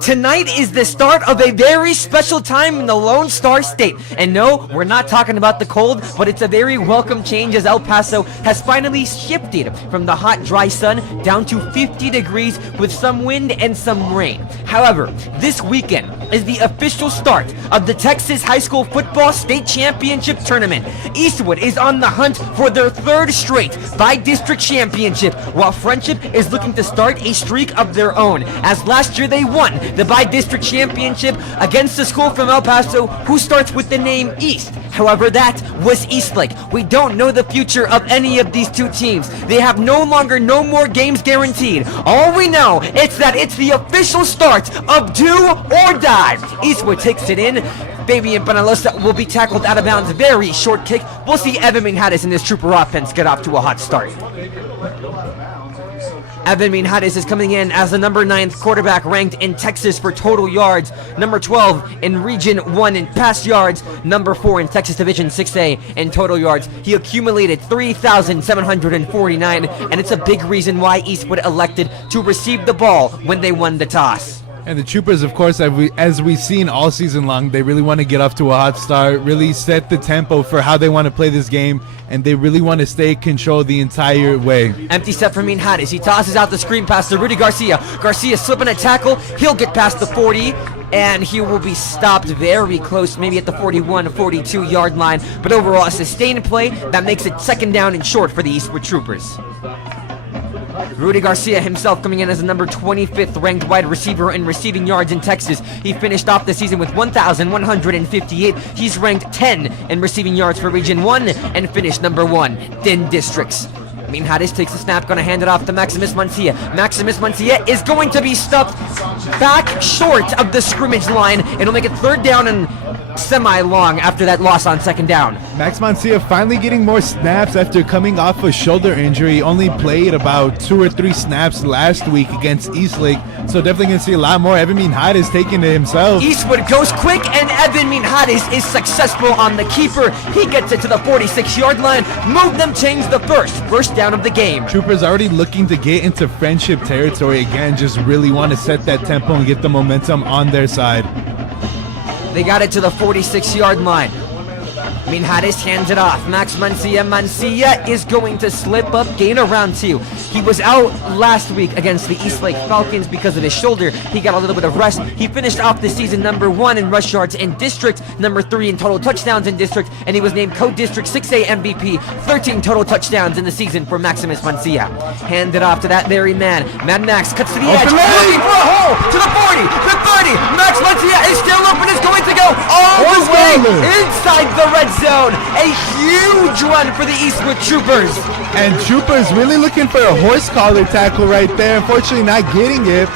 Tonight is the start of a very special time in the Lone Star State. And no, we're not talking about the cold, but it's a very welcome change as El Paso has finally shifted from the hot, dry sun down to 50 degrees with some wind and some rain. However, this weekend is the official start of the Texas High School Football State Championship Tournament. Eastwood is on the hunt for their third straight by-district championship, while Frenship is looking to start a streak of their own, as last year they won the by-district championship against a school from El Paso who starts with the name East. However, that was Eastlake. We don't know the future of any of these two teams. They have no more games guaranteed. All we know is that it's the official start of do or die. Eastwood takes it in. Fabian Benalosa will be tackled out of bounds. Very short kick. We'll see Evan Minhades and his Trooper offense get off to a hot start. Evan Minhades is coming in as the number 9th quarterback ranked in Texas for total yards, number 12 in Region 1 in pass yards, number 4 in Texas Division 6A in total yards. He accumulated 3,749, and it's a big reason why Eastwood elected to receive the ball when they won the toss. And the Troopers, of course, as we've seen all season long, they really want to get off to a hot start, really set the tempo for how they want to play this game, and they really want to stay in control the entire way. Empty set for Minhades. He tosses out the screen pass to Rudy Garcia. Garcia slipping a tackle. He'll get past the 40, and he will be stopped very close, maybe at the 41, 42-yard line. But overall, a sustained play that makes it second down and short for the Eastwood Troopers. Rudy Garcia himself coming in as the number 25th ranked wide receiver in receiving yards in Texas. He finished off the season with 1,158. He's ranked 10 in receiving yards for Region 1 and finished number 1 in districts. Minhades takes the snap, going to hand it off to Maximus Mancia. Maximus Mancia is going to be stuffed back short of the scrimmage line. It'll make it third down and semi-long after that loss on second down. Max Mancia finally getting more snaps after coming off a shoulder injury. Only played about 2 or 3 snaps last week against Eastlake, so definitely going to see a lot more. Evan Minhades taking it himself. Eastwood goes quick, and Evan Minhades is successful on the keeper. He gets it to the 46-yard line. Move them, change the first down of the game. Troopers already looking to get into Frenship territory again, just really want to set that tempo and get the momentum on their side. They got it to the 46-yard line. Minhades hands it off. Max Mancia. Mancia is going to slip up, gain around 2. He was out last week against the Eastlake Falcons because of his shoulder. He got a little bit of rest. He finished off the season number 1 in rush yards in district, number 3 in total touchdowns in district, and he was named Co-District 6A MVP. 13 total touchdowns in the season for Maximus Mancia. Hand it off to that very man. Mad Max cuts to the edge, looking for a hole to the 40, the 30. Max Mancia is still open, is going to go all the way inside the red zone. A huge run for the Eastwood Troopers. And Troopers really looking for a horse collar tackle right there. Unfortunately not getting it.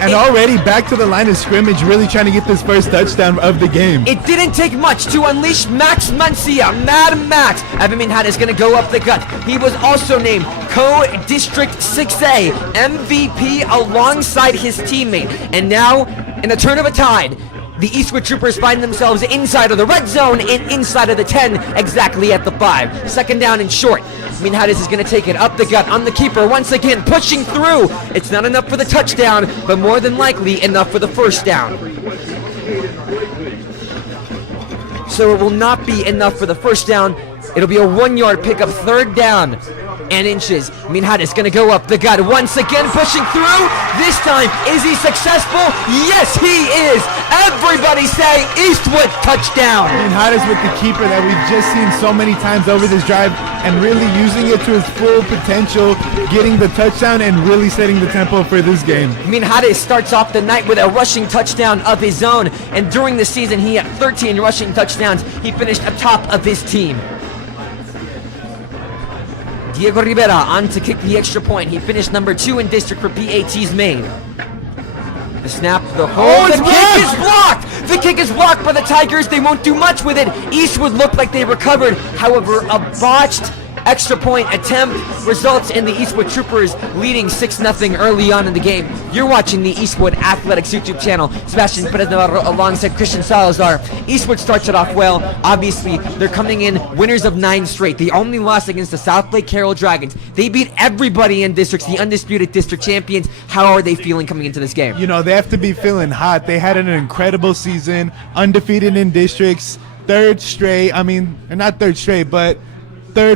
And already back to the line of scrimmage, really trying to get this first touchdown of the game. It didn't take much to unleash Max Mancia. Mad Max. Evan Minhades is going to go up the gut. He was also named Co-District 6A MVP alongside his teammate. And now, in a turn of a tide, the Eastwood Troopers find themselves inside of the red zone and inside of the 10, exactly at the 5. Second down and short. Minhades is going to take it up the gut on the keeper once again, pushing through. It's not enough for the touchdown, but more than likely enough for the first down. So it will not be enough for the first down. It'll be a 1-yard pickup, third down and inches. Minhades going to go up the gut once again, pushing through. This time, is he successful? Yes, he is. Everybody say Eastwood touchdown. Minhades with the keeper that we've just seen so many times over this drive, and really using it to its full potential, getting the touchdown and really setting the tempo for this game. Minhades starts off the night with a rushing touchdown of his own, and during the season he had 13 rushing touchdowns. He finished atop of his team. Diego Rivera on to kick the extra point. He finished number 2 in district for PAT's Maine. The snap, the hold, the kick is blocked! The kick is blocked by the Tigers. They won't do much with it. Eastwood looked like they recovered. However, a botched extra point attempt results in the Eastwood Troopers leading 6-0 early on in the game. You're watching the Eastwood Athletics YouTube channel. Sebastian Perez Navarro alongside Christian Salazar. Eastwood starts it off well. Obviously, they're coming in winners of 9 straight. They only lost against the South Lake Carroll Dragons. They beat everybody in districts, the undisputed district champions. How are they feeling coming into this game? You know, they have to be feeling hot. They had an incredible season, undefeated in districts, third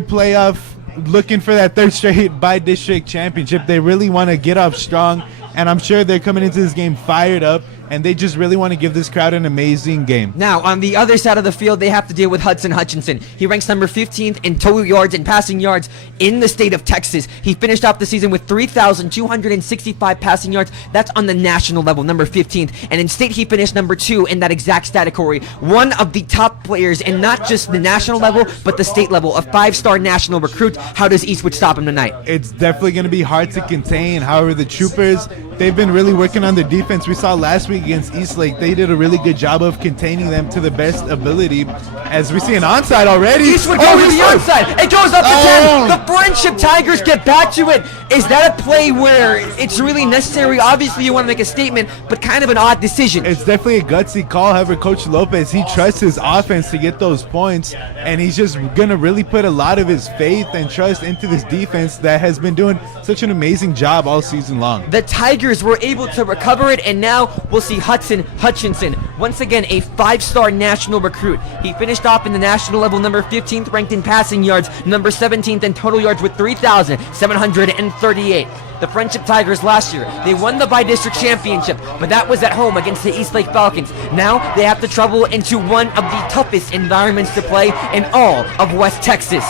playoff, looking for that third straight by district championship. They really want to get off strong, and I'm sure they're coming into this game fired up, and they just really want to give this crowd an amazing game. Now, on the other side of the field, they have to deal with Hudson Hutchinson. He ranks number 15th in total yards and passing yards in the state of Texas. He finished off the season with 3,265 passing yards. That's on the national level, number 15th. And in state, he finished number 2 in that exact category. One of the top players, and not just the national level, but the state level, a 5-star national recruit. How does Eastwood stop him tonight? It's definitely going to be hard to contain. However, the Troopers, they've been really working on their defense. We saw last week against Eastlake, they did a really good job of containing them to the best ability. As we see an onside already. Eastwood goes to the onside. It goes up to 10. The Frenship Tigers get back to it. Is that a play where it's really necessary? Obviously, you want to make a statement, but kind of an odd decision. It's definitely a gutsy call. However, Coach Lopez, he trusts his offense to get those points, and he's just going to really put a lot of his faith and trust into this defense that has been doing such an amazing job all season long. The Tigers were able to recover it, and now we'll see Hudson Hutchinson, once again a 5-star national recruit. He finished off in the national level number 15th, ranked in passing yards, number 17th in total yards with 3,738. The Frenship Tigers last year, they won the by-district championship, but that was at home against the Eastlake Falcons. Now they have to travel into one of the toughest environments to play in all of West Texas.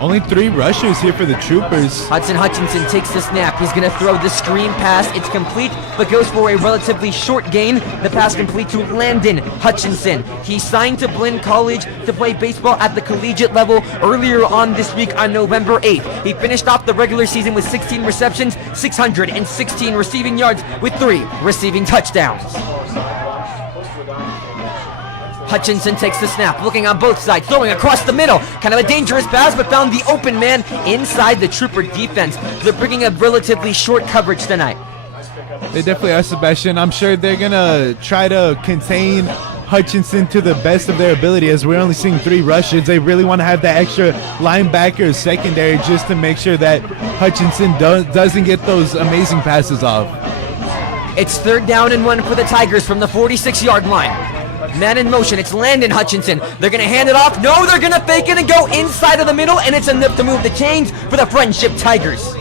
Only 3 rushers here for the Troopers. Hudson Hutchinson takes the snap. He's going to throw the screen pass. It's complete, but goes for a relatively short gain. The pass complete to Landon Hutchinson. He signed to Blinn College to play baseball at the collegiate level earlier on this week on November 8th. He finished off the regular season with 16 receptions, 616 receiving yards with 3 receiving touchdowns. Hutchinson takes the snap, looking on both sides, throwing across the middle. Kind of a dangerous pass, but found the open man inside the Trooper defense. They're bringing a relatively short coverage tonight. They definitely are, Sebastian. I'm sure they're going to try to contain Hutchinson to the best of their ability, as we're only seeing 3 rushes. They really want to have that extra linebacker secondary just to make sure that Hutchinson doesn't get those amazing passes off. It's 3rd down and 1 for the Tigers from the 46-yard line. Man in motion, it's Landon Hutchinson. They're going to hand it off. No, they're going to fake it and go inside of the middle, and it's enough to move the chains for the Frenship Tigers.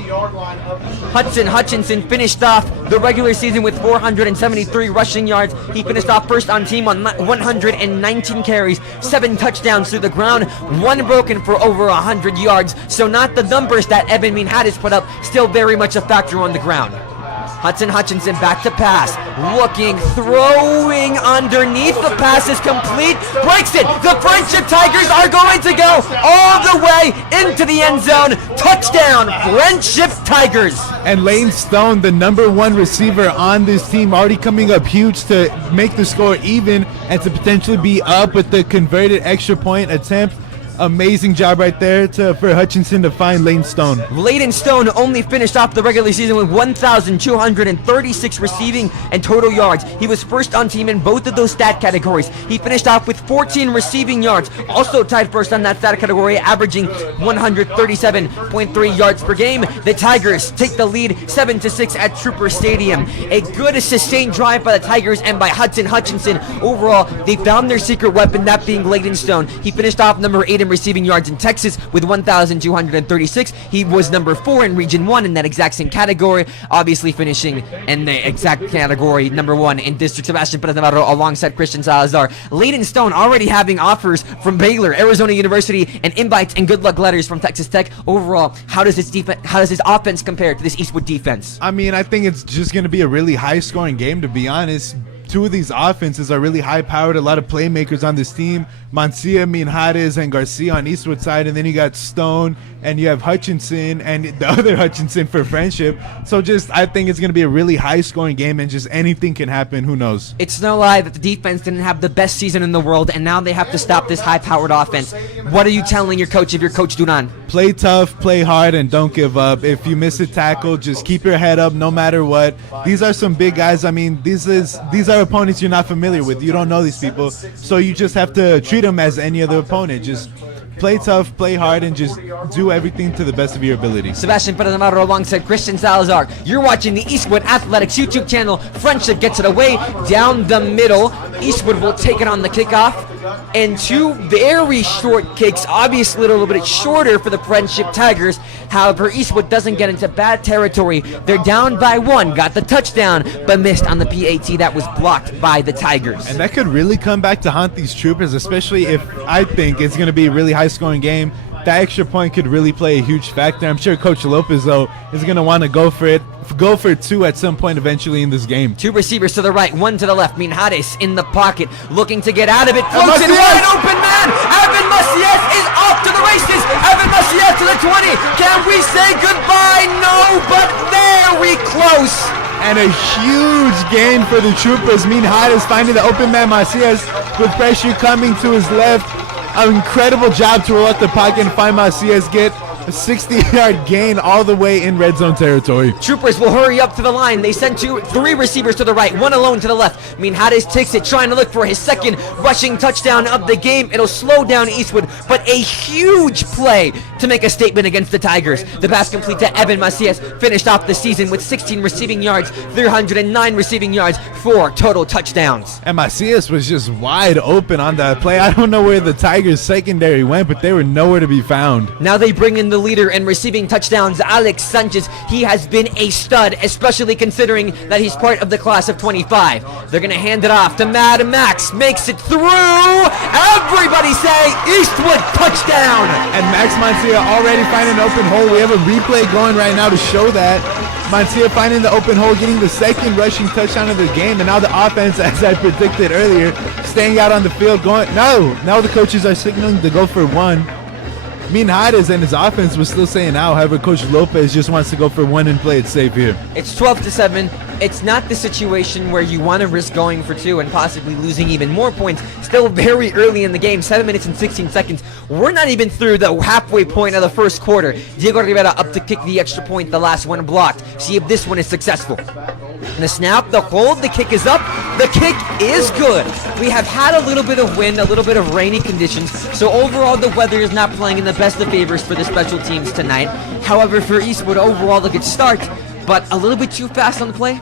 Hutchinson finished off the regular season with 473 rushing yards. He finished off first on team on 119 carries, 7 touchdowns through the ground, 1 broken for over 100 yards. So not the numbers that Evan Minhadis put up, still very much a factor on the ground. Hudson Hutchinson back to pass, looking, throwing underneath. The pass is complete, breaks it. The Frenship Tigers are going to go all the way into the end zone. Touchdown, Frenship Tigers. And Lane Stone, the number 1 receiver on this team, already coming up huge to make the score even and to potentially be up with the converted extra point attempt. Amazing job right there for Hutchinson to find Lane Stone. Layden Stone only finished off the regular season with 1,236 receiving and total yards. He was first on team in both of those stat categories. He finished off with 14 receiving yards, also tied first on that stat category, averaging 137.3 yards per game. The Tigers take the lead 7-6 at Trooper Stadium. A good sustained drive by the Tigers and by Hudson Hutchinson. Overall, they found their secret weapon, that being Layden Stone. He finished off number 8 in receiving yards in Texas with 1,236. He was number 4 in Region 1 in that exact same category, obviously finishing in the exact category number 1 in District. Sebastian Perez Navarro alongside Christian Salazar. Layden Stone already having offers from Baylor, Arizona University, and invites and good luck letters from Texas Tech. Overall, how does his offense compare to this Eastwood defense? I mean, I think it's just going to be a really high-scoring game, to be honest. two of these offenses are really high-powered, a lot of playmakers on this team. Mancia, Minjares, and Garcia on Eastwood side, and then you got Stone, and you have Hutchinson, and the other Hutchinson for Frenship. So just, I think it's going to be a really high-scoring game, and just anything can happen. Who knows? It's no lie that the defense didn't have the best season in the world, and now they have to stop this high-powered offense. What are you telling your coach if you're Coach Duran? Play tough, play hard, and don't give up. If you miss a tackle, just keep your head up no matter what. These are some big guys. I mean, these are opponents you're not familiar with. You don't know these people, so you just have to treat them as any other opponent. Just play tough, play hard, and just do everything to the best of your ability. Sebastian Perez-Navarro alongside Christian Salazar. You're watching the Eastwood Athletics YouTube channel. Frenship gets it away down the middle. Eastwood will take it on the kickoff. And two very short kicks, obviously a little bit shorter for the Frenship Tigers. However, Eastwood doesn't get into bad territory. They're down by one, got the touchdown, but missed on the PAT that was blocked by the Tigers. And that could really come back to haunt these Troopers, especially if I think it's going to be a really high-scoring game. That extra point could really play a huge factor. I'm sure Coach Lopez, though, is going to want to go for two at some point eventually in this game. Two receivers to the right, one to the left. Minjares in the pocket, looking to get out of it. Floats it wide open, man! Evan Macias is off to the races! Evan Macias to the 20! Can we say goodbye? No, but very close! And a huge gain for the Troopers. Minjares finding the open man. Macias with pressure coming to his left. An incredible job to roll out the pocket and find Macias, get a 60-yard gain all the way in red zone territory. Troopers will hurry up to the line. They send three receivers to the right, one alone to the left. Minjares takes it, trying to look for his second rushing touchdown of the game. It'll slow down Eastwood, but a huge play to make a statement against the Tigers. The pass complete to Evan Macias, finished off the season with 16 receiving yards, 309 receiving yards, 4 total touchdowns. And Macias was just wide open on that play. I don't know where the Tigers secondary went, but they were nowhere to be found. Now they bring in the leader in receiving touchdowns, Alex Sanchez. He has been a stud, especially considering that he's part of the class of 25. They're going to hand it off to Mad Max. Makes it through. Everybody say Eastwood touchdown. And Max Mancia already finding an open hole. We have a replay going right now to show that. Mancia finding the open hole, getting the second rushing touchdown of the game, and now the offense, as I predicted earlier, staying out on the field going, no, now the coaches are signaling to go for one. Minjares and his offense was still saying out. However, Coach Lopez just wants to go for one and play it safe here. It's 12-7. It's not the situation where you want to risk going for two and possibly losing even more points. Still very early in the game, 7 minutes and 16 seconds. We're not even through the halfway point of the first quarter. Diego Rivera up to kick the extra point, the last one blocked. See if this one is successful. The snap, the hold, the kick is up. The kick is good. We have had a little bit of wind, a little bit of rainy conditions, so overall the weather is not playing in the best of favors for the special teams tonight. However, for Eastwood, overall a good start, but a little bit too fast on the play.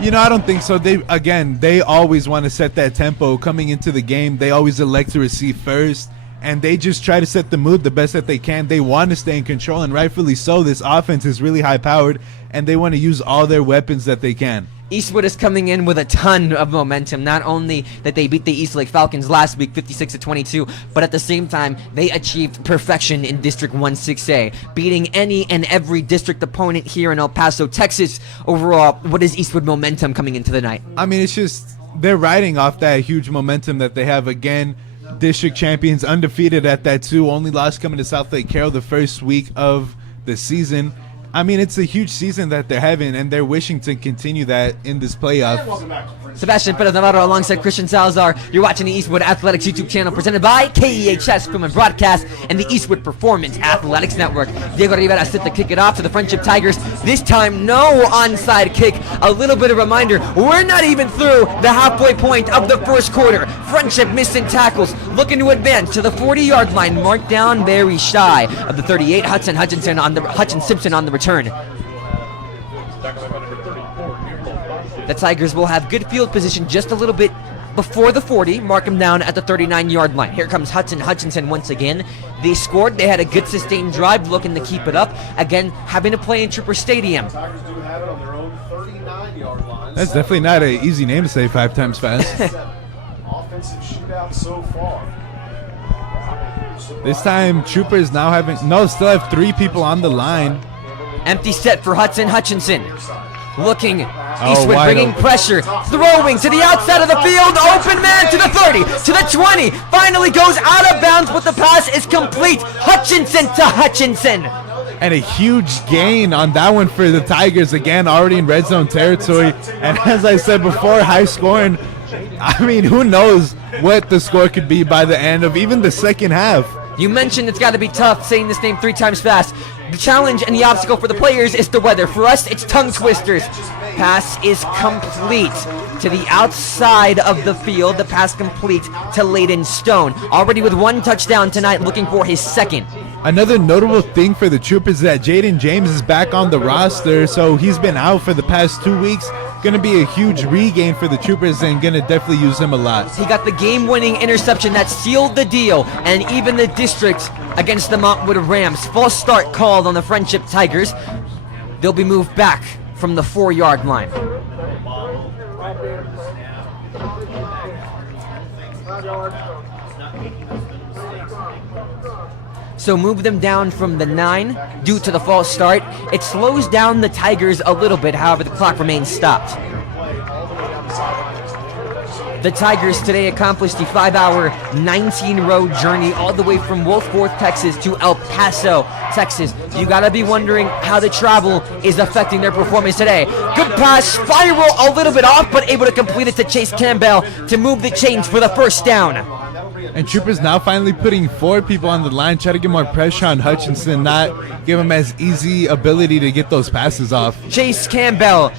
You know, I don't think so. They always want to set that tempo coming into the game. They always elect to receive first, and they just try to set the mood the best that they can. They want to stay in control, and rightfully so. This offense is really high-powered, and they want to use all their weapons that they can. Eastwood is coming in with a ton of momentum. Not only that they beat the Eastlake Falcons last week 56-22, but at the same time they achieved perfection in District 1-6A, beating any and every district opponent here in El Paso, Texas. Overall, what is Eastwood momentum coming into the night? I mean, it's just they're riding off that huge momentum that they have. Again, district champions, undefeated at that too. Only loss coming to South Lake Carroll the first week of the season. I mean, it's a huge season that they're having, and they're wishing to continue that in this playoff. Sebastian Perez-Navarro alongside Christian Salazar. You're watching the Eastwood Athletics YouTube channel presented by KEHS Film and Broadcast and the Eastwood Performance Athletics Network. Diego Rivera set to kick it off to the Frenship Tigers. This time, no onside kick. A little bit of reminder, we're not even through the halfway point of the first quarter. Frenship missing tackles, looking to advance to the 40-yard line, marked down very shy of the 38. Hudson Simpson on the return. The Tigers will have good field position just a little bit before the 40, mark him down at the 39-yard line. Here comes Hutchinson once again. They scored. They had a good sustained drive, looking to keep it up. Again, having to play in Trooper Stadium. Tigers do have it on their own 39-yard line. That's definitely not an easy name to say 5 times fast. Offensive shootout so far. This time, Troopers now still have 3 people on the line. Empty set for Hutchinson. looking. Eastwood wide bringing open. pressure, throwing to the outside of the field, open man to the 30, to the 20, finally goes out of bounds, but the pass is complete. Hutchinson to Hutchinson. And a huge gain on that one for the Tigers, again, already in red zone territory. And as I said before, high scoring. I mean, who knows what the score could be by the end of even the second half. You mentioned it's got to be tough saying this name 3 times fast. The challenge and the obstacle for the players is the weather. For us, it's tongue twisters. Pass is complete to the outside of the field. The pass complete to Layden Stone. Already with 1 touchdown tonight, looking for his 2nd. Another notable thing for the Troopers is that Jaden James is back on the roster, so he's been out for the past 2 weeks. Going to be a huge regain for the Troopers and going to definitely use him a lot. He got the game-winning interception that sealed the deal, and even the district against the Montwood Rams. False start called on the Frenship Tigers. They'll be moved back from the 4-yard line. So move them down from the 9 due to the false start. It slows down the Tigers a little bit, however the clock remains stopped. The Tigers today accomplished the 5-hour, 19-row journey all the way from Wolf Fork, Texas to El Paso, Texas. You gotta be wondering how the travel is affecting their performance today. Good pass, spiral a little bit off, but able to complete it to Chase Campbell to move the chains for the 1st down. And Troopers now finally putting 4 people on the line, try to get more pressure on Hutchinson, not give him as easy ability to get those passes off. Chase Campbell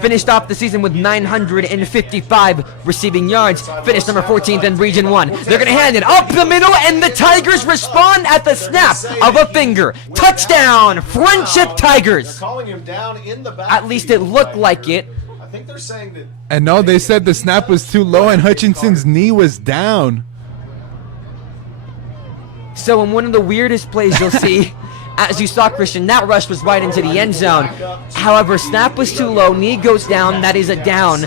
finished off the season with 955 receiving yards, finished number 14th in Region 1. They're going to hand it up the middle, and the Tigers respond at the snap of a finger. Touchdown, Frenship Tigers. Calling him down in the backfield. At least it looked like it. I think they're saying that. And no, they said the snap was too low and Hutchinson's knee was down. So in one of the weirdest plays you'll see, as you saw, Christian, that rush was right into the end zone. However, snap was too low, knee goes down, that is a down.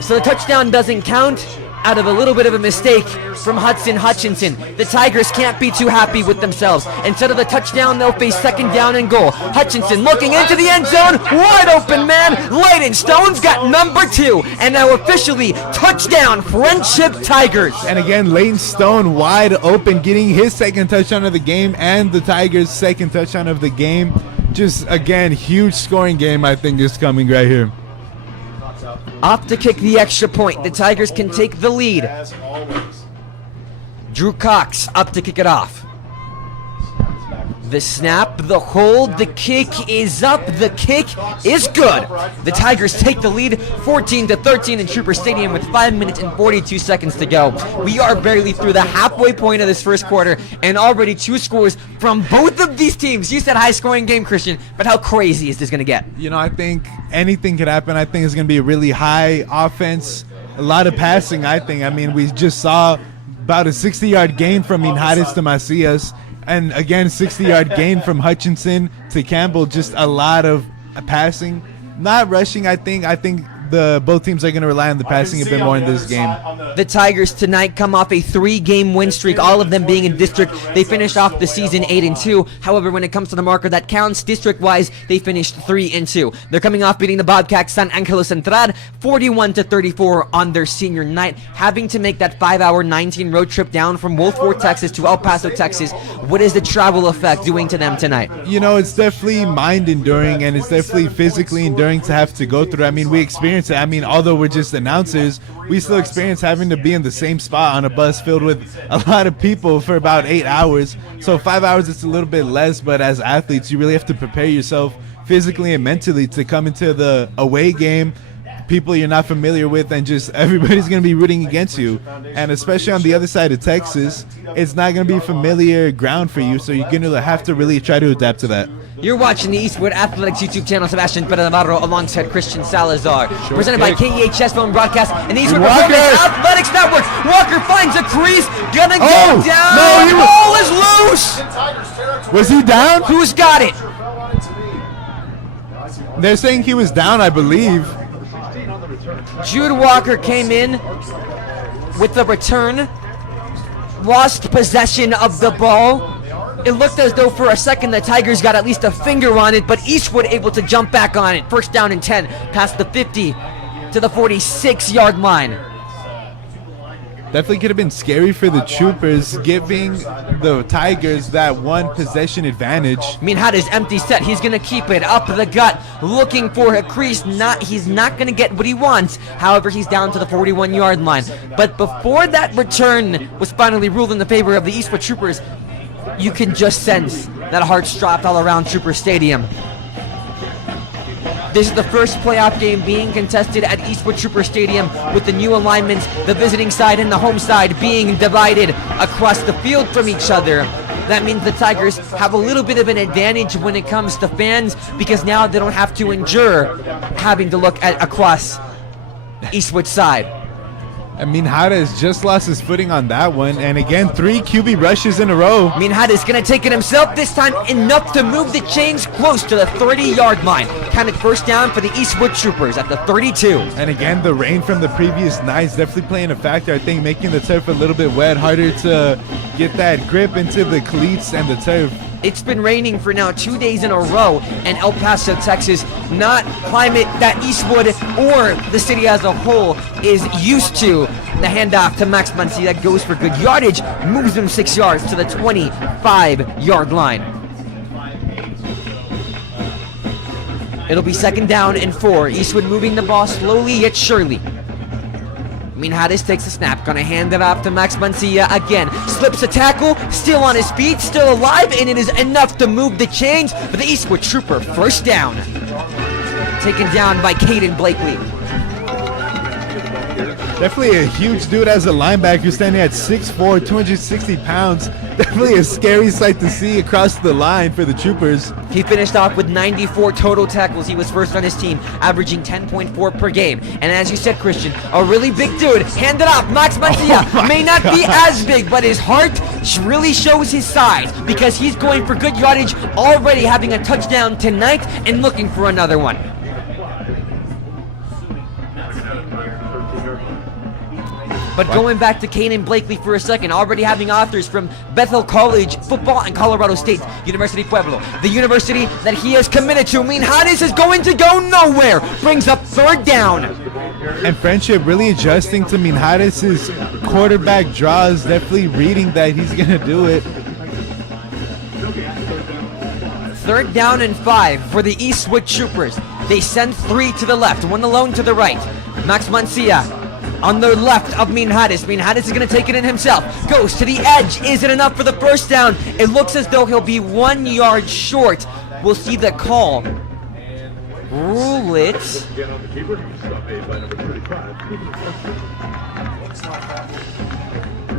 So the touchdown doesn't count out of a little bit of a mistake from Hutchinson. The Tigers can't be too happy with themselves. Instead of the touchdown, they'll face 2nd down and goal. Hutchinson looking into the end zone, wide open man. Layden Stone's got number 2, and now officially touchdown, Frenship Tigers. And again, Layden Stone wide open, getting his 2nd touchdown of the game and the Tigers' 2nd touchdown of the game. Just, again, huge scoring game, I think, is coming right here. Off to kick the extra point. The Tigers can take the lead. As always. Drew Cox up to kick it off. The snap, the hold, the kick is up, the kick is good. The Tigers take the lead 14-13 in Trooper Stadium with 5 minutes and 42 seconds to go. We are barely through the halfway point of this 1st quarter, and already 2 scores from both of these teams. You said high-scoring game, Christian, but how crazy is this going to get? You know, I think anything could happen. I think it's going to be a really high offense, a lot of passing, I think. I mean, we just saw about a 60-yard gain from Minhares to Macias. And again, 60-yard gain from Hutchinson to Campbell. Just a lot of passing, not rushing. I think both teams are going to rely on the passing a bit more in this game. The Tigers tonight come off a 3-game win streak, all of them being in district. They finished off the season 8-2. However, when it comes to the marker that counts district-wise, they finished 3-2. They're coming off beating the Bobcats San Angelo Central 41-34 on their senior night, having to make that 5-hour 19 road trip down from Wolf Fork, Texas to El Paso, Texas. What is the travel effect doing to them tonight? You know, it's definitely mind-enduring, and it's definitely physically enduring to have to go through. I mean, we experienced it. I mean, although we're just announcers, we still experience having to be in the same spot on a bus filled with a lot of people for about 8 hours. So 5 hours, it's a little bit less, but as athletes, you really have to prepare yourself physically and mentally to come into the away game, people you're not familiar with, and just everybody's going to be rooting against you. And especially on the other side of Texas, it's not going to be familiar ground for you, so you're going to have to really try to adapt to that. You're watching the Eastwood Athletics YouTube channel. Sebastian Perez Navarro alongside Christian Salazar. Presented by KEHS Phone Broadcast and the Eastwood Performance Athletics Network. Walker finds a crease. Gonna go down. No, the ball is loose. Was he down? Who's got it? They're saying he was down, I believe. Jude Walker came in with the return. Lost possession of the ball. It looked as though for a second the Tigers got at least a finger on it, but Eastwood able to jump back on it. First down and 10, past the 50 to the 46-yard line. Definitely could have been scary for the Troopers, giving the Tigers that one possession advantage. Minhada's empty set. He's going to keep it up the gut, looking for a crease. He's not going to get what he wants. However, he's down to the 41-yard line. But before that return was finally ruled in the favor of the Eastwood Troopers, you can just sense that hearts dropped all around Trooper Stadium. This is the first playoff game being contested at Eastwood Trooper Stadium, with the new alignments, the visiting side and the home side being divided across the field from each other. That means the Tigers have a little bit of an advantage when it comes to fans, because now they don't have to endure having to look at across Eastwood side. I mean, Minhada has just lost his footing on that one, and again, 3 QB rushes in a row. Minhada is going to take it himself, this time enough to move the chains close to the 30-yard line. Counted first down for the Eastwood Troopers at the 32. And again, the rain from the previous nights definitely playing a factor, I think, making the turf a little bit wet, harder to get that grip into the cleats and the turf. It's been raining for now 2 days in a row in El Paso, Texas. Not climate that Eastwood or the city as a whole is used to. The handoff to Max Mancia that goes for good yardage, moves him 6 yards to the 25-yard line. It'll be second down and 4. Eastwood moving the ball slowly yet surely. Minhada takes the snap, gonna hand it off to Max Mancia again. Slips a tackle, still on his feet, still alive, and it is enough to move the chains for the Eastwood Trooper. First down. Taken down by Caden Blakely. Definitely a huge dude as a linebacker, standing at 6'4", 260 pounds. Definitely a scary sight to see across the line for the Troopers. He finished off with 94 total tackles. He was first on his team, averaging 10.4 per game. And as you said, Christian, a really big dude. Hand it off. Max Mancia may not be as big, but his heart really shows his size, because he's going for good yardage, already having a touchdown tonight and looking for another one. But going back to Caden Blakely for a second, already having authors from Bethel College football and Colorado State University Pueblo. The university that he is committed to. Minhada is going to go nowhere. Brings up third down. And Frenship really adjusting to Minhada's quarterback draws, definitely reading that he's going to do it. Third down and 5 for the Eastwood Troopers. They send 3 to the left, 1 alone to the right. Max Mancia on the left of Minhada. Minhada is going to take it in himself. Goes to the edge. Is it enough for the first down? It looks as though he'll be 1 yard short. We'll see the call. Rule it.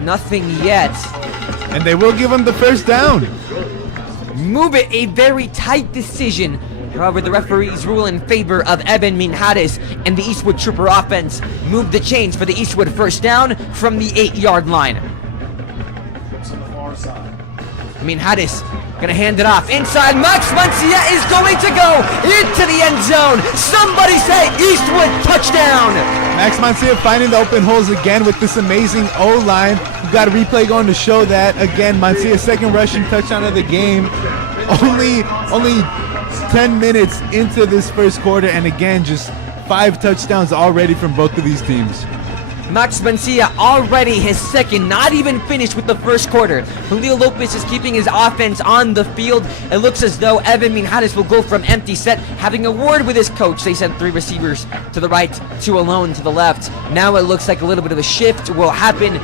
Nothing yet. And they will give him the first down. Move it, a very tight decision. However, the referees rule in favor of Evan Minhada and the Eastwood Trooper offense. Move the chains for the Eastwood first down from the 8-yard line. Minhada gonna hand it off inside. Max Mancia is going to go into the end zone. Somebody say Eastwood touchdown. Max Mancia finding the open holes again with this amazing O-line. We've got a replay going to show that. Again, Mancia's second rushing touchdown of the game. Only 10 minutes into this first quarter, and again, just 5 touchdowns already from both of these teams. Max Mancia already his second, not even finished with the first quarter. Julio Lopez is keeping his offense on the field. It looks as though Evan Minhada will go from empty set, having a word with his coach. They sent 3 receivers to the right, 2 alone to the left. Now it looks like a little bit of a shift will happen.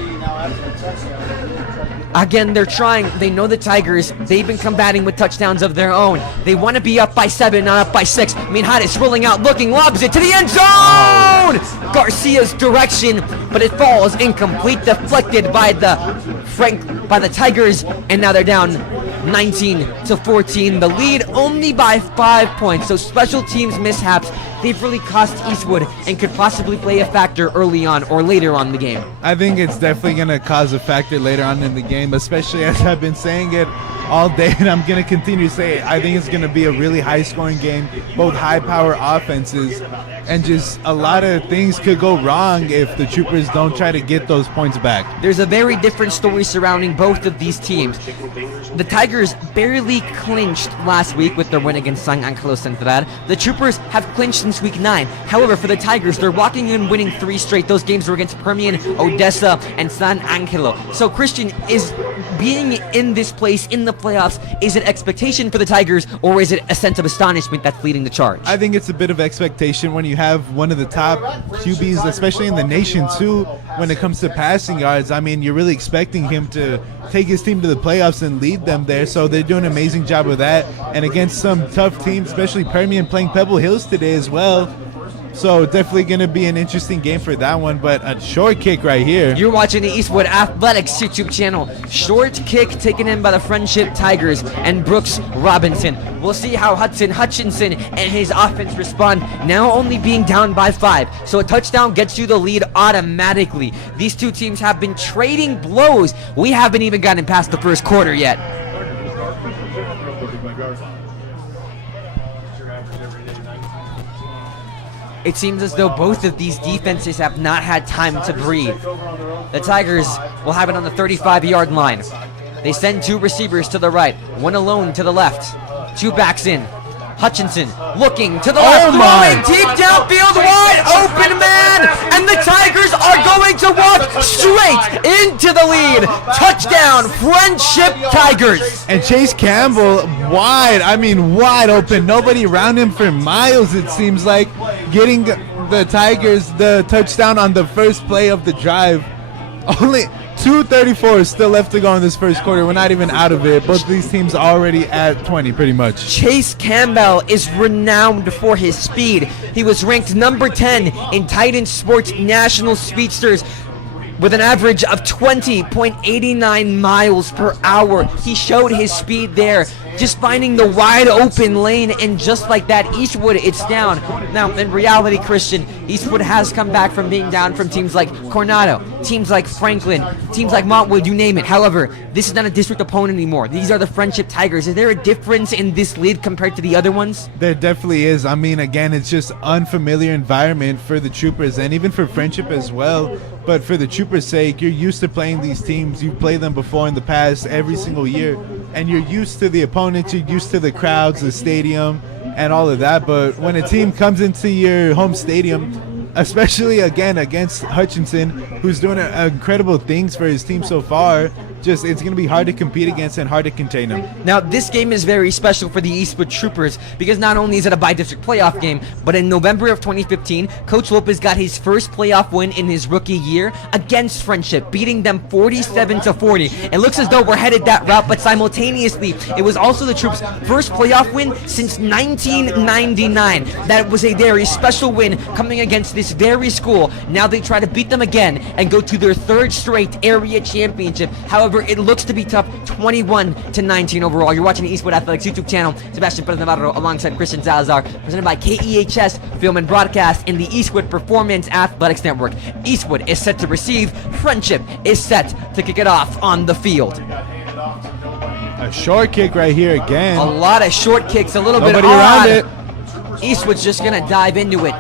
Again, they're trying. They know the Tigers. They've been combating with touchdowns of their own. They want to be up by 7, not up by 6. Minhada is rolling out, looking, lobs it to the end zone! Garcia's direction, but it falls incomplete, deflected by the Tigers, and now they're down 19-14. The lead only by 5 points. So special teams mishaps, they've really cost Eastwood and could possibly play a factor early on or later on in the game. I think it's definitely going to cause a factor later on in the game, especially as I've been saying it all day, and I'm going to continue to say it. I think it's going to be a really high-scoring game, both high-power offenses, and just a lot of things could go wrong if the Troopers don't try to get those points back. There's a very different story surrounding both of these teams. The Tigers barely clinched last week with their win against San Angelo Central. The Troopers have clinched since week 9. However, for the Tigers, they're walking in winning 3 straight. Those games were against Permian, Odessa, and San Angelo. So, Christian, is being in this place in the playoffs, is it expectation for the Tigers, or is it a sense of astonishment that's leading the charge? I think it's a bit of expectation when you have one of the top QBs, especially in the nation too, when it comes to passing yards. I mean, you're really expecting him to take his team to the playoffs and lead them there, so they're doing an amazing job with that. And against some tough teams, especially Permian playing Pebble Hills today as well. So definitely going to be an interesting game for that one, but a short kick right here. You're watching the Eastwood Athletics YouTube channel. Short kick taken in by the Frenship Tigers and Brooks Robinson. We'll see how Hudson Hutchinson and his offense respond, now only being down by 5. So a touchdown gets you the lead automatically. These two teams have been trading blows. We haven't even gotten past the first quarter yet. It seems as though both of these defenses have not had time to breathe. The Tigers will have it on the 35-yard line. They send 2 receivers to the right, 1 alone to the left. 2 backs in. Hutchinson looking to the left, throwing deep downfield, wide open man, and the Tigers are going to walk straight into the lead. Touchdown, Frenship Tigers. And Chase Campbell wide open. Nobody around him for miles, it seems like, getting the Tigers the touchdown on the first play of the drive. Only 2:34 still left to go in this first quarter. We're not even out of it. Both of these teams already at 20 pretty much. Chase Campbell is renowned for his speed. He was ranked number 10 in Titan Sports National Speedsters with an average of 20.89 miles per hour. He showed his speed there, just finding the wide open lane, and just like that, Eastwood, it's down. Now, in reality, Christian, Eastwood has come back from being down from teams like Coronado, teams like Franklin, teams like Montwood, you name it. However, this is not a district opponent anymore. These are the Frenship Tigers. Is there a difference in this lead compared to the other ones? There definitely is. I mean, again, it's just unfamiliar environment for the Troopers and even for Frenship as well. But for the Troopers' sake, you're used to playing these teams. You've played them before in the past every single year, and you're used to the opponents, you're used to the crowds, the stadium, and all of that. But when a team comes into your home stadium, especially again against Hutchinson, who's doing incredible things for his team so far, it's going to be hard to compete against and hard to contain him. Now, this game is very special for the Eastwood Troopers because not only is it a bi-district playoff game, but in November of 2015, Coach Lopez got his first playoff win in his rookie year against Frenship, beating them 47-40. It looks as though we're headed that route, but simultaneously, it was also the Troops' first playoff win since 1999. That was a very special win coming against this very school. Now they try to beat them again and go to their 3rd straight area championship. However, it looks to be tough, 21-19 overall. You're watching the Eastwood Athletics YouTube channel. Sebastian Perez Navarro alongside Christian Salazar, presented by KEHS Film and Broadcast in the Eastwood Performance Athletics Network. Eastwood is set to receive. Frenship is set to kick it off on the field. A short kick right here again. A lot of short kicks, a little Nobody bit odd. around it. Eastwood's just going to dive into it.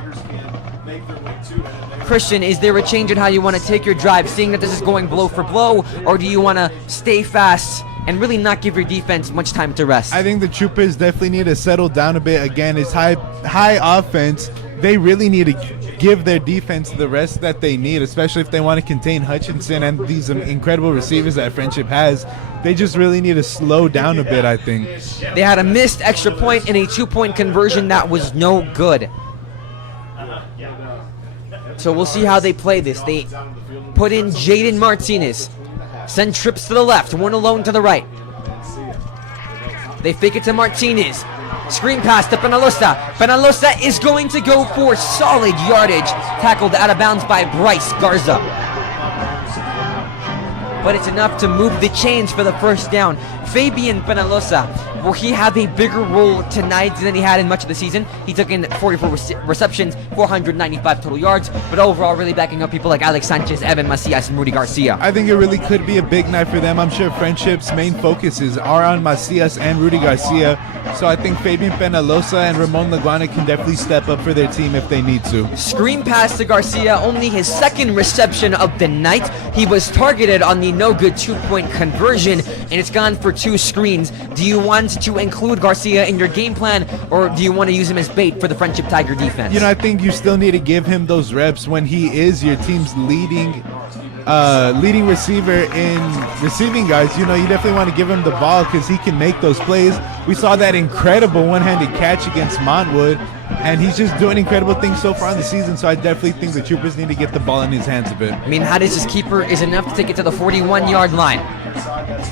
Christian, is there a change in how you want to take your drive, seeing that this is going blow for blow, or do you want to stay fast and really not give your defense much time to rest? I think the Troopers definitely need to settle down a bit. Again, it's high offense. They really need to give their defense the rest that they need, especially if they want to contain Hutchinson and these incredible receivers that Frenship has. They just really need to slow down a bit, I think. They had a missed extra point and a 2-point conversion that was no good. So we'll see how they play this. They put in Jaden Martinez. Send trips to the left, 1 alone to the right. They fake it to Martinez. Screen pass to Penalosa. Penalosa is going to go for solid yardage. Tackled out of bounds by Bryce Garza. But it's enough to move the chains for the first down. Fabian Penalosa, will he have a bigger role tonight than he had in much of the season? He took in 44 receptions, 495 total yards, but overall really backing up people like Alex Sanchez, Evan Macias, and Rudy Garcia. I think it really could be a big night for them. I'm sure Friendship's main focuses are on Macias and Rudy Garcia, so I think Fabian Penalosa and Ramon Laguana can definitely step up for their team if they need to. Screen pass to Garcia, only his second reception of the night. He was targeted on the no-good 2-point conversion, and it's gone for 2 screens. Do you want to include Garcia in your game plan, or do you want to use him as bait for the Friendship Tiger defense? You know, I think you still need to give him those reps when he is your team's leading receiver in receiving guys. You know, you definitely want to give him the ball because he can make those plays. We saw that incredible one-handed catch against Montwood, and he's just doing incredible things so far in the season, so I definitely think the Troopers need to get the ball in his hands a bit. I mean, Hadis' keeper is enough to take it to the 41-yard line.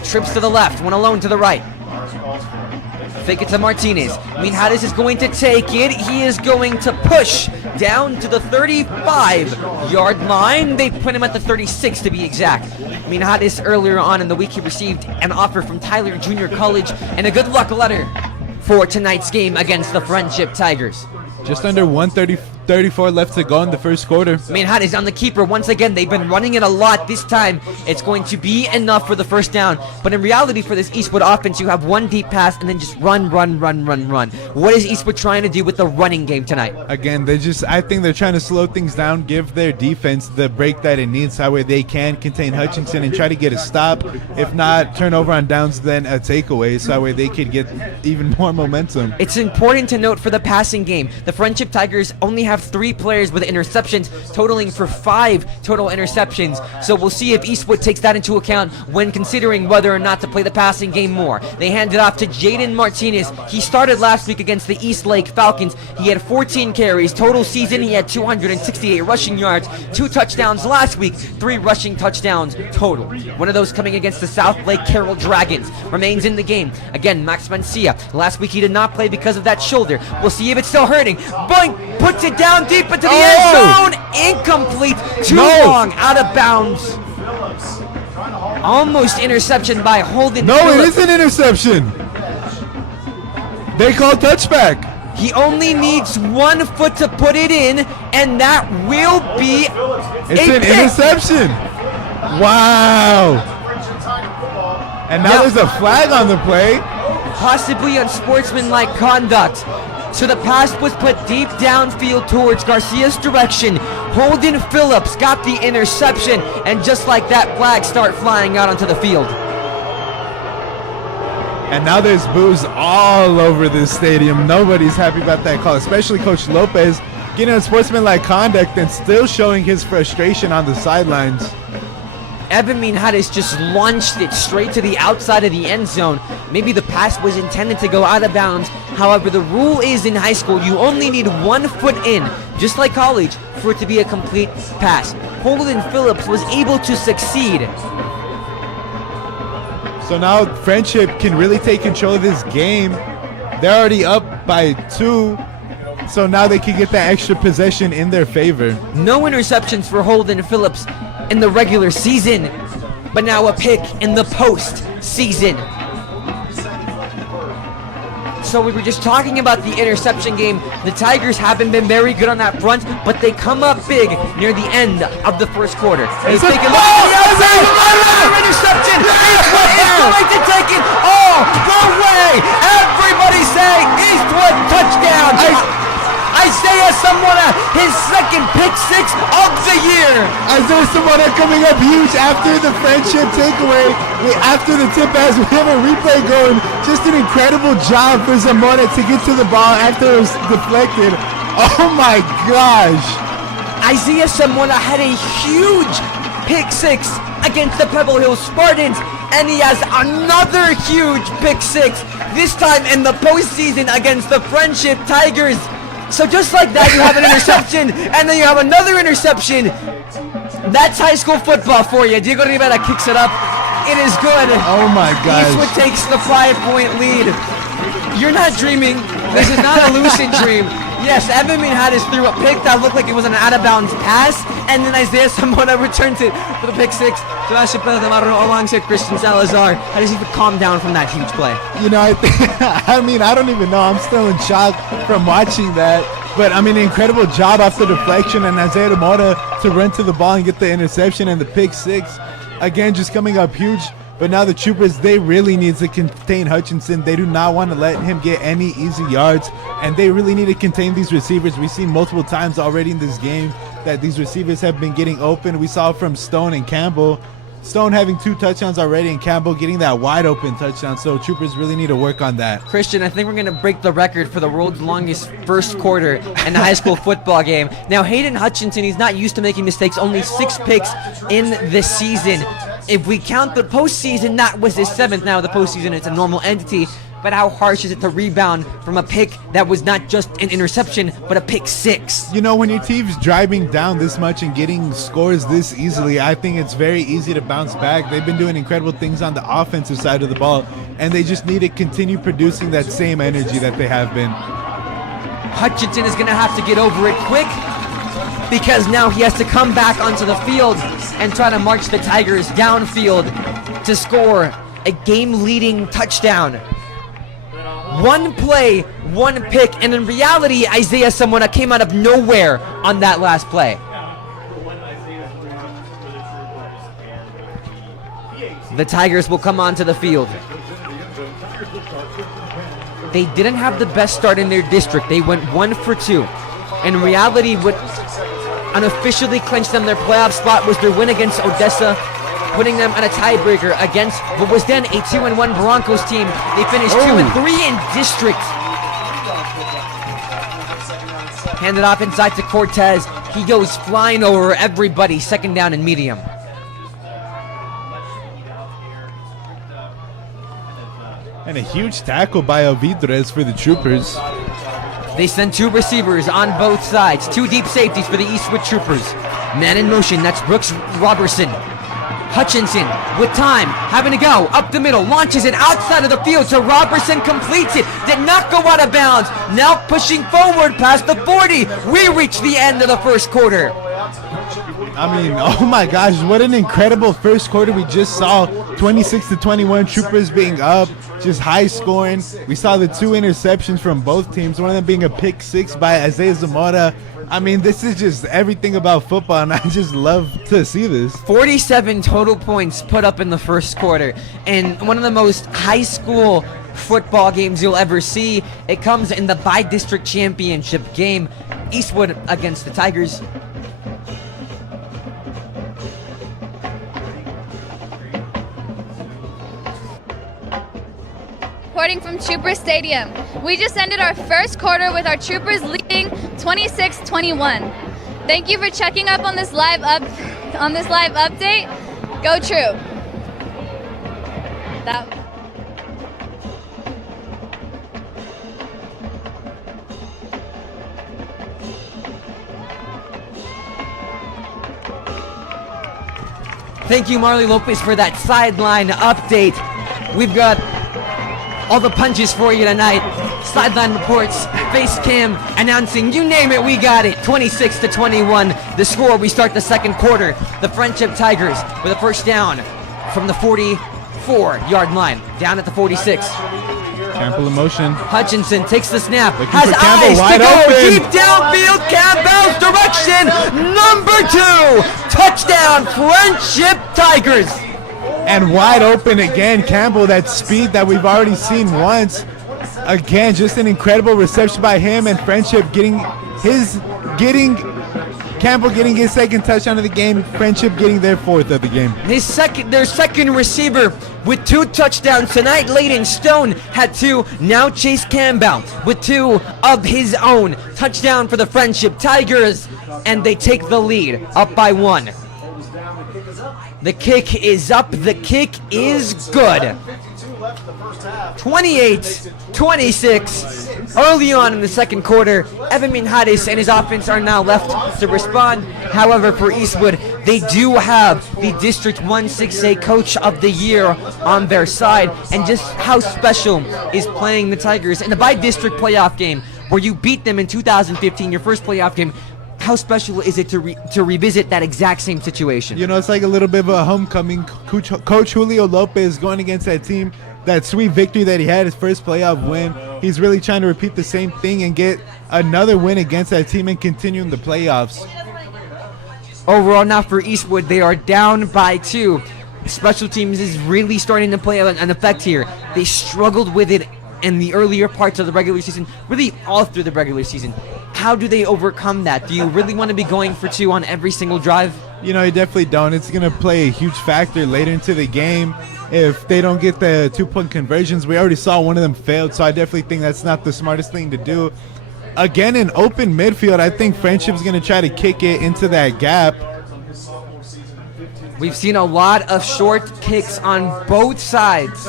Trips to the left, one alone to the right. Fake it to Martinez. I mean, Hadis is going to take it. He is going to push down to the 35-yard line. They put him at the 36 to be exact. I mean, Hadis earlier on in the week, he received an offer from Tyler Junior College and a good luck letter for tonight's game against the Friendship Tigers. Just under 1:34 left to go in the first quarter. I mean, Hadis on the keeper. Once again, they've been running it a lot. This time, it's going to be enough for the first down. But in reality, for this Eastwood offense, you have one deep pass and then just run. What is Eastwood trying to do with the running game tonight? Again, I think they're trying to slow things down, give their defense the break that it needs, that way they can contain Hutchinson and try to get a stop. If not, turnover on downs, then a takeaway, so that way they could get even more momentum. It's important to note for the passing game, the Friendship Tigers only have 3 players with interceptions, totaling for 5 total interceptions. So we'll see if Eastwood takes that into account when considering whether or not to play the passing game more. They hand it off to Jaden Martinez. He started last week against the East Lake Falcons. He had 14 carries. Total season, he had 268 rushing yards, 2 touchdowns last week, 3 rushing touchdowns total. One of those coming against the South Lake Carroll Dragons. Remains in the game. Again, Max Mancia. Last week he did not play because of that shoulder. We'll see if it's still hurting. Boink! Puts it down deep into the end zone. Incomplete. Too long. Out of bounds. Almost interception by Holden Phillips. It is an interception. They call touchback. He only needs 1 foot to put it in, and that will be It's an pick. interception. Wow. And now there's a flag on the play. Possibly unsportsmanlike conduct. So the pass was put deep downfield towards Garcia's direction. Holden Phillips got the interception, and just like that, flags start flying out onto the field. And now there's boos all over this stadium. Nobody's happy about that call, especially Coach Lopez getting unsportsmanlike conduct and still showing his frustration on the sidelines. Evan Minhares just launched it straight to the outside of the end zone. Maybe the pass was intended to go out of bounds. However, the rule is in high school, you only need 1 foot in, just like college, for it to be a complete pass. Holden Phillips was able to succeed. So now Friendship can really take control of this game. They're already up by 2, so now they can get that extra possession in their favor. No interceptions for Holden Phillips in the regular season, but now a pick in the post-season. So we were just talking about the interception game. The Tigers haven't been very good on that front, but they come up big near the end of the first quarter. They take a look at the outside. Another interception. Eastwood is going to take it all the way. Everybody say Eastwood touchdown. Isaiah Samora, his second pick 6 of the year. Isaiah Samora coming up huge after the Friendship takeaway. After the tip pass, we have a replay going. Just an incredible job for Zamora to get to the ball after it was deflected. Oh my gosh. Isaiah Samora had a huge pick 6 against the Pebble Hill Spartans, and he has another huge pick 6, this time in the postseason against the Friendship Tigers. So just like that, you have an interception, and then you have another interception. That's high school football for you. Diego Rivera kicks it up. It is good. Oh my gosh. Eastwood takes the 5-point lead. You're not dreaming. This is not a lucid dream. Yes, Evan Hadis threw a pick that looked like it was an out-of-bounds pass, and then Isaiah Samora returned it for the pick six. Josh alongside Christian Salazar. How does he calm down from that huge play? You know, I mean, I don't even know. I'm still in shock from watching that. But, I mean, incredible job off the deflection, and Isaiah Samora to run to the ball and get the interception and the pick six. Again, just coming up huge. But now the Troopers, they really need to contain Hutchinson. They do not want to let him get any easy yards, and they really need to contain these receivers. We've seen multiple times already in this game that these receivers have been getting open. We saw from Stone and Campbell. Stone having 2 touchdowns already, and Campbell getting that wide open touchdown. So Troopers really need to work on that. Christian, I think we're going to break the record for the world's longest first quarter in a high school football game. Now, Hayden Hutchinson, he's not used to making mistakes. Only 6 picks in this season. If we count the postseason, that was his 7th. Now, the postseason, it's a normal entity. But how harsh is it to rebound from a pick that was not just an interception, but a pick six? You know, when your team's driving down this much and getting scores this easily, I think it's very easy to bounce back. They've been doing incredible things on the offensive side of the ball, and they just need to continue producing that same energy that they have been. Hutchinson is going to have to get over it quick, because now he has to come back onto the field and try to march the Tigers downfield to score a game-leading touchdown. 1 play, 1 pick, and in reality, Isaiah Samora came out of nowhere on that last play. The Tigers will come onto the field. They didn't have the best start in their district. They went 1 for 2. In reality, what unofficially clinched them their playoff spot was their win against Odessa, putting them at a tiebreaker against what was then a 2-1 Broncos team. They finished 2-3 in district. Handed off inside to Cortez. He goes flying over everybody. 2nd down and medium. And a huge tackle by Alvidrez for the Troopers. They send 2 receivers on both sides. 2 deep safeties for the Eastwood Troopers. Man in motion, that's Brooks Robertson. Hutchinson with time, having to go up the middle, launches it outside of the field, so Robertson completes it, did not go out of bounds, now pushing forward past the 40. We reach the end of the first quarter. I mean, oh my gosh, what an incredible first quarter we just saw. 26-21, Troopers being up, just high scoring. We saw the 2 interceptions from both teams, one of them being a pick six by Isaiah Samora. I mean, this is just everything about football, and I just love to see this. 47 total points put up in the first quarter, and one of the most high school football games you'll ever see. It comes in the bi-district championship game, Eastwood against the Tigers. Reporting from Trooper Stadium. We just ended our first quarter with our Troopers leading 26-21. Thank you for checking up on this live update. Go Troop. Thank you, Marley Lopez, for that sideline update. We've got all the punches for you tonight. Sideline reports, face cam announcing, you name it, we got it. 26-21, the score. We start the second quarter. The Frenship Tigers with a first down from the 44-yard line, down at the 46. Campbell in motion. Hutchinson takes the snap, Looking has for Campbell, eyes to wide go open. deep downfield. Campbell's direction, number 2, touchdown, Frenship Tigers. And wide open again, Campbell, that speed that we've already seen once. Again, just an incredible reception by him, and Frenship Campbell getting his 2nd touchdown of the game, Frenship getting their 4th of the game. Their second receiver with 2 touchdowns tonight. Layden Stone had 2. Now Chase Campbell with 2 of his own. Touchdown for the Frenship Tigers, and they take the lead up by 1. The kick is up. The kick is good. 28-26. Early on in the second quarter, Evan Minhadis and his offense are now left to respond. However, for Eastwood, they do have the District 1-6A Coach of the Year on their side. And just how special is playing the Tigers in the bi-district playoff game where you beat them in 2015, your first playoff game. How special is it to revisit that exact same situation? You know, it's like a little bit of a homecoming. Coach Julio Lopez going against that team, that sweet victory that he had, his first playoff win. He's really trying to repeat the same thing and get another win against that team and continue in the playoffs. Overall, now for Eastwood, they are down by 2. Special teams is really starting to play an effect here. They struggled with it in the earlier parts of the regular season, really all through the regular season. How do they overcome that? Do you really want to be going for 2 on every single drive? You know, you definitely don't. It's going to play a huge factor later into the game if they don't get the 2-point conversions. We already saw one of them failed, so I definitely think that's not the smartest thing to do. Again, in open midfield, I think Frenship's going to try to kick it into that gap. We've seen a lot of short kicks on both sides.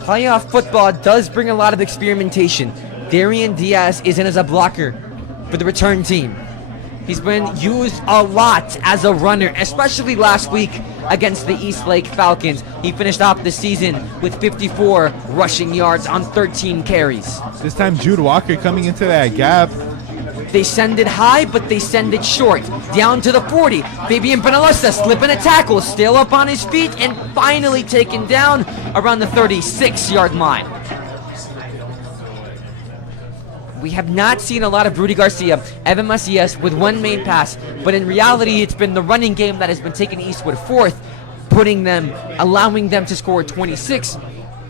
Playoff football does bring a lot of experimentation. Darian Diaz is in as a blocker for the return team. He's been used a lot as a runner, especially last week against the Eastlake Falcons. He finished off the season with 54 rushing yards on 13 carries. This time Jude Walker coming into that gap. They send it high, but they send it short. Down to the 40. Fabian Penalosa slipping a tackle, still up on his feet, and finally taken down around the 36-yard line. We have not seen a lot of Rudy Garcia, Evan Macias with one main pass, but in reality, it's been the running game that has been taking Eastwood fourth, allowing them to score 26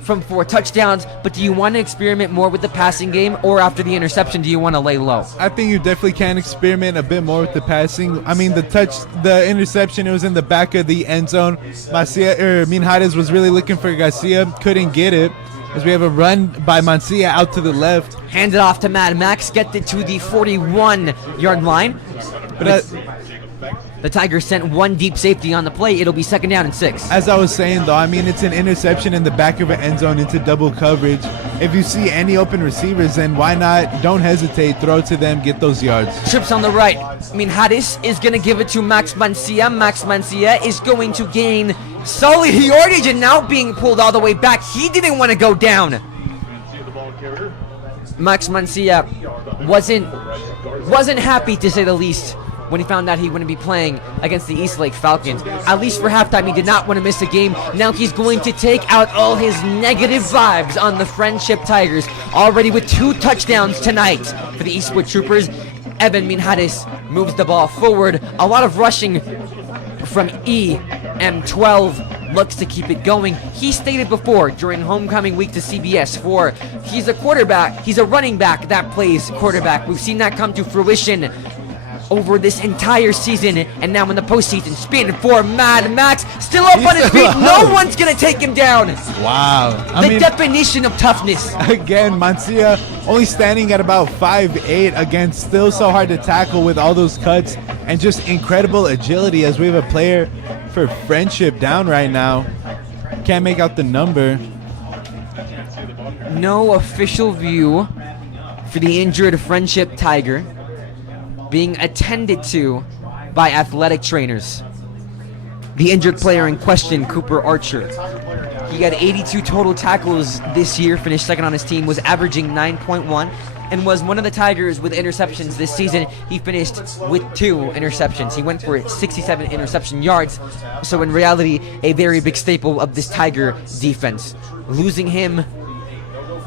from 4 touchdowns. But do you want to experiment more with the passing game, or after the interception, do you want to lay low? I think you definitely can experiment a bit more with the passing. I mean, the interception, it was in the back of the end zone. Minhares was really looking for Garcia, couldn't get it, as we have a run by Mancia out to the left. Hand it off to Mad Max, get it to the 41-yard line. But the Tigers sent one deep safety on the play. It'll be 2nd down and 6. As I was saying, though, I mean, it's an interception in the back of an end zone into double coverage. If you see any open receivers, then why not? Don't hesitate. Throw to them. Get those yards. Trips on the right. Minhares is going to give it to Max Mancia. Max Mancia is going to gain solid yardage and now being pulled all the way back. He didn't want to go down. Max Mancia wasn't happy, to say the least, when he found out he wouldn't be playing against the Eastlake Falcons. At least for halftime, he did not want to miss a game. Now he's going to take out all his negative vibes on the Frenship Tigers, already with 2 touchdowns tonight for the Eastwood Troopers. Evan Minhares moves the ball forward. A lot of rushing from EM12. Looks to keep it going. He stated before during homecoming week to CBS 4, he's a quarterback, he's a running back that plays quarterback. We've seen that come to fruition over this entire season, and now in the postseason. Spin for Mad Max, still up on his feet. No one's gonna take him down. Wow. I mean, definition of toughness. Again, Mancia only standing at about 5'8". Again, still so hard to tackle with all those cuts and just incredible agility, as we have a player for Frenship down right now. Can't make out the number. No official view for the injured Frenship Tiger, being attended to by athletic trainers. The injured player in question, Cooper Archer. He had 82 total tackles this year, finished 2nd on his team, was averaging 9.1, and was one of the Tigers with interceptions this season. He finished with 2 interceptions. He went for 67 interception yards, so in reality, a very big staple of this Tiger defense. Losing him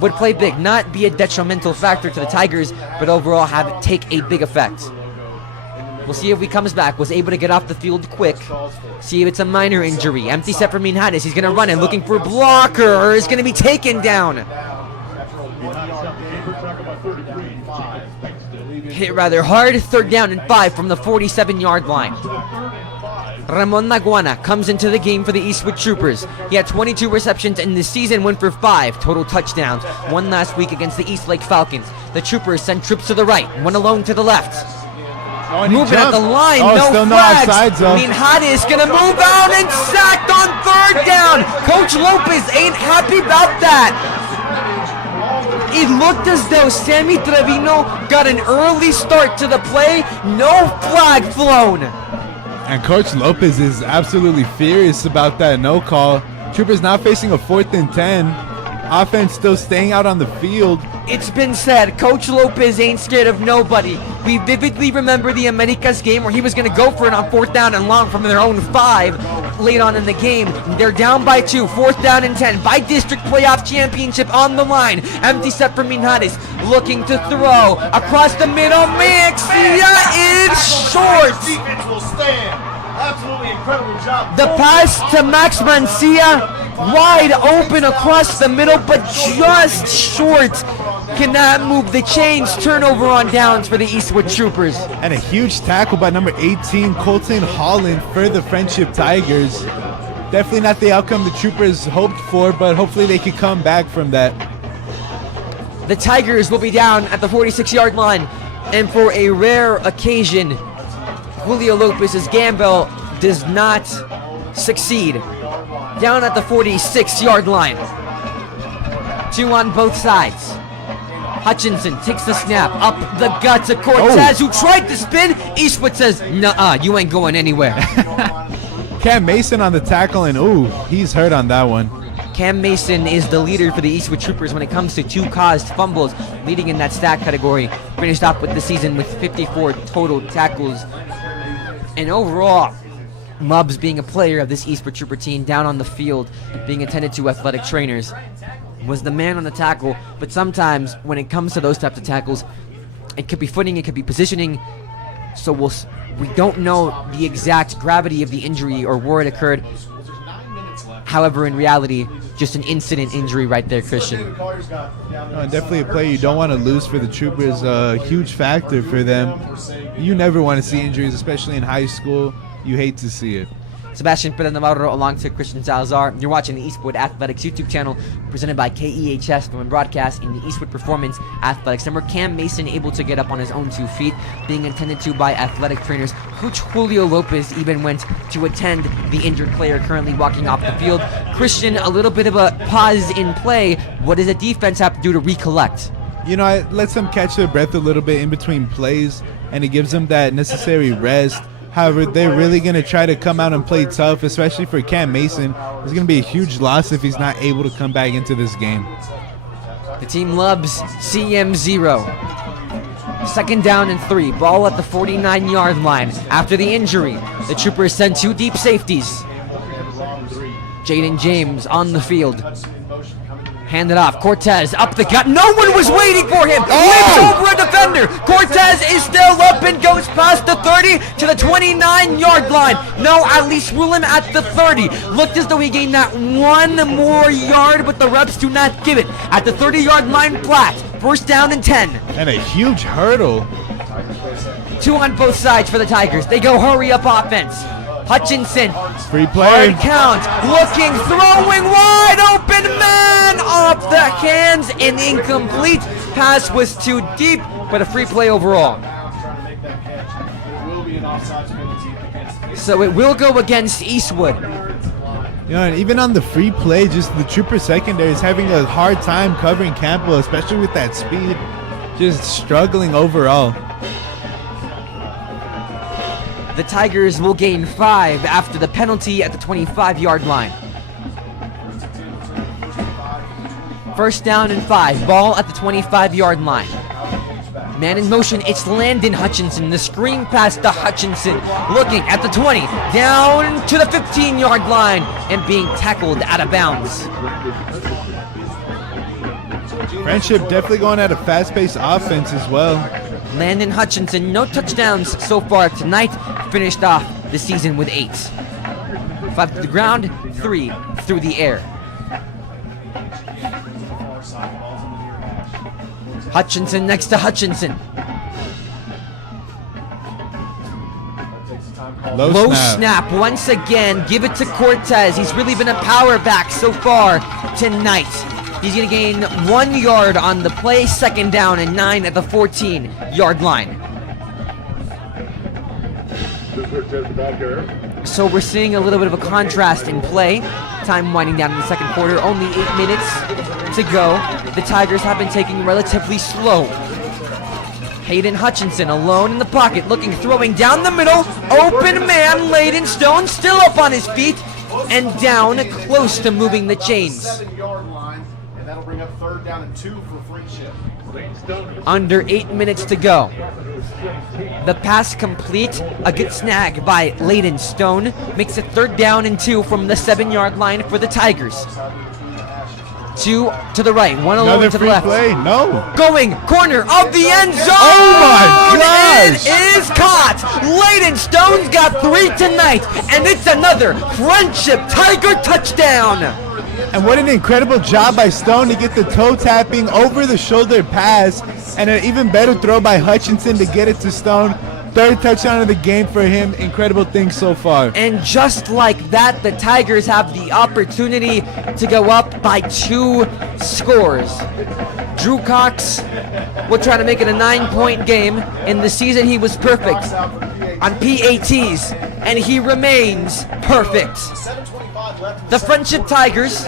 would play big, not be a detrimental factor to the Tigers, but overall take a big effect. We'll see if he comes back, was able to get off the field quick. See if it's a minor injury. Empty set for Minhares. He's going to run it, looking for a blocker. Is going to be taken down. Hit rather hard. 3rd down and 5 from the 47-yard line. Ramon Naguana comes into the game for the Eastwood Troopers. He had 22 receptions in this season, went for 5 total touchdowns. 1 last week against the Eastlake Falcons. The Troopers send trips to the right, 1 alone to the left. Moving at the line, no flags. Minhares gonna move out and sacked on 3rd down. Coach Lopez ain't happy about that. It looked as though Sammy Trevino got an early start to the play. No flag flown. And Coach Lopez is absolutely furious about that no call. Troopers now facing a 4th and 10. offense still staying out on the field. It's been said, Coach Lopez ain't scared of nobody. We vividly remember the Americas game where he was going to go for it on 4th down and long from their own 5 late on in the game. They're down by 2, 4th down and 10. By district playoff championship on the line. Empty set for Minhares, looking to throw across the middle. Maxia is short. Defense will stand. Absolutely incredible job. The pass to Max Mancia, wide open across the middle, but just short. Cannot move the chains. Turnover on downs for the Eastwood Troopers. And a huge tackle by number 18, Colton Holland, for the Frenship Tigers. Definitely not the outcome the Troopers hoped for, but hopefully they could come back from that. The Tigers will be down at the 46-yard line, and for a rare occasion, Julio Lopez's gamble does not succeed. Down at the 46-yard line. 2 on both sides. Hutchinson takes the snap, up the gut to Cortez, who tried to spin. Eastwood says, "Nuh-uh, you ain't going anywhere." Cam Mason on the tackle, and ooh, he's hurt on that one. Cam Mason is the leader for the Eastwood Troopers when it comes to 2 caused fumbles, leading in that stat category. Finished off with the season with 54 total tackles. And overall, Mubs, being a player of this Eastwood Trooper team, down on the field, being attended to athletic trainers, was the man on the tackle. But sometimes when it comes to those types of tackles, it could be footing, it could be positioning. So we don't know the exact gravity of the injury or where it occurred. However, in reality, just an incident injury right there, Christian. No, definitely a player you don't want to lose for the Troopers. A huge factor for them. You never want to see injuries, especially in high school. You hate to see it. Sebastian Perez Navarro alongside Christian Salazar. You're watching the Eastwood Athletics YouTube channel presented by KEHS, from broadcast in the Eastwood Performance Athletics Center. Cam Mason able to get up on his own 2 feet, being attended to by athletic trainers. Coach Julio Lopez even went to attend the injured player currently walking off the field. Christian, a little bit of a pause in play. What does the defense have to do to recollect? You know, it lets them catch their breath a little bit in between plays, and it gives them that necessary rest. However, they're really going to try to come out and play tough, especially for Cam Mason. It's going to be a huge loss if he's not able to come back into this game. The team loves CM0. 2nd down and 3. Ball at the 49-yard line. After the injury, the Troopers send 2 deep safeties. Jaden James on the field. Hand it off. Cortez up the gut. No one was waiting for him. Leaps over a defender. Cortez is still up and goes past the 30 to the 29-yard line. No, at least rule him at the 30. Looked as though he gained that 1 more yard, but the reps do not give it. At the 30-yard line, flat. 1st down and 10. And a huge hurdle. 2 on both sides for the Tigers. They go hurry up offense. Hutchinson, free play. Hard count, looking, throwing, wide open man, off the hands, and incomplete. Pass was too deep, but a free play overall. So it will go against Eastwood. You know, and even on the free play, just the Trooper secondary is having a hard time covering Campbell, especially with that speed. Just struggling overall. The Tigers will gain 5 after the penalty at the 25-yard line. 1st down and 5. Ball at the 25-yard line. Man in motion, it's Landon Hutchinson. The screen pass to Hutchinson. Looking at the 20. Down to the 15-yard line and being tackled out of bounds. Frenship definitely going at a fast-paced offense as well. Landon Hutchinson, no touchdowns so far tonight. Finished off the season with 8. 5 to the ground, 3 through the air. Hutchinson next to Hutchinson. Low snap once again. Give it to Cortez. He's really been a power back so far tonight. He's going to gain 1 yard on the play. 2nd down and 9 at the 14-yard line. So we're seeing a little bit of a contrast in play. Time winding down in the 2nd quarter. Only 8 minutes to go. The Tigers have been taking relatively slow. Hayden Hutchinson alone in the pocket, looking, throwing down the middle. Open man, Layden Stone still up on his feet and down, close to moving the chains. up 3rd down and 2 for Frenship. Under 8 minutes to go. The pass complete. A good snag by Layden Stone makes it 3rd down and 2 from the 7-yard line for the Tigers. 2 to the right, 1 alone Another to the free left. play. No. Going corner of the end zone. Oh my gosh. It is caught. Layden Stone's got 3 tonight, and it's another Frenship Tiger touchdown. And what an incredible job by Stone to get the toe tapping over the shoulder pass, and an even better throw by Hutchinson to get it to Stone. 3rd touchdown of the game for him. Incredible things so far. And just like that, the Tigers have the opportunity to go up by 2 scores. Drew Cox will try to make it a 9-point game. In the season, he was perfect on PATs, and he remains perfect. The Frenship Tigers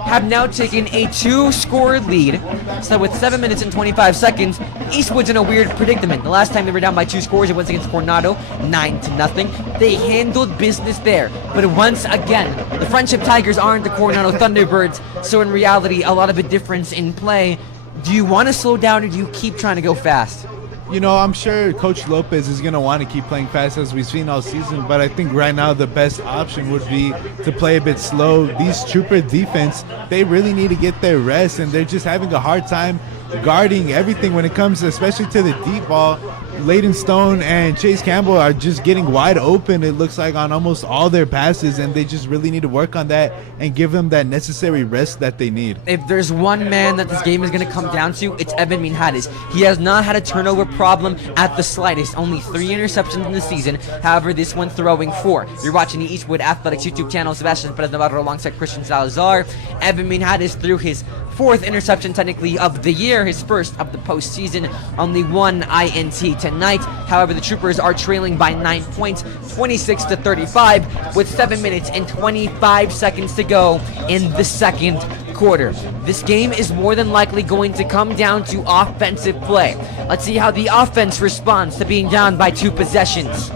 have now taken a 2-score lead. So with 7 minutes and 25 seconds, Eastwood's in a weird predicament. The last time they were down by 2 scores, it was against Coronado, 9-0. They handled business there. But once again, the Frenship Tigers aren't the Coronado Thunderbirds, so in reality, a lot of a difference in play. Do you want to slow down, or do you keep trying to go fast? You know, I'm sure Coach Lopez is going to want to keep playing fast as we've seen all season, but I think right now the best option would be to play a bit slow. These Trooper defense, they really need to get their rest, and they're just having a hard time guarding everything when it comes, especially to the deep ball. Layden Stone and Chase Campbell are just getting wide open, it looks like, on almost all their passes, and they just really need to work on that and give them that necessary rest that they need. If there's one man that this game is going to come down to, it's Evan Minhades. He has not had a turnover problem at the slightest. Only 3 interceptions in the season. However, this one throwing 4. You're watching the Eastwood Athletics YouTube channel. Sebastian Perez Navarro alongside Christian Salazar. Evan Minhades threw his 4th interception technically of the year, his 1st of the postseason. Only 1 INT tonight. However, the Troopers are trailing by 9 points, 26-35, with 7 minutes and 25 seconds to go in the 2nd quarter. This game is more than likely going to come down to offensive play. Let's see how the offense responds to being down by 2 possessions.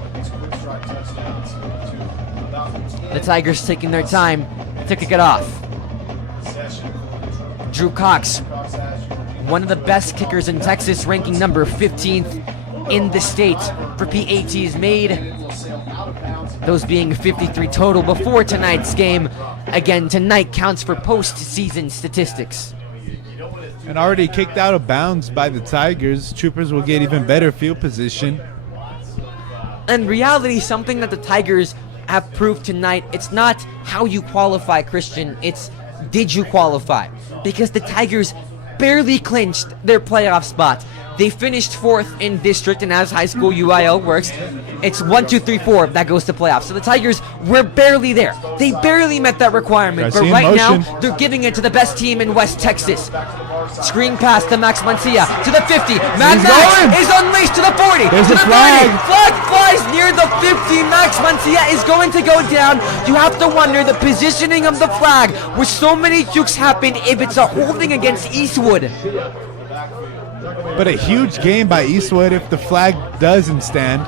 The Tigers taking their time to kick it off. Drew Cox, one of the best kickers in Texas, ranking number 15th in the state for PATs made, those being 53 total before tonight's game. Again, tonight counts for postseason statistics. And already kicked out of bounds by the Tigers. Troopers will get even better field position. In reality, something that the Tigers have proved tonight, it's not how you qualify, Christian, it's did you qualify? Because the Tigers barely clinched their playoff spot. They finished 4th in district, and as high school UIL works, it's 1, 2, 3, 4 that goes to playoffs. So the Tigers were barely there. They barely met that requirement, but right now, they're giving it to the best team in West Texas. Screen pass to Max Mancia to the 50. Max is unleashed to the 40. There's to a the flag. 30. Flag flies near the 50. Max Mancia is going to go down. You have to wonder the positioning of the flag, with so many jukes happen, if it's a holding against Eastwood. But a huge game by Eastwood if the flag doesn't stand.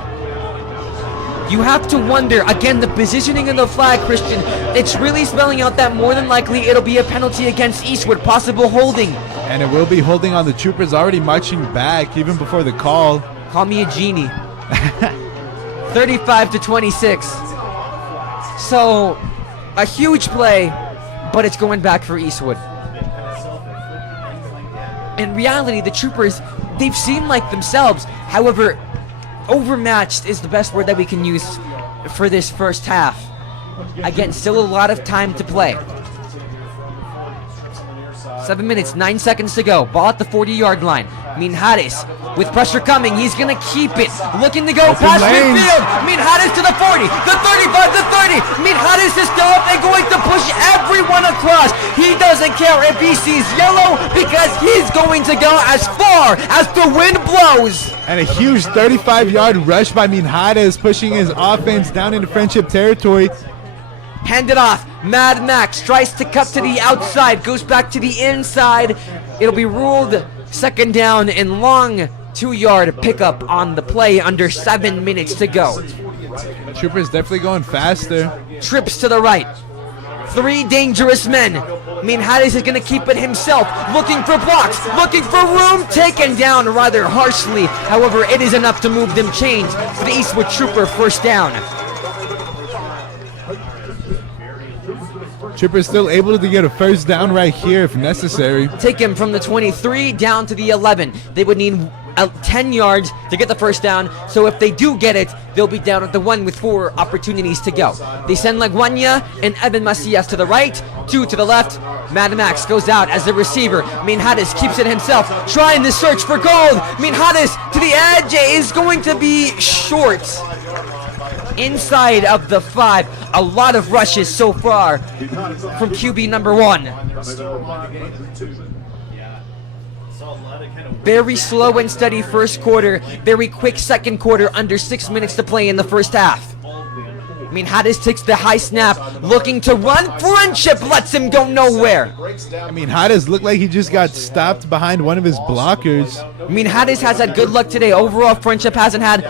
You have to wonder, again, the positioning of the flag, Christian. It's really spelling out that more than likely it'll be a penalty against Eastwood, possible holding. And it will be holding on the Troopers, already marching back even before the call. Call me a genie. 35-26. So, a huge play, but it's going back for Eastwood. In reality, the Troopers, they've seemed like themselves. However, overmatched is the best word that we can use for this first half. Again, still a lot of time to play. 7 minutes, 9 seconds to go. Ball at the 40-yard line. Minhades with pressure coming. He's going to keep it. Looking to go past midfield. Minhades to the 40, the 35, the 30. Minhades is still up and going to push everyone across. He doesn't care if he sees yellow, because he's going to go as far as the wind blows. And a huge 35-yard rush by Minhades, pushing his offense down into Frenship territory. Hand it off. Mad Max tries to cut to the outside, goes back to the inside. It'll be ruled second down and long. 2-yard pickup on the play, under 7 minutes to go. Troopers definitely going faster. Trips to the right. Three dangerous men. Minhares is going to keep it himself, looking for blocks, looking for room, taken down rather harshly. However, it is enough to move them chains for the Eastwood Trooper first down. Trooper's still able to get a first down right here if necessary. Take him from the 23 down to the 11. They would need 10 yards to get the first down, so if they do get it, they'll be down at the 1 with 4 opportunities to go. They send Laguanya and Evan Macias to the right, 2 to the left. Mad Max goes out as the receiver. Minhares keeps it himself, trying to search for gold. Minhares to the edge is going to be short. Inside of the 5, a lot of rushes so far from QB number 1. Very slow and steady first quarter, very quick second quarter, under 6 minutes to play in the first half. Minhares takes the high snap, looking to run. Frenship lets him go nowhere. Minhares looked like he just got stopped behind one of his blockers. Minhares has had good luck today. Overall, Frenship hasn't had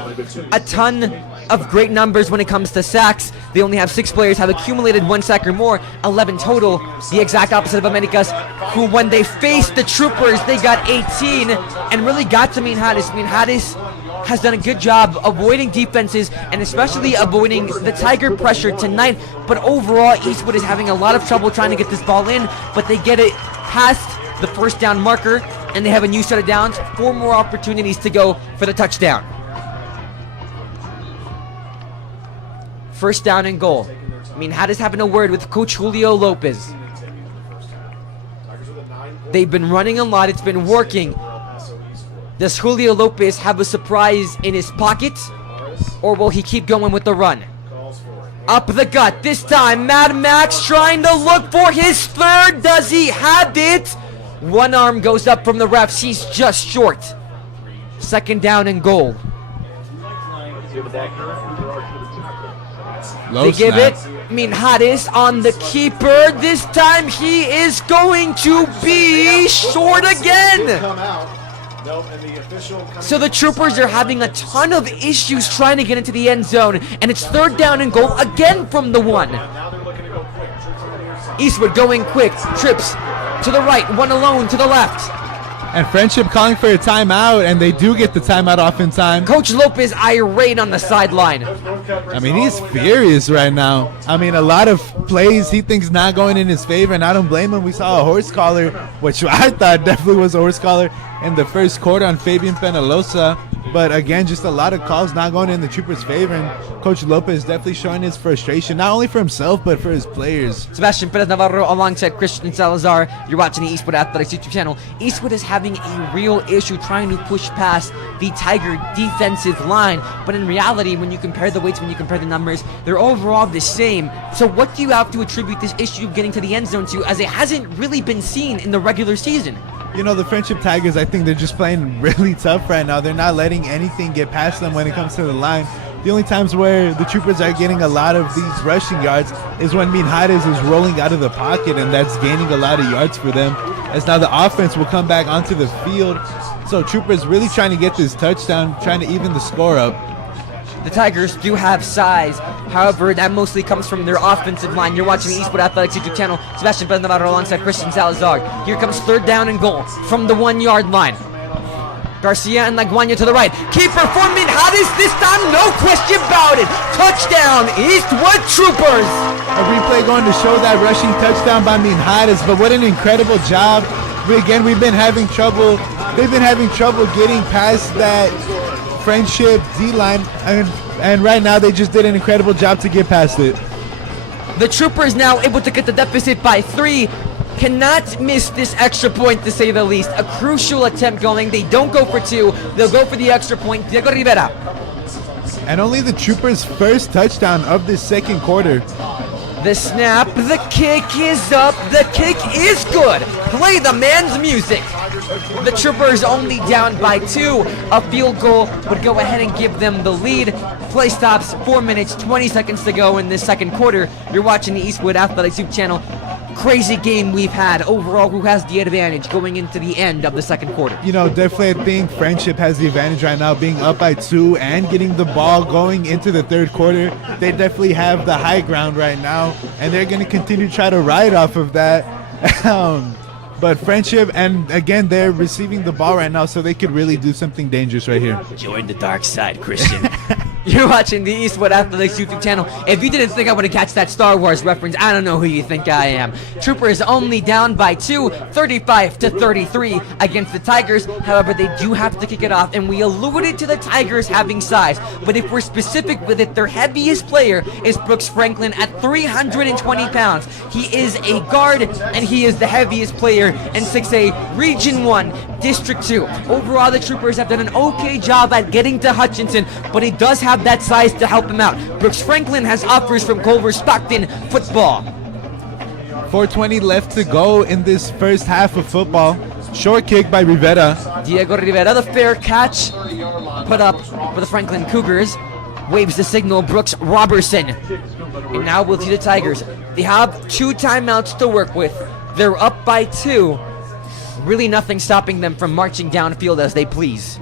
a ton of great numbers when it comes to sacks. They only have 6 players have accumulated 1 sack or more, 11 total. The exact opposite of Americas, who when they faced the Troopers, they got 18 and really got to Minhares. Minhares has done a good job avoiding defenses and especially avoiding the Tiger pressure tonight. But overall, Eastwood is having a lot of trouble trying to get this ball in, but they get it past the first down marker and they have a new set of downs. 4 more opportunities to go for the touchdown. First down and goal. Minhares having a word with Coach Julio Lopez. They've been running a lot. It's been working. Does Julio Lopez have a surprise in his pocket? Or will he keep going with the run? Up the gut. This time, Mad Max trying to look for his 3rd. Does he have it? One arm goes up from the refs. He's just short. Second down and goal. They give it. Minhares on the keeper. This time he is going to be short again. So the Troopers are having a ton of issues trying to get into the end zone, and it's 3rd down and goal again from the 1. Eastwood going quick, trips to the right, 1 alone to the left. And Frenship calling for a timeout, and they do get the timeout off in time. Coach Lopez irate on the sideline. I mean, he's furious right now. I mean, a lot of plays he thinks not going in his favor, and I don't blame him. We saw a horse collar, which I thought definitely was a horse collar in the first quarter on Fabian Penalosa. But again, just a lot of calls not going in the Troopers' favor, and Coach Lopez definitely showing his frustration, not only for himself, but for his players. Sebastian Perez Navarro alongside Christian Salazar. You're watching the Eastwood Athletics YouTube channel. Eastwood is having a real issue trying to push past the Tiger defensive line, but in reality, when you compare the weights, when you compare the numbers, they're overall the same. So what do you have to attribute this issue of getting to the end zone to, as it hasn't really been seen in the regular season? You know, the Frenship Tigers, I think they're just playing really tough right now. They're not letting anything get past them when it comes to the line. The only times where the Troopers are getting a lot of these rushing yards is when Minhares is rolling out of the pocket, and that's gaining a lot of yards for them, as now the offense will come back onto the field. So Troopers really trying to get this touchdown, trying to even the score up. The Tigers do have size. However, that mostly comes from their offensive line. You're watching the Eastwood Athletics YouTube channel. Sebastian Perez Navarro alongside Christian Salazar. Here comes 3rd down and goal from the 1-yard line. Garcia and Laguanya to the right. Keeper for Minhares. This time, no question about it. Touchdown, Eastwood Troopers. A replay going to show that rushing touchdown by Minhares, but what an incredible job. We've been having trouble. They've been having trouble getting past that Frenship D-line, and right now they just did an incredible job to get past it. The Troopers now able to get the deficit by 3. Cannot miss this extra point, to say the least. A crucial attempt going. They don't go for 2. They'll go for the extra point. Diego Rivera. And only the Troopers' first touchdown of this second quarter. The snap, the kick is up, the kick is good. Play the man's music. The Troopers only down by 2. A field goal would go ahead and give them the lead. Play stops, 4 minutes, 20 seconds to go in this second quarter. You're watching the Eastwood Athletics YouTube channel. crazy game we've had. Overall, who has the advantage going into the end of the second quarter? You know, definitely I think Frenship has the advantage right now, being up by 2 and getting the ball going into the third quarter. They definitely have the high ground right now, and they're going to continue to try to ride off of that. But Frenship, and again, they're receiving the ball right now, so they could really do something dangerous right here. Join the dark side, Christian. You're watching the Eastwood Athletics YouTube channel. If you didn't think I would have catch that Star Wars reference, I don't know who you think I am. Troopers only down by 2, 35-33 against the Tigers. However, they do have to kick it off, and we alluded to the Tigers having size. But if we're specific with it, their heaviest player is Brooks Franklin at 320 pounds. He is a guard, and he is the heaviest player in 6A Region 1, District 2. Overall, the Troopers have done an okay job at getting to Hutchinson, but he does have that size to help him out. Brooks Franklin has offers from Culver Stockton football. 4:20 left to go in this first half of football. Short kick by Rivera. Diego Rivera, the fair catch, put up for the Franklin Cougars. Waves the signal, Brooks Robertson. And now we'll see the Tigers. They have 2 timeouts to work with. They're up by 2. Really nothing stopping them from marching downfield as they please.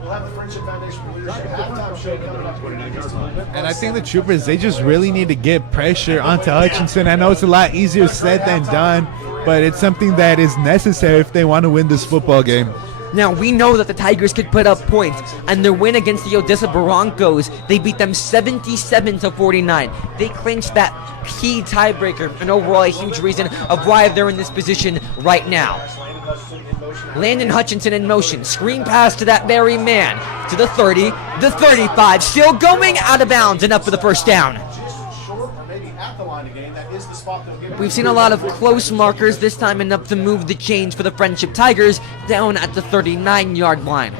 We'll have the Frenship Foundation Leadership halftime show coming up here in just a little bit. And I think the Troopers, they just really need to get pressure onto Hutchinson. I know it's a lot easier said than done, but it's something that is necessary if they want to win this football game. Now, we know that the Tigers could put up points, and their win against the Odessa Broncos, they beat them 77-49. They clinched that key tiebreaker, and overall a huge reason of why they're in this position right now. Landon Hutchinson in motion, screen pass to that very man, to the 30, the 35, still going out of bounds, and up for the first down. We've seen a lot of close markers, this time enough to move the chains for the Frenship Tigers down at the 39-yard line.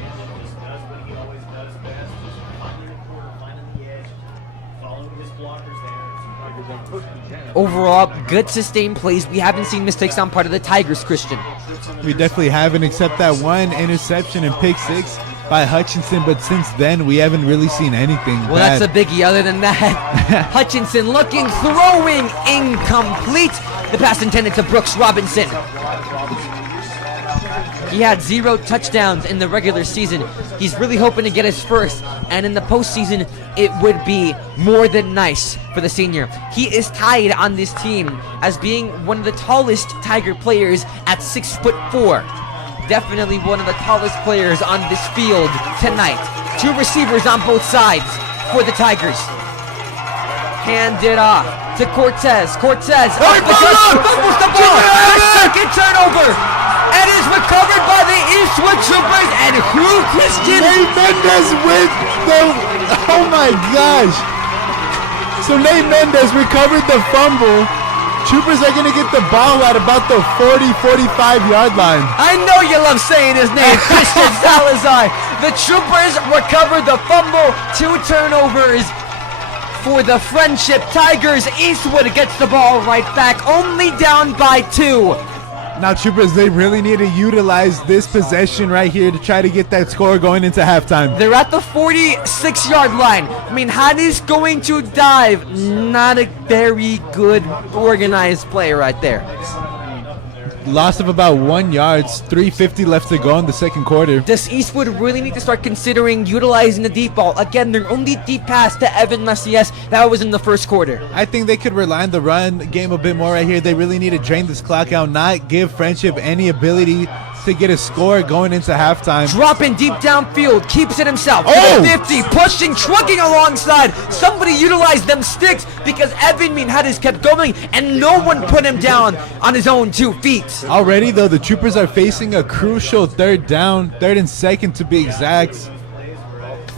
Overall, good sustained plays. We haven't seen mistakes on part of the Tigers, Christian. We definitely haven't, except that one interception and pick 6 by Hutchinson, but since then we haven't really seen anything Well, bad. that's a biggie. Other than that, Hutchinson looking, throwing, incomplete. The pass intended to Brooks Robinson. He had 0 touchdowns in the regular season. He's really hoping to get his first, and in the postseason, it would be more than nice for the senior. He is tied on this team as being one of the tallest Tiger players at 6'4". Definitely one of the tallest players on this field tonight. 2 receivers on both sides for the Tigers. Hand it off to Cortez. Cortez fumbles the ball. The second turnover. And is recovered by the Eastwood Troopers. And who, Christian? Nate Mendez with the... Oh my gosh. So Nate Mendez recovered the fumble. Troopers are going to get the ball at about the 40-45-yard line. I know you love saying his name, Christian Salazar. The Troopers recover the fumble. 2 turnovers for the Frenship Tigers. Eastwood gets the ball right back, only down by 2. Now, Troopers, they really need to utilize this possession right here to try to get that score going into halftime. They're at the 46-yard line. I mean, Hadi's going to dive. Not a very good organized play right there. Loss of about 1 yard, 3:50 left to go in the second quarter. Does Eastwood really need to start considering utilizing the deep ball? Again, their only deep pass to Evan Macias, that was in the first quarter. I think they could rely on the run game a bit more right here. They really need to drain this clock out, not give Frenship any ability to get a score going into halftime. Dropping deep downfield, keeps it himself. Oh! 50, pushing, trucking alongside. Somebody utilized them sticks because Evan Minhadis kept going and no one put him down on his own 2 feet. Already, though, the Troopers are facing a crucial third down, 3rd and 2nd to be exact.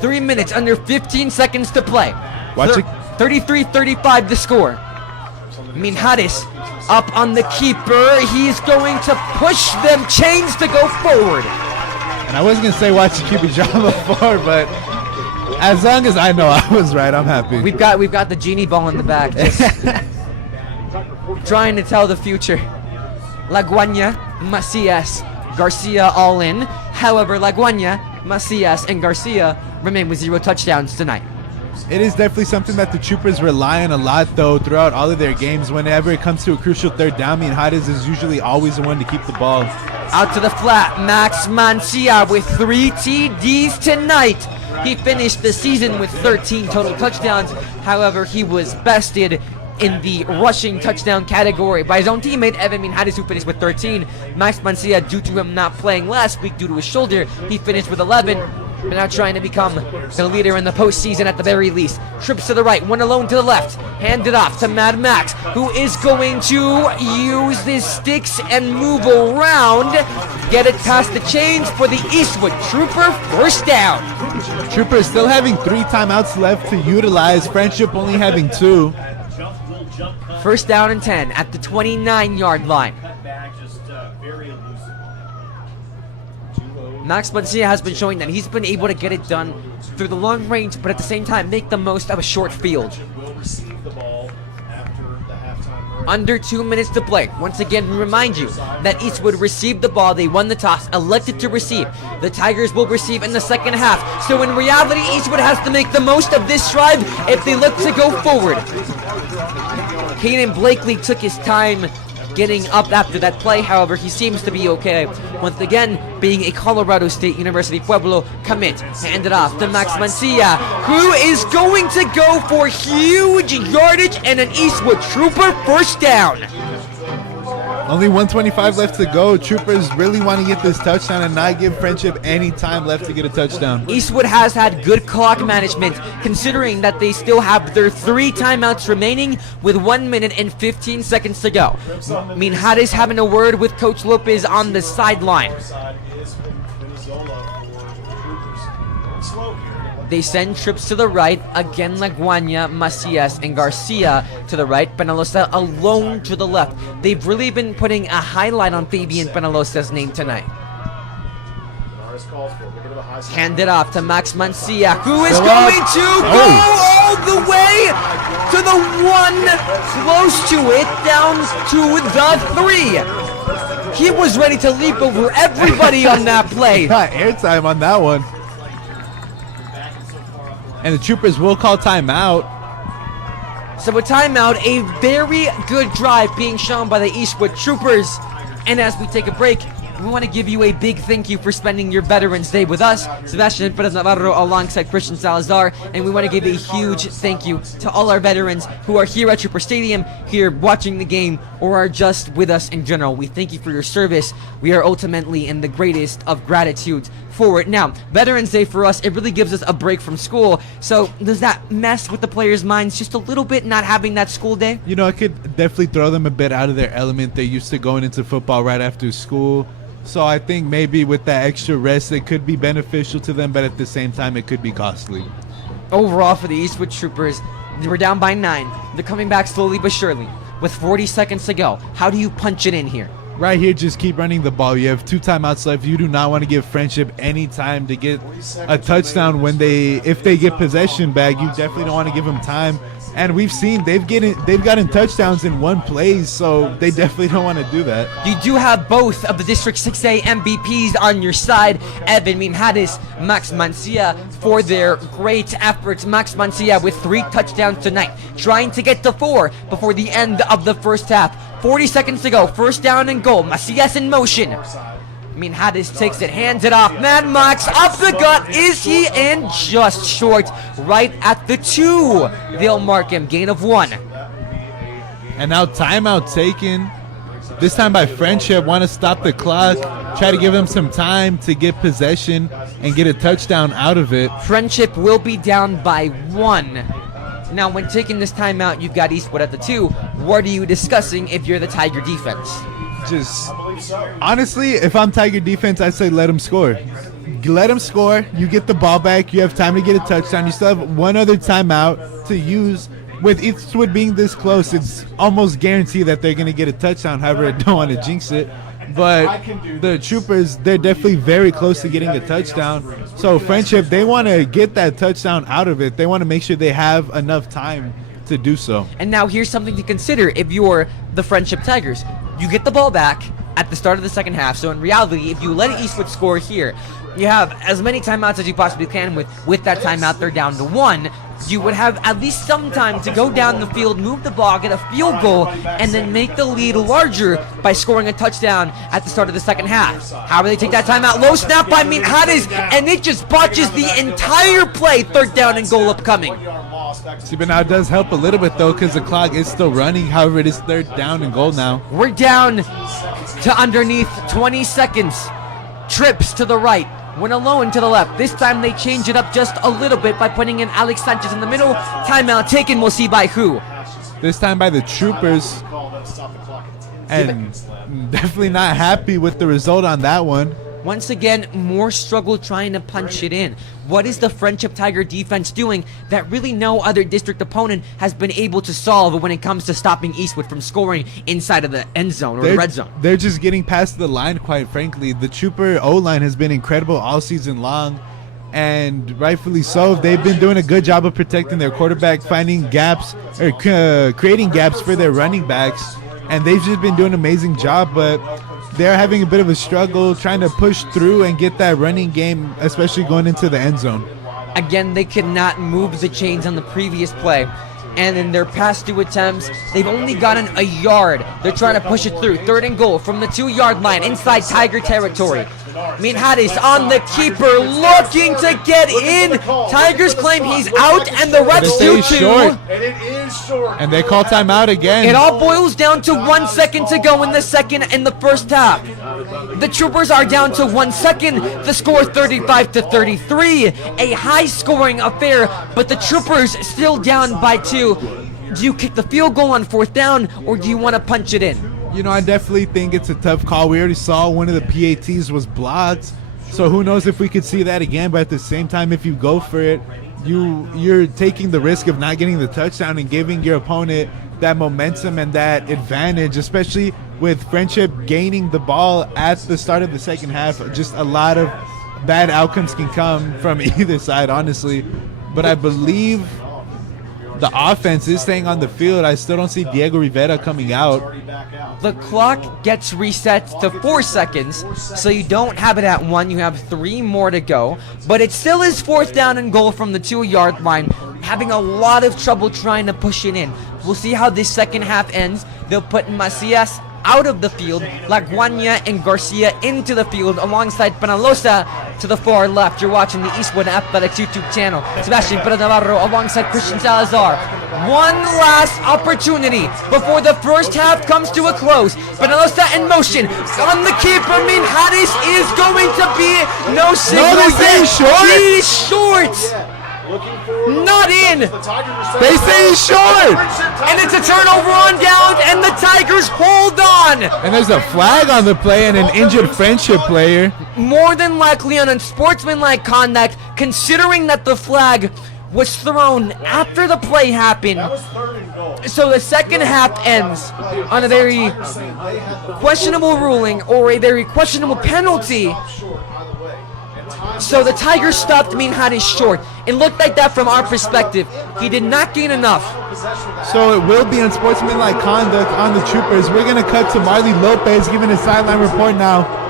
3 minutes, under 15 seconds to play. Watch it. 33-35 the score. Minhadis up on the keeper. He's going to push them chains to go forward. And I wasn't going to say watch the QB draw before, but as long as I know I was right, I'm happy. We've got the genie ball in the back, just trying to tell the future. Laguana, Macias, Garcia all in. However, Laguana, Macias, and Garcia remain with 0 touchdowns tonight. It is definitely something that the Troopers rely on a lot, though, throughout all of their games. Whenever it comes to a crucial third down, Hades is usually always the one to keep the ball. Out to the flat, Max Mancia with 3 TDs tonight. He finished the season with 13 total touchdowns. However, he was bested in the rushing touchdown category by his own teammate Evan Minhadis, who finished with 13. Max Mancia, due to him not playing last week due to his shoulder, he finished with 11. But now trying to become the leader in the postseason at the very least. Trips to the right, one alone to the left. Hand it off to Mad Max, who is going to use his sticks and move around. Get it past the chains for the Eastwood Trooper, first down. Troopers still having 3 timeouts left to utilize. Friendship only having 2. First down and 10 at the 29-yard line. Max Mancia has been showing that he's been able to get it done through the long range, but at the same time make the most of a short field. Under 2 minutes to play. Once again, we remind you that Eastwood received the ball. They won the toss, elected to receive. The Tigers will receive in the second half. So in reality, Eastwood has to make the most of this drive if they look to go forward. Kaden Blakely took his time getting up after that play. However, he seems to be okay. Once again, being a Colorado State University Pueblo commit. Hand it off to Max Mancia, who is going to go for huge yardage and an Eastwood Trooper first down. Only 125 left to go. Troopers really want to get this touchdown and not give Friendship any time left to get a touchdown. Eastwood has had good clock management, considering that they still have their 3 timeouts remaining with 1 minute and 15 seconds to go. Minhadis having a word with Coach Lopez on the sideline. They send trips to the right. Again, Laguana, Macias, and Garcia to the right. Penalosa alone to the left. They've really been putting a highlight on Fabian Penalosa's name tonight. Hand it off to Max Mancia, who is going to go all the way to the 1, close to it, down to the 3. He was ready to leap over everybody on that play. Got airtime on that one. And the Troopers will call timeout. So a timeout, a very good drive being shown by the Eastwood Troopers. And as we take a break, we want to give you a big thank you for spending your Veterans Day with us, Sebastian Perez Navarro alongside Christian Salazar, and we want to give a huge thank you to all our veterans who are here at Trooper Stadium, here watching the game, or are just with us in general. We thank you for your service. We are ultimately in the greatest of gratitude for it. Now, Veterans Day for us, it really gives us a break from school, so does that mess with the players' minds just a little bit, not having that school day? You know, it could definitely throw them a bit out of their element. They're used to going into football right after school. So I think maybe with that extra rest, it could be beneficial to them, but at the same time, it could be costly. Overall, for the Eastwood Troopers, they were down by 9. They're coming back slowly but surely. With 40 seconds to go, how do you punch it in here? Right here, just keep running the ball. You have 2 timeouts left. You do not want to give Friendship any time to get a touchdown if they get possession back. You definitely don't want to give them time. And we've seen they've gotten touchdowns in one play, so they definitely don't want to do that. You do have both of the District 6A MVPs on your side, Evan Minhadis, Max Mancia, for their great efforts. Max Mancia with 3 touchdowns tonight, trying to get to 4 before the end of the first half. 40 seconds to go, first down and goal. Macias in motion. Minhadis takes it, hands it off. Mad Max up the gut. Is he in? Just short, right at the 2. They'll mark him, gain of 1. And now timeout taken. This time by Friendship. Want to stop the clock. Try to give them some time to get possession and get a touchdown out of it. Friendship will be down by 1. Now, when taking this timeout, you've got Eastwood at the 2. What are you discussing if you're the Tiger defense? Just honestly, if I'm Tiger defense, I'd say let them score. Let them score. You get the ball back. You have time to get a touchdown. You still have 1 other timeout to use. With Eastwood being this close, it's almost guaranteed that they're going to get a touchdown. However, I don't want to jinx it. But the Troopers, they're definitely very close to getting a touchdown. So Friendship, they want to get that touchdown out of it. They want to make sure they have enough time to do so. And now here's something to consider if you're the Friendship Tigers. You get the ball back at the start of the second half. So in reality, if you let Eastwood score here, you have as many timeouts as you possibly can. With that timeout, they're down to 1. you would have at least some time to go down the field, move the ball, get a field goal, and then make the lead larger by scoring a touchdown at the start of the second half. How do they take that time out? Low snap by Minhares, and it just botches the entire play. Third down and goal upcoming. See, but now it does help a little bit though, because the clock is still running. However, it is third down and goal now. We're down to underneath 20 seconds. Trips to the right, went alone to the left. This time they change it up just a little bit by putting in Alex Sanchez in the middle. Timeout taken, we'll see by who. This time by the Troopers. And definitely not happy with the result on that one. Once again, more struggle trying to punch it in. What is the Frenship Tiger defense doing that really no other district opponent has been able to solve when it comes to stopping Eastwood from scoring inside of the end zone or the red zone? They're just getting past the line, quite frankly. The Trooper O-line has been incredible all season long, and rightfully so. They've been doing a good job of protecting their quarterback, finding gaps, or creating gaps for their running backs, and they've just been doing an amazing job, but they're having a bit of a struggle trying to push through and get that running game, especially going into the end zone. Again, they could not move the chains on the previous play. And in their past 2 attempts, they've only gotten a yard. They're trying to push it through. Third and goal from the 2-yard line inside Tiger territory. Minhares on the keeper looking to get in. Tigers claim he's out, and the refs do too. And it is short. And they call timeout again. It all boils down to 1 second to go in the first half. The Troopers are down to 1 second. The score 35-33. A high-scoring affair, but the Troopers still down by 2. Do you kick the field goal on 4th down, or do you want to punch it in? You know, I definitely think it's a tough call. We already saw one of the PATs was blocked, so who knows if we could see that again. But at the same time, if you go for it, you're taking the risk of not getting the touchdown and giving your opponent that momentum and that advantage, especially with Frenship gaining the ball at the start of the second half. Just a lot of bad outcomes can come from either side, honestly. But I believe the offense is staying on the field. I still don't see Diego Rivera coming out. The clock gets reset to 4 seconds, so you don't have it at 1. You have 3 more to go. But it still is 4th down and goal from the 2-yard line. Having a lot of trouble trying to push it in. We'll see how this second half ends. They'll put Macias out of the field, Laguana and Garcia into the field alongside Penalosa to the far left. You're watching the Eastwood Athletics YouTube channel. Sebastian Perez Navarro alongside Christian Salazar. One last opportunity before the first half comes to a close. Penalosa in motion on the keeper. Minhares is going to be no signal. No, they say he's short. He's short. Not in. They say he's short. And it's a turnover on downs, and the Tigers hold on. And there's a flag on the play and an injured Frenship player. More than likely on unsportsmanlike conduct, considering that the flag was thrown after the play happened. So the second half ends on a very questionable ruling or a very questionable penalty. So the Tigers stopped Minhares short. It looked like that from our perspective. He did not gain enough. So it will be unsportsmanlike conduct on the Troopers. We're going to cut to Marley Lopez giving a sideline report now.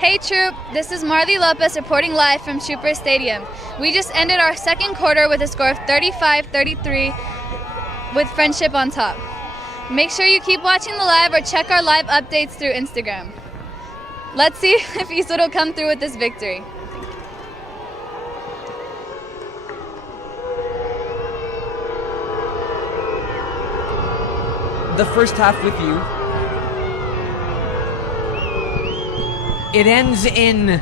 Hey Troop, this is Marley Lopez reporting live from Trooper Stadium. We just ended our second quarter with a score of 35-33 with Frenship on top. Make sure you keep watching the live or check our live updates through Instagram. Let's see if Eastwood will come through with this victory. The first half with you. It ends in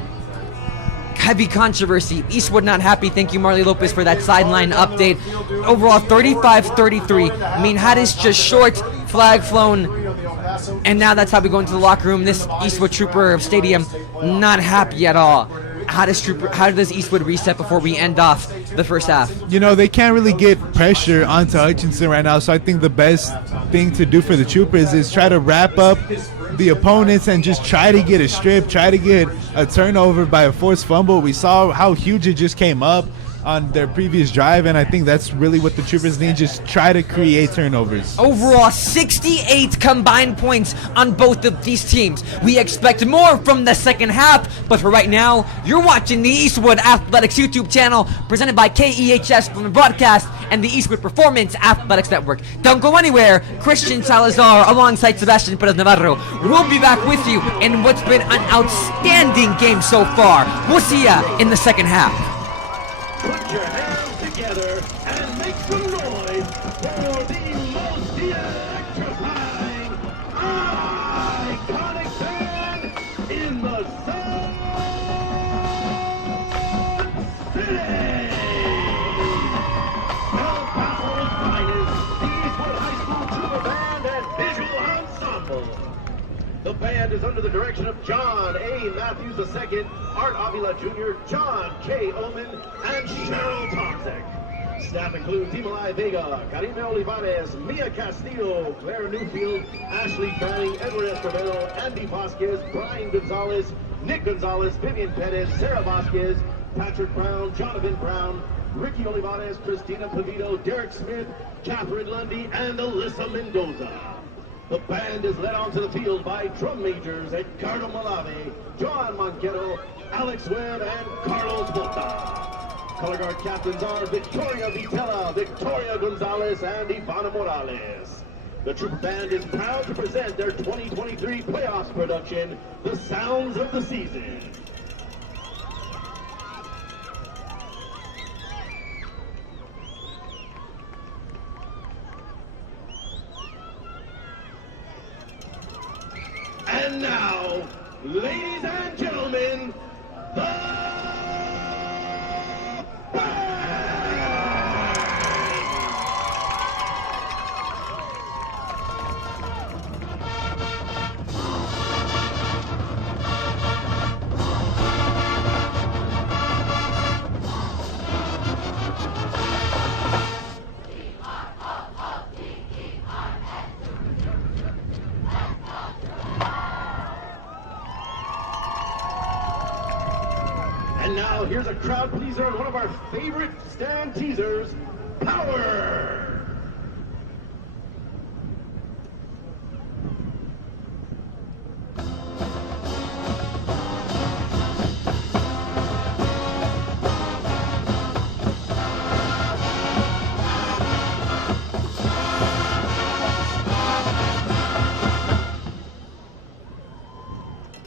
heavy controversy. Eastwood not happy. Thank you, Marley Lopez, for that sideline update. Overall, 35-33. Minhares just short. flag flown, Three on the El Paso. and now that's how we go into the locker room. This Eastwood Trooper Stadium, not happy at all. How does Eastwood reset before we end off the first half? You know, they can't really get pressure onto Hutchinson right now, so I think the best thing to do for the Troopers is try to wrap up the opponents and just try to get a strip, try to get a turnover by a forced fumble. We saw how huge it just came up on their previous drive, and I think that's really what the Troopers need, just try to create turnovers. Overall, 68 combined points on both of these teams. We expect more from the second half, but for right now, you're watching the Eastwood Athletics YouTube channel presented by KEHS from the broadcast and the Eastwood Performance Athletics Network. Don't go anywhere. Christian Salazar alongside Sebastian Perez Navarro will be back with you in what's been an outstanding game so far. We'll see ya in the second half. Put your hands together and make some noise for the most electrifying, iconic band in the Sun City! El Paso's finest, the Eastwood High School Trooper Band and Visual Ensemble. The band is under the direction of John A. Matthews II, Art Avila Jr., John K. Oman, and Cheryl Tomzek. Staff includes Imalai Vega, Karime Olivares, Mia Castillo, Claire Newfield, Ashley Fanning, Edward Escobedo, Andy Vasquez, Brian Gonzalez, Nick Gonzalez, Vivian Perez, Sarah Vasquez, Patrick Brown, Jonathan Brown, Ricky Olivares, Christina Pavito, Derek Smith, Catherine Lundy, and Alyssa Mendoza. The band is led onto the field by drum majors Edgardo Malave, Joan Monquero, Alex Webb, and Carlos Bota. Color guard captains are Victoria Vitella, Victoria Gonzalez, and Ivana Morales. The Trooper Band is proud to present their 2023 playoffs production, The Sounds of the Season. And now, ladies and gentlemen, the band! And now, here's a crowd pleaser and one of our favorite stand teasers, Power!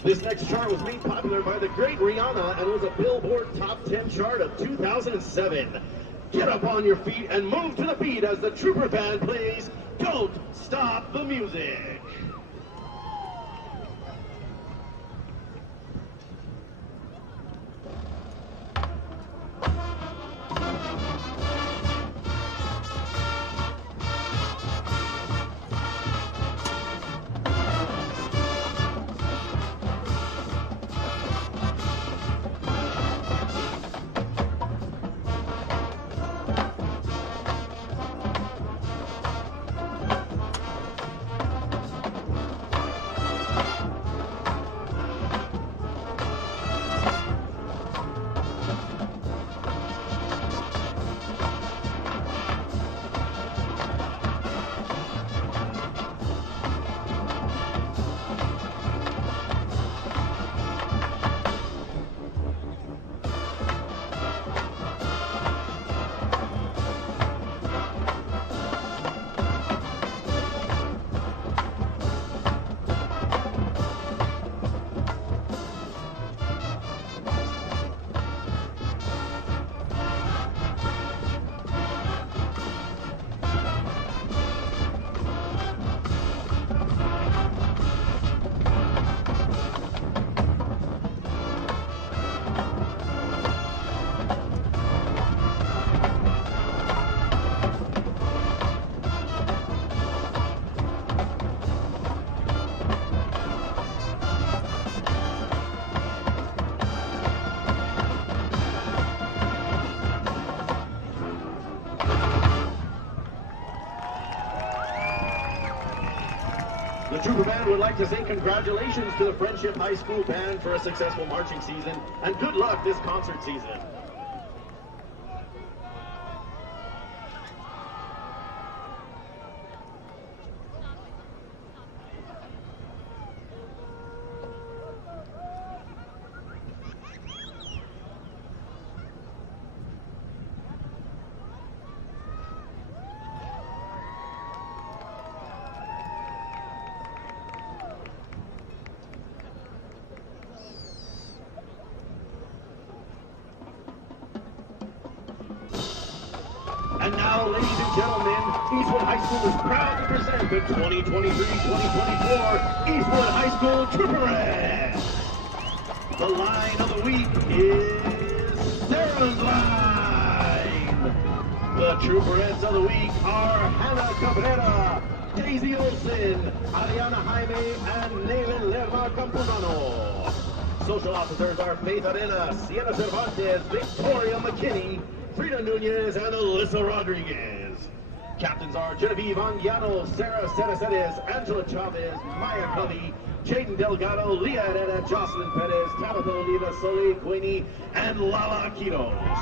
This next chart was made popular by the great Rihanna and was a Billboard Top 10 chart of 2007. Get up on your feet and move to the beat as the Trooper Band plays Don't Stop the Music. The Trooper Band would like to say congratulations to the Frenship High School Band for a successful marching season, and good luck this concert season. And now, ladies and gentlemen, Eastwood High School is proud to present the 2023-2024 Eastwood High School Trooperettes. The line of the week is Sarah's Line. The Trooperettes of the week are Hannah Cabrera, Daisy Olsen, Ariana Jaime, and Naylen Lerma Campuzano. Social officers are Faith Arena, Sienna Cervantes, Victoria McKinney, Frida Nunez, and Alyssa Rodriguez. Captains are Genevieve Anguiano, Sarah Cereces, Angela Chavez, Maya Covey, Jaden Delgado, Leah Herrera, Jocelyn Perez, Tabitha Oliva, Soleil Queenie, and Lala Quiros.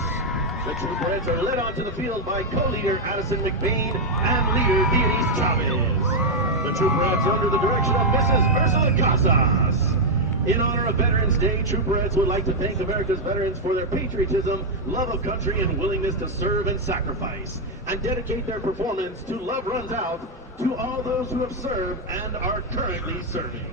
The Trooperettes are led onto the field by co-leader Addison McBain and leader Dionise Chavez. The Trooperettes are under the direction of Mrs. Ursula Casas. In honor of Veterans Day, Trooperettes would like to thank America's veterans for their patriotism, love of country, and willingness to serve and sacrifice, and dedicate their performance to Love Runs Out to all those who have served and are currently serving.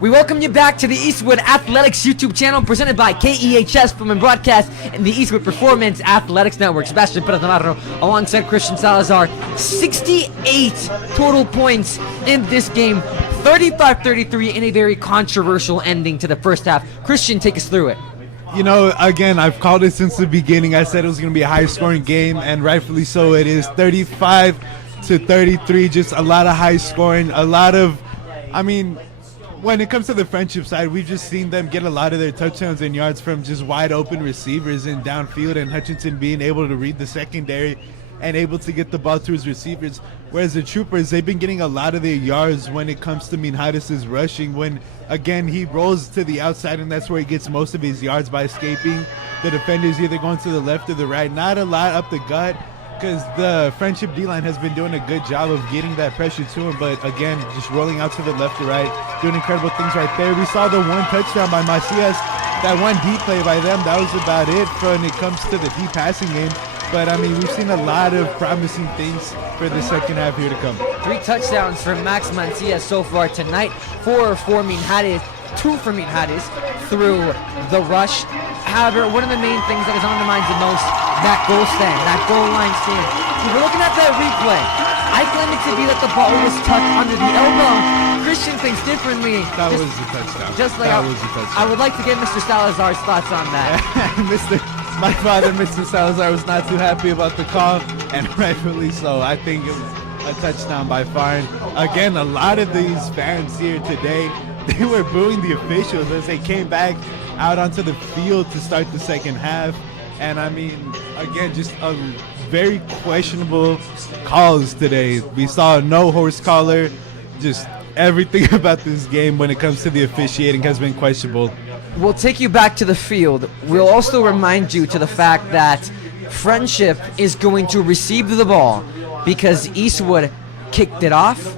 We welcome you back to the Eastwood Athletics YouTube channel presented by KEHS Film and Broadcast and the Eastwood Performance Athletics Network. Sebastian Perez Navarro alongside Christian Salazar. 68 total points in this game. 35-33 in a very controversial ending to the first half. Christian, take us through it. You know, again, I've called it since the beginning. I said it was going to be a high-scoring game, and rightfully so it is. 35-33, just a lot of high scoring, a lot of, I mean, when it comes to the Frenship side, we've just seen them get a lot of their touchdowns and yards from just wide open receivers and downfield, and Hutchinson being able to read the secondary and able to get the ball to his receivers. Whereas the Troopers, they've been getting a lot of their yards when it comes to Minhadis' rushing, when, again, he rolls to the outside, and that's where he gets most of his yards by escaping the defenders, either going to the left or the right. Not a lot up the gut, because the Frenship D-line has been doing a good job of getting that pressure to him, but again, just rolling out to the left or right, doing incredible things right there. We saw the one touchdown by Macias, that one deep play by them. That was about it when it comes to the deep passing game. But, I mean, we've seen a lot of promising things for the second half here to come. 3 touchdowns for Max Mancias so far tonight. 4 for Minhadis, 2 for Minhadis through the rush. However, one of the main things that is on the minds the most, that goal stand, that goal line stand. If we're looking at that replay, I claim it to be that the ball was tucked under the elbow. Christian thinks differently. That was a touchdown. Just like that was a touchdown. I would like to get Mr. Salazar's thoughts on that. My father, Mr. Salazar, was not too happy about the call, and rightfully so. I think it was a touchdown by far. And again, a lot of these fans here today, they were booing the officials as they came back out onto the field to start the second half. And I mean, again, just a very questionable calls today. We saw no horse collar. Just everything about this game when it comes to the officiating has been questionable. We'll take you back to the field. We'll also remind you to the fact that Frenship is going to receive the ball because Eastwood kicked it off.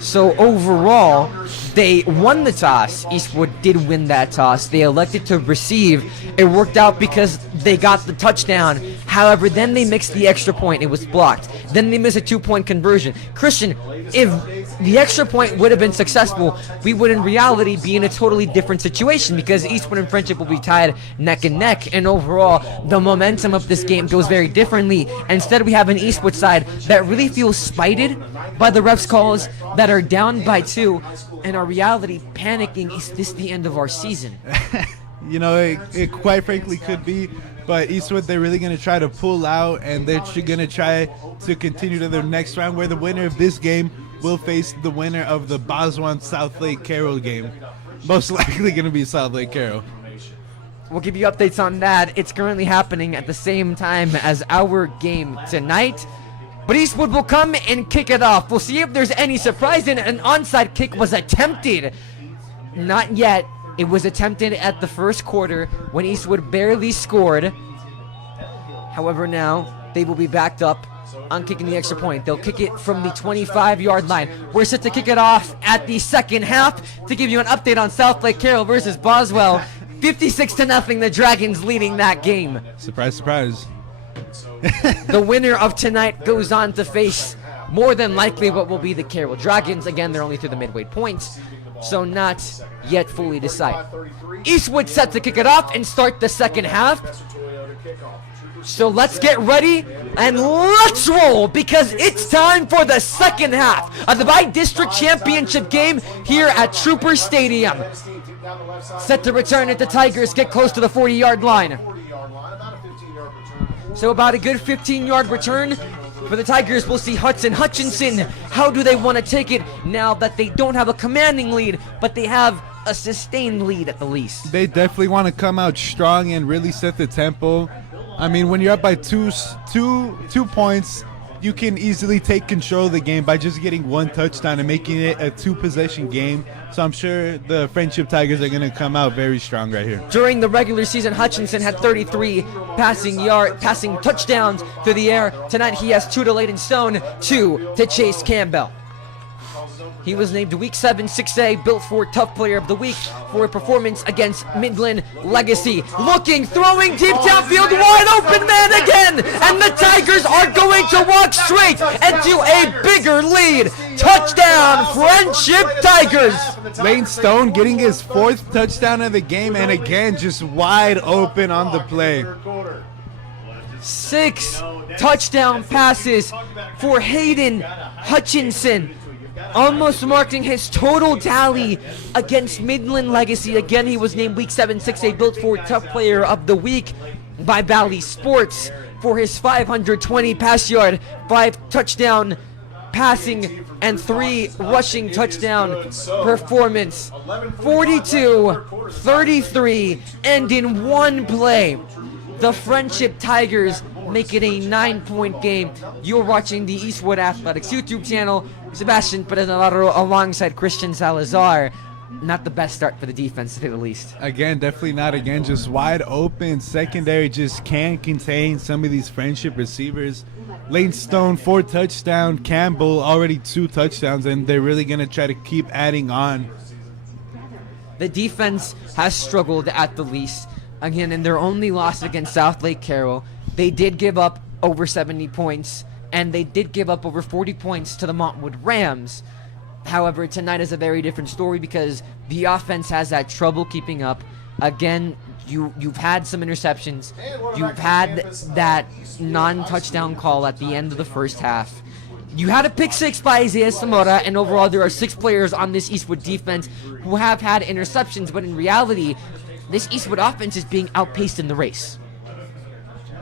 So overall, they won the toss. Eastwood did win that toss. They elected to receive. It worked out because they got the touchdown. However, then they mixed the extra point. It was blocked. Then they missed a 2-point conversion. Christian, if the extra point would have been successful, we would in reality be in a totally different situation because Eastwood and Frenship will be tied neck and neck, and overall the momentum of this game goes very differently. Instead, we have an Eastwood side that really feels spited by the refs' calls, that are down by 2, and our reality panicking. Is this the end of our season? You know, it quite frankly could be. But Eastwood, they're really going to try to pull out, and they're going to try to continue to their next round, where the winner of this game will face the winner of the Boswan South Lake Carroll game. Most likely going to be South Lake Carroll. We'll give you updates on that. It's currently happening at the same time as our game tonight. But Eastwood will come and kick it off. We'll see if there's any surprise in it. An onside kick was attempted. Not yet. It was attempted at the first quarter when Eastwood barely scored. However, now they will be backed up on kicking the extra point. They'll kick it from the 25-yard line. We're set to kick it off at the second half to give you an update on South Lake Carroll versus Boswell. 56-0, the Dragons leading that game. Surprise, surprise. The winner of tonight goes on to face more than likely what will be the Carroll Dragons. Again, they're only through the midway points, so not yet fully decided. Eastwood set to kick it off and start the second half. So let's get ready and let's roll, because it's time for the second half of the Bi-District Championship game here at Trooper Stadium. Set to return at the Tigers get close to the 40-yard line. So about a good 15-yard return for the Tigers. We'll see Hutchinson. How do they want to take it now that they don't have a commanding lead, but they have a sustained lead at the least? They definitely want to come out strong and really set the tempo. I mean, when you're up by two points, you can easily take control of the game by just getting one touchdown and making it a 2-possession game. So I'm sure the Frenship Tigers are going to come out very strong right here. During the regular season, Hutchinson had 33 passing touchdowns through the air. Tonight he has 2 to Layden Stone, 2 to Chase Campbell. He was named Week 7 6A Built for Tough Player of the Week for a performance against Midland Legacy. Looking, throwing deep downfield, wide open man again! again, and the Tigers are going to walk straight into a bigger lead. Touchdown, Frenship Tigers. Lane Stone getting his 4th touchdown of the game, and again, just wide open on the play. 6 touchdown passes for Hayden Hutchinson, almost marking his total tally against Midland Legacy. Again, he was named Week 7 6A Built for Tough Player of the Week by Valley Sports for his 520 pass yard, 5 touchdown passing, and 3 rushing touchdown performance. 42-33, and in one play, the Frenship Tigers make it a 9-point game. You're watching the Eastwood Athletics YouTube channel. Sebastian Perez-Navarro alongside Christian Salazar. Not the best start for the defense, to say the least. Again, definitely not. Again, just wide open. Secondary just can't contain some of these Frenship receivers. Lane Stone, 4 touchdowns. Campbell, already 2 touchdowns, and they're really going to try to keep adding on. The defense has struggled at the least. Again, in their only loss against South Lake Carroll, they did give up over 70 points, and they did give up over 40 points to the Montwood Rams. However, tonight is a very different story because the offense has that trouble keeping up. Again, you've had some interceptions. You've had that non-touchdown call at the end of the first half. You had a pick 6 by Isaiah Samora, and overall there are 6 players on this Eastwood defense who have had interceptions, but in reality, this Eastwood offense is being outpaced in the race.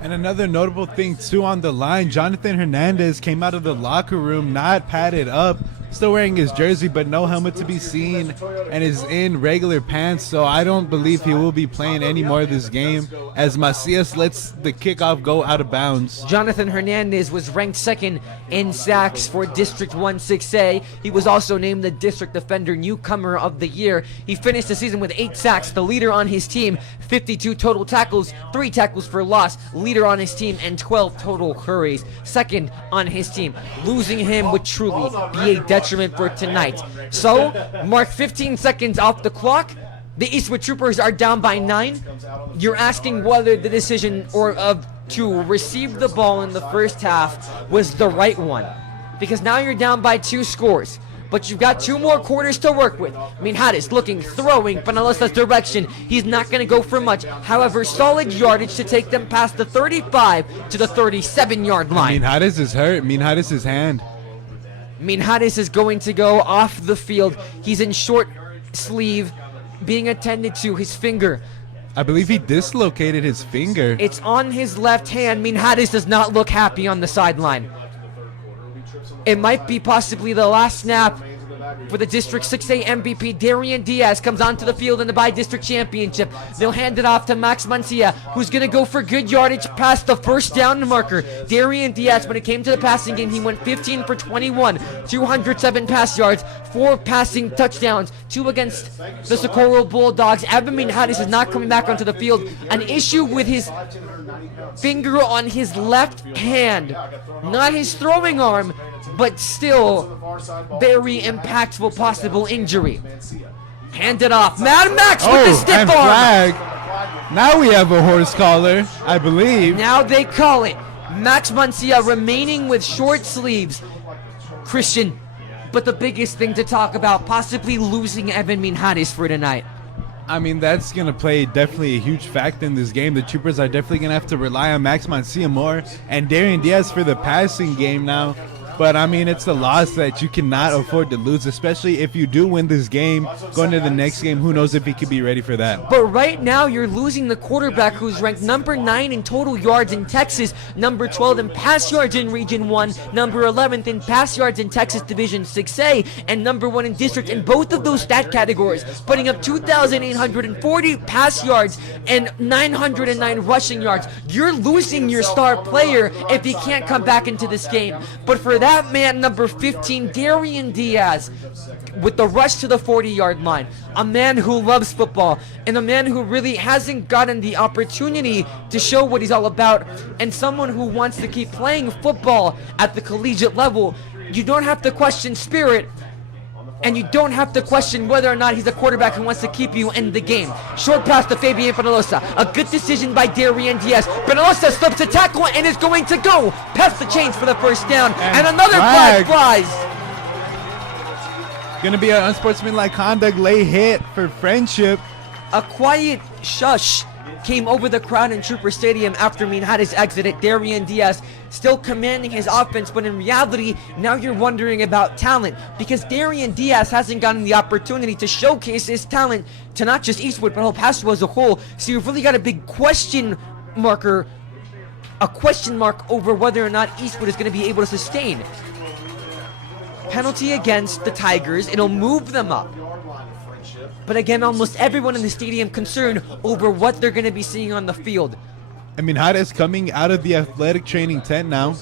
And another notable thing, too, on the line, Jonathan Hernandez came out of the locker room not padded up, still wearing his jersey, but no helmet to be seen, and is in regular pants, so I don't believe he will be playing any more of this game, as Macias lets the kickoff go out of bounds. Jonathan Hernandez was ranked 2nd in sacks for District 1 6A. He was also named the District Defender Newcomer of the Year. He finished the season with 8 sacks, the leader on his team, 52 total tackles, 3 tackles for loss, leader on his team, and 12 total hurries, 2nd on his team. Losing him would truly be a detriment for tonight. So, mark 15 seconds off the clock. The Eastwood Troopers are down by 9. You're asking whether the decision to receive the ball in the first half was the right one, because now you're down by 2 scores. But you've got 2 more quarters to work with. Minhares looking, throwing, but unless that's direction, he's not going to go for much. However, solid yardage to take them past the 35 to the 37-yard line. Minhares is hurt. Minhares' hand. Minhares is going to go off the field. He's in short sleeve, being attended to. His finger, I believe he dislocated his finger. it's on his left hand. Minhares does not look happy on the sideline. It might be possibly the last snap for the District 6A MVP. Darian Diaz comes onto the field in the bi-district championship. They'll hand it off to Max Mancia, who's going to go for good yardage past the first down marker. Darian Diaz, when it came to the passing game, he went 15 for 21, 207 pass yards, 4 passing touchdowns, 2 against the Socorro Bulldogs. Evan Minhares is not coming back onto the field. An issue with his finger on his left hand, not his throwing arm, but still very impactful possible injury. Hand it off. Mad Max with the stiff and arm. flag. Now we have a horse collar, I believe. Now they call it. Max Mancia remaining with short sleeves. Christian, but the biggest thing to talk about, possibly losing Evan Minhares for tonight. I mean, that's going to play definitely a huge factor in this game. The Troopers are definitely going to have to rely on Max Mancia more and Darian Diaz for the passing game now. But, I mean, it's a loss that you cannot afford to lose, especially if you do win this game. Going to the next game, who knows if he could be ready for that. But right now, you're losing the quarterback who's ranked number 9 in total yards in Texas, number 12 in pass yards in Region 1, number 11th in pass yards in Texas Division 6A, and number 1 in district in both of those stat categories, putting up 2,840 pass yards and 909 rushing yards. You're losing your star player if he can't come back into this game. But for that man, number 15, Darian Diaz, with the rush to the 40-yard line, a man who loves football and a man who really hasn't gotten the opportunity to show what he's all about, and someone who wants to keep playing football at the collegiate level. You don't have to question spirit. and you don't have to question whether or not he's a quarterback who wants to keep you in the game. Short pass to Fabian Penalosa. A good decision by Darian Diaz. Penalosa slips a tackle and is going to go past the chains for the first down. And another flag flies. Gonna be an unsportsmanlike conduct late hit for Frenship. A quiet shush came over the crowd in Trooper Stadium after Minhades exited. Darian Diaz still commanding his offense, but in reality, now you're wondering about talent, because Darian Diaz hasn't gotten the opportunity to showcase his talent to not just Eastwood, but El Paso as a whole. So you've really got a big question mark over whether or not Eastwood is going to be able to sustain. Penalty against the Tigers. It'll move them up. But again, almost everyone in the stadium concerned over what they're going to be seeing on the field. I mean, Hades coming out of the athletic training tent now.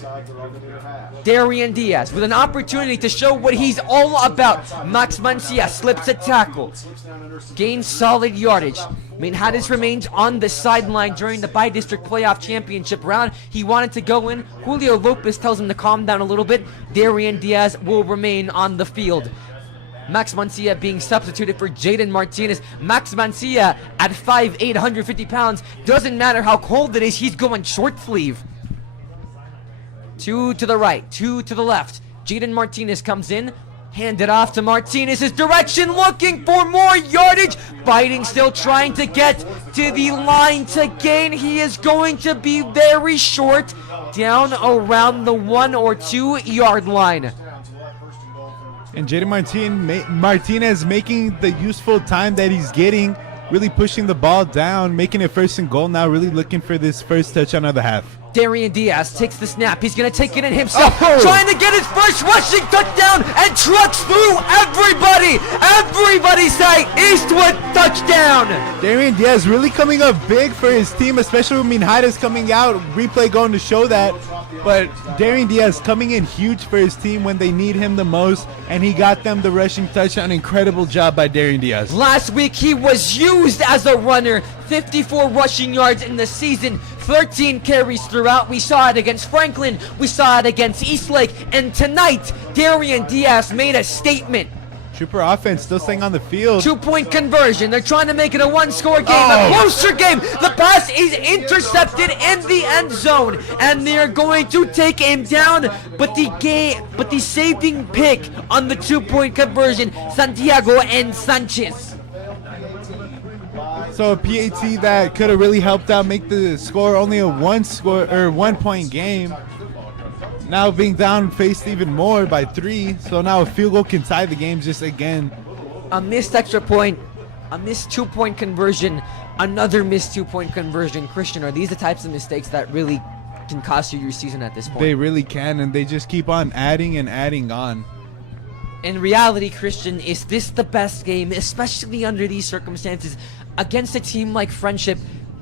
Darian Diaz with an opportunity to show what he's all about. Max Mancia slips a tackle. Gains solid yardage. Minhades remains on the sideline during the bi-district playoff championship round. He wanted to go in. Julio Lopez tells him to calm down a little bit. Darian Diaz will remain on the field. Max Mancia being substituted for Jaden Martinez. Max Mancia at 5'8", 150 pounds. Doesn't matter how cold it is, he's going short sleeve. 2 to the right, 2 to the left. Jaden Martinez comes in. Hand it off to Martinez's direction, looking for more yardage. Biting, still trying to get to the line to gain. He is going to be very short, down around the 1 or 2 yard line. And Jaden Martinez making the useful time that he's getting, really pushing the ball down, making it 1st and goal now, really looking for this first touchdown of the half. Darian Diaz takes the snap. He's going to take it in himself, trying to get his first rushing touchdown, and trucks through everybody. Everybody say Eastwood touchdown. Darian Diaz really coming up big for his team, especially with Minhades coming out. Replay going to show that. But Darian Diaz coming in huge for his team when they need him the most, and he got them the rushing touchdown. Incredible job by Darian Diaz. Last week he was used as a runner. 54 rushing yards in the season, 13 carries throughout. We saw it against Franklin, we saw it against Eastlake, and tonight Darian Diaz made a statement. Trooper offense still staying on the field. 2-point conversion. They're trying to make it a 1-score game, a closer game. The pass is intercepted in the end zone, and they're going to take him down. But the saving pick on the 2-point conversion, Santiago and Sanchez. So a PAT that could have really helped out make the score only a 1-point game. Now being down faced even more by 3, so now a field goal can tie the game just again. A missed extra point, a missed 2-point conversion, another missed 2-point conversion. Christian, are these the types of mistakes that really can cost you your season at this point? They really can, and they just keep on adding and adding on. In reality, Christian, is this the best game, especially under these circumstances, against a team like Frenship?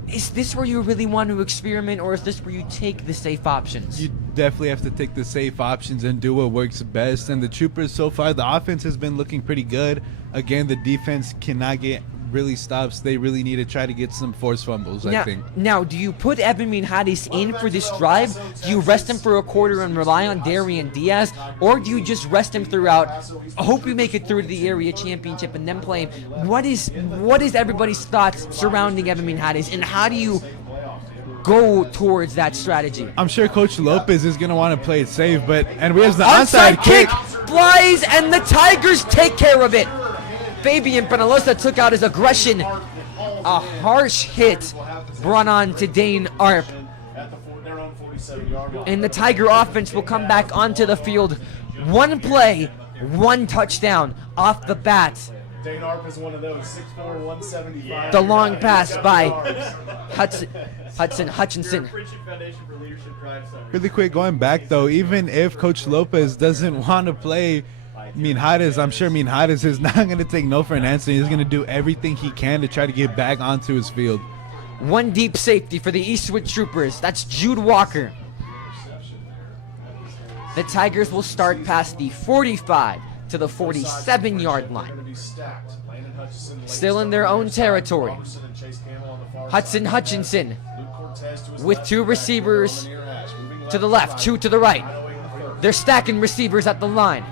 Is this where you really want to experiment, or is this where you take the safe options? You definitely have to take the safe options and do what works best. And the Troopers so far, the offense has been looking pretty good. Again, the defense cannot get really stops. They really need to try to get some forced fumbles, I think. Now, do you put Evan Minhades in for this drive? Do you rest him for a quarter and rely on Darian Diaz? Or do you just rest him throughout, hope you make it through to the area championship, and then play him? What is everybody's thoughts surrounding Evan Minhades, and how do you go towards that strategy? I'm sure Coach Lopez is going to want to play it safe, and we have the onside kick. Flies, and the Tigers take care of it. Fabian Penalosa took out his aggression. A harsh hit brought on to Dane Arp. And the Tiger offense will come back onto the field. 1 play, 1 touchdown off the bat. Dane Arp is one of those, 6'4", 175. The long pass by Hutchinson. Really quick, going back though, even if Coach Lopez doesn't want to play Minhades, I'm sure Minhades is not going to take no for an answer. He's going to do everything he can to try to get back onto his field. 1 deep safety for the Eastwood Troopers. That's Jude Walker. The Tigers will start past the 45 to the 47-yard line. Still in their own territory. Hutchinson with 2 receivers to the left, 2 to the right. They're stacking receivers at the line.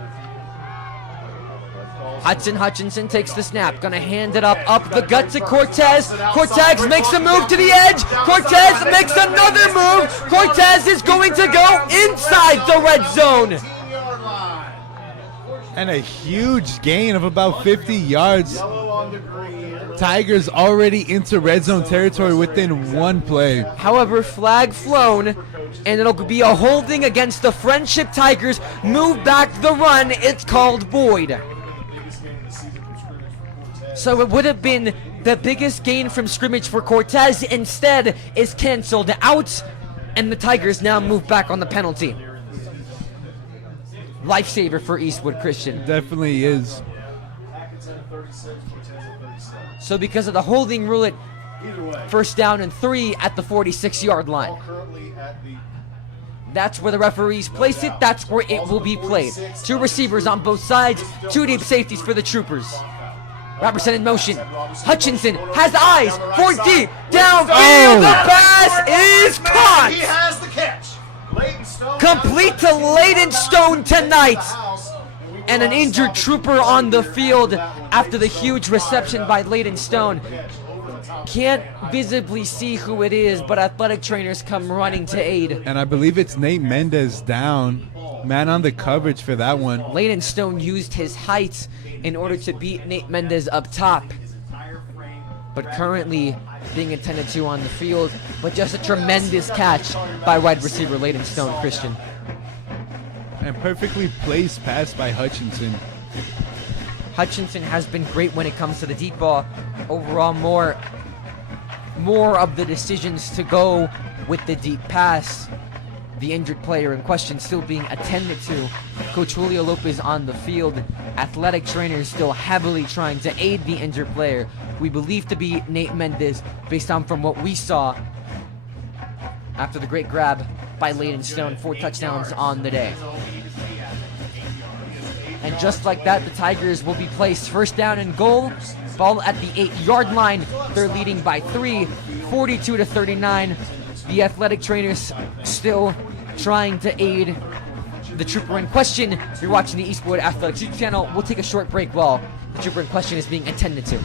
Hutchinson takes the snap, gonna hand it up the gut to Cortez. Cortez makes a move to the edge. Cortez makes another move. Cortez is going to go inside the red zone. And a huge gain of about 50 yards. Tigers already into red zone territory within one play. However, flag flown, and it'll be a holding against the Frenship Tigers. Move back the run. It's called void. So it would have been the biggest gain from scrimmage for Cortez. Instead, is canceled out, and the Tigers now move back on the penalty. Lifesaver for Eastwood, Christian. Definitely is. So because of the holding rule, it first down and 3 at the 46-yard line. That's where the referees place it. That's where it will be played. 2 receivers on both sides. 2 deep safeties for the Troopers. Robertson in motion. Hutchinson has eyes for deep. Downfield. The pass is caught. He has the catch. Complete to Layden Stone tonight. And an injured Trooper on the field after the huge reception by Layden Stone. Can't visibly see who it is, but athletic trainers come running to aid. And I believe it's Nate Mendez down. Man on the coverage for that one. Layden Stone used his height in order to beat Nate Mendez up top. But currently being attended to on the field. But just a tremendous catch by wide receiver Layden Stone, Christian. And perfectly placed pass by Hutchinson. Hutchinson has been great when it comes to the deep ball. Overall, more of the decisions to go with the deep pass. The injured player in question still being attended to. Coach Julio Lopez on the field. Athletic trainers still heavily trying to aid the injured player. We believe to be Nate Mendez based on from what we saw after the great grab by Layden Stone. 4 touchdowns on the day. And just like that, the Tigers will be placed first down and goal. Ball at the 8-yard line. They're leading by 3, 42-39. The athletic trainers still trying to aid the Trooper in question. You're watching the Eastwood Athletics YouTube channel. We'll take a short break while the Trooper in question is being attended to.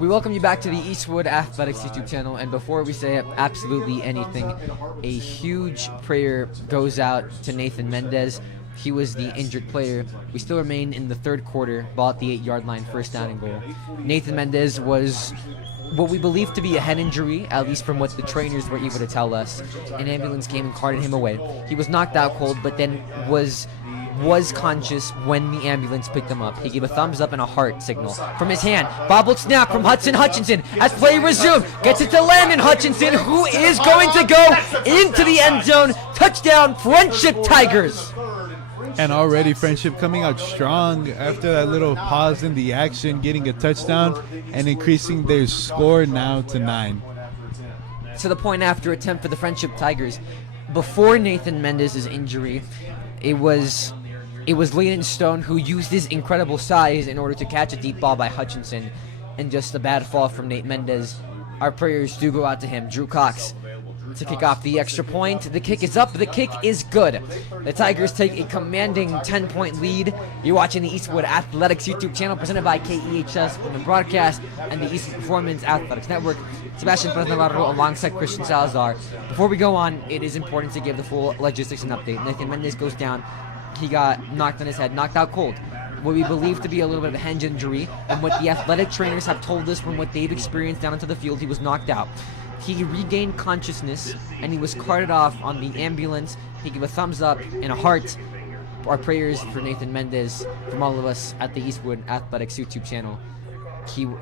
We welcome you back to the Eastwood Athletics YouTube channel, and before we say absolutely anything, a huge prayer goes out to Nathan Mendez. He was the injured player. We still remain in the third quarter, ball at the 8-yard line, first down and goal. Nathan Mendez was what we believe to be a head injury, at least from what the trainers were able to tell us. An ambulance came and carted him away. He was knocked out cold, but then was conscious when the ambulance picked him up. He gave a thumbs up and a heart signal from his hand. Bobbled snap from Hutchinson as play resumed. Gets it to Landon Hutchinson, who is going to go into the end zone. Touchdown, Frenship Tigers. And already Frenship coming out strong after that little pause in the action, getting a touchdown and increasing their score now to 9. To the point after attempt for the Frenship Tigers. Before Nathan Mendez's injury, it was Leland Stone who used his incredible size in order to catch a deep ball by Hutchinson, and just a bad fall from Nate Mendez. Our prayers do go out to him. Drew Cox to kick off the extra point. The kick is up. The kick is good. The Tigers take a commanding 10-point lead. You're watching the Eastwood Athletics YouTube channel presented by KEHS Women Broadcast and the Eastwood Performance Athletics Network. Sebastian Perez Navarro alongside Christian Salazar. Before we go on, it is important to give the full logistics and update. Nathan Mendez goes down. He got knocked on his head, knocked out cold. What we believe to be a little bit of a hinge injury, and what the athletic trainers have told us from what they've experienced down into the field, he was knocked out. He regained consciousness, and he was carted off on the ambulance. He gave a thumbs up and a heart. Our prayers for Nathan Mendez from all of us at the Eastwood Athletics YouTube channel.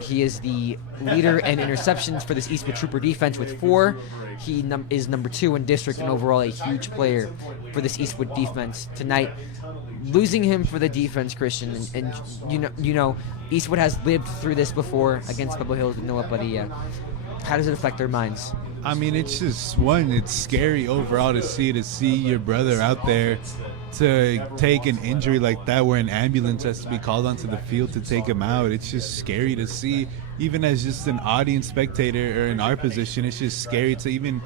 He is the leader in interceptions for this Eastwood Trooper defense with 4. He is number 2 in district and overall a huge player for this Eastwood defense tonight. Losing him for the defense, Christian, and you know, Eastwood has lived through this before against Pueblo Hills with Noah Padilla. How does it affect their minds? I mean, it's just it's scary overall to see your brother out there to take an injury like that where an ambulance has to be called onto the field to take him out. It's just scary to see, even as just an audience spectator or in our position. It's just scary to even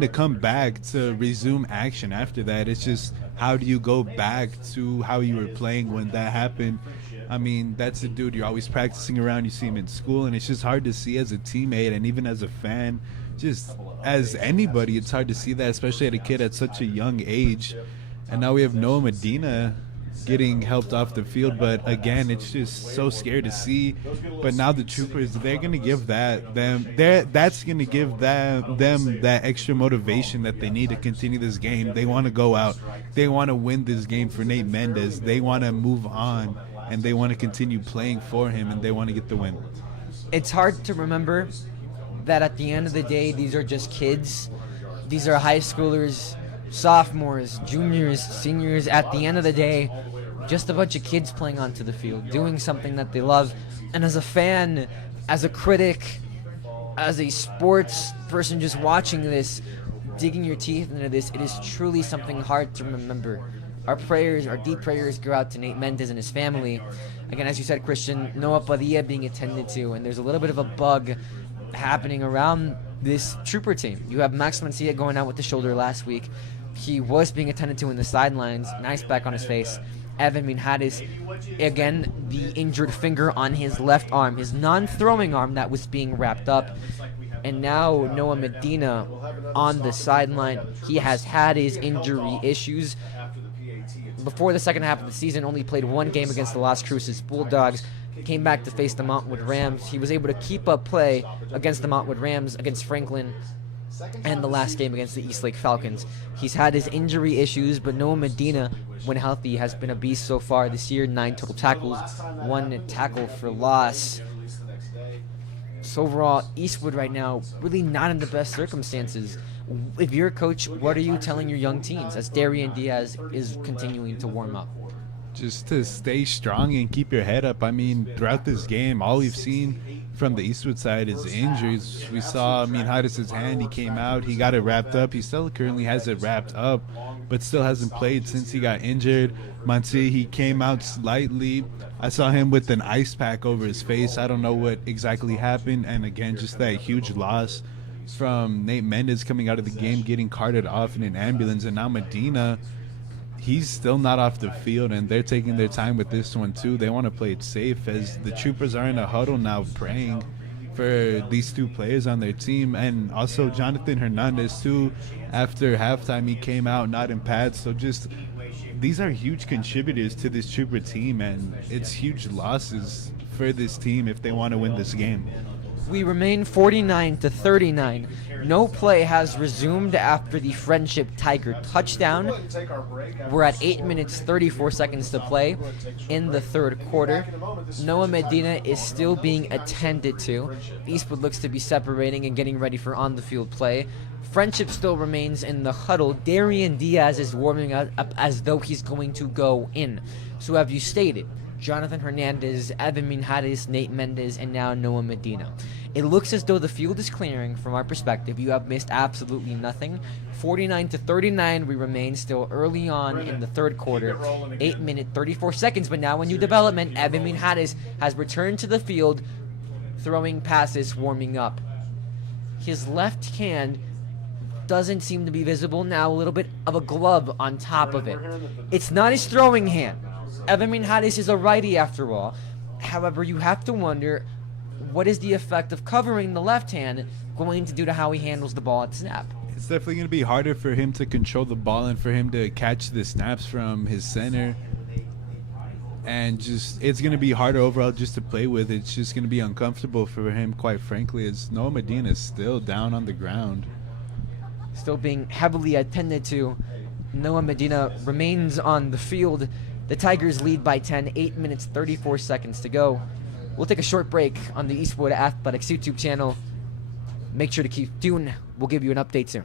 to come back to resume action after that. It's just, how do you go back to how you were playing when that happened? I mean, that's a dude you're always practicing around. You see him in school, and it's just hard to see as a teammate and even as a fan, just as anybody. It's hard to see that, especially at a kid at such a young age. And now we have Noah Medina getting helped off the field, but again, it's just so scary to see. But now the Troopers, they're gonna give that's gonna give them that extra motivation that they need to continue this game. They want to go out, they want to win this game for Nate Mendez, they want to move on, and they want to continue playing for him, and they want to get the win. It's hard to remember that at the end of the day, these are just kids. These are high schoolers, sophomores, juniors, seniors. At the end of the day, just a bunch of kids playing onto the field, doing something that they love. And as a fan, as a critic, as a sports person just watching this, digging your teeth into this, it is truly something hard to remember. Our prayers, our deep prayers go out to Nate Mendez and his family. Again, as you said, Christian, Noah Padilla being attended to, and there's a little bit of a bug happening around this Trooper team. You have Max Mencia going out with the shoulder last week. He was being attended to in the sidelines, nice back on his face. Evan Minhadis, again, the injured finger on his left arm, his non-throwing arm that was being wrapped up. And now Noah Medina on the sideline. He has had his injury issues. Before the second half of the season, only played 1 game against the Las Cruces Bulldogs. Came back to face the Montwood Rams. He was able to keep up play against the Montwood Rams, against Franklin, and the last game against the Eastlake Falcons. He's had his injury issues, but Noah Medina, when healthy, has been a beast so far this year. 9 total tackles, 1 tackle for loss. So overall, Eastwood right now really not in the best circumstances. If you're a coach, what are you telling your young teens as Darian Diaz is continuing to warm up? Just to stay strong and keep your head up. I mean, throughout this game, all we've seen from the Eastwood side is injuries. We saw, Hadis's hand, he came out, he got it wrapped up. He still currently has it wrapped up, but still hasn't played since he got injured. Mansi, he came out slightly. I saw him with an ice pack over his face. I don't know what exactly happened. And again, just that huge loss from Nate Mendez coming out of the game, getting carted off in an ambulance. And now Medina, he's still not off the field, and they're taking their time with this one too. They want to play it safe as the Troopers are in a huddle now praying for these two players on their team. And also Jonathan Hernandez too. After halftime, he came out not in pads. So just these are huge contributors to this Trooper team, and it's huge losses for this team if they want to win this game. We remain 49-39. No play has resumed after the Friendship Tiger touchdown. We're at 8 minutes 34 seconds to play in the third quarter. Noah Medina is still being attended to. Eastwood looks to be separating and getting ready for on-the-field play. Friendship still remains in the huddle. Darian Diaz is warming up as though he's going to go in. So have you stated, Jonathan Hernandez, Evan Minhares, Nate Mendez, and now Noah Medina. It looks as though the field is clearing from our perspective. You have missed absolutely nothing. 49-39, we remain still early on in the third quarter. 8 minutes, 34 seconds, but now a new development. Evan Minhares has returned to the field, throwing passes, warming up. His left hand doesn't seem to be visible now. A little bit of a glove on top of it. It's not his throwing hand. Evan Minhares is a righty after all. However, you have to wonder, what is the effect of covering the left hand going to do to how he handles the ball at snap? It's definitely going to be harder for him to control the ball and for him to catch the snaps from his center. And just, it's going to be harder overall just to play with. It's just going to be uncomfortable for him, quite frankly, as Noah Medina is still down on the ground. Still being heavily attended to. Noah Medina remains on the field. The Tigers lead by 10, 8 minutes, 34 seconds to go. We'll take a short break on the Eastwood Athletics YouTube channel. Make sure to keep tuned. We'll give you an update soon.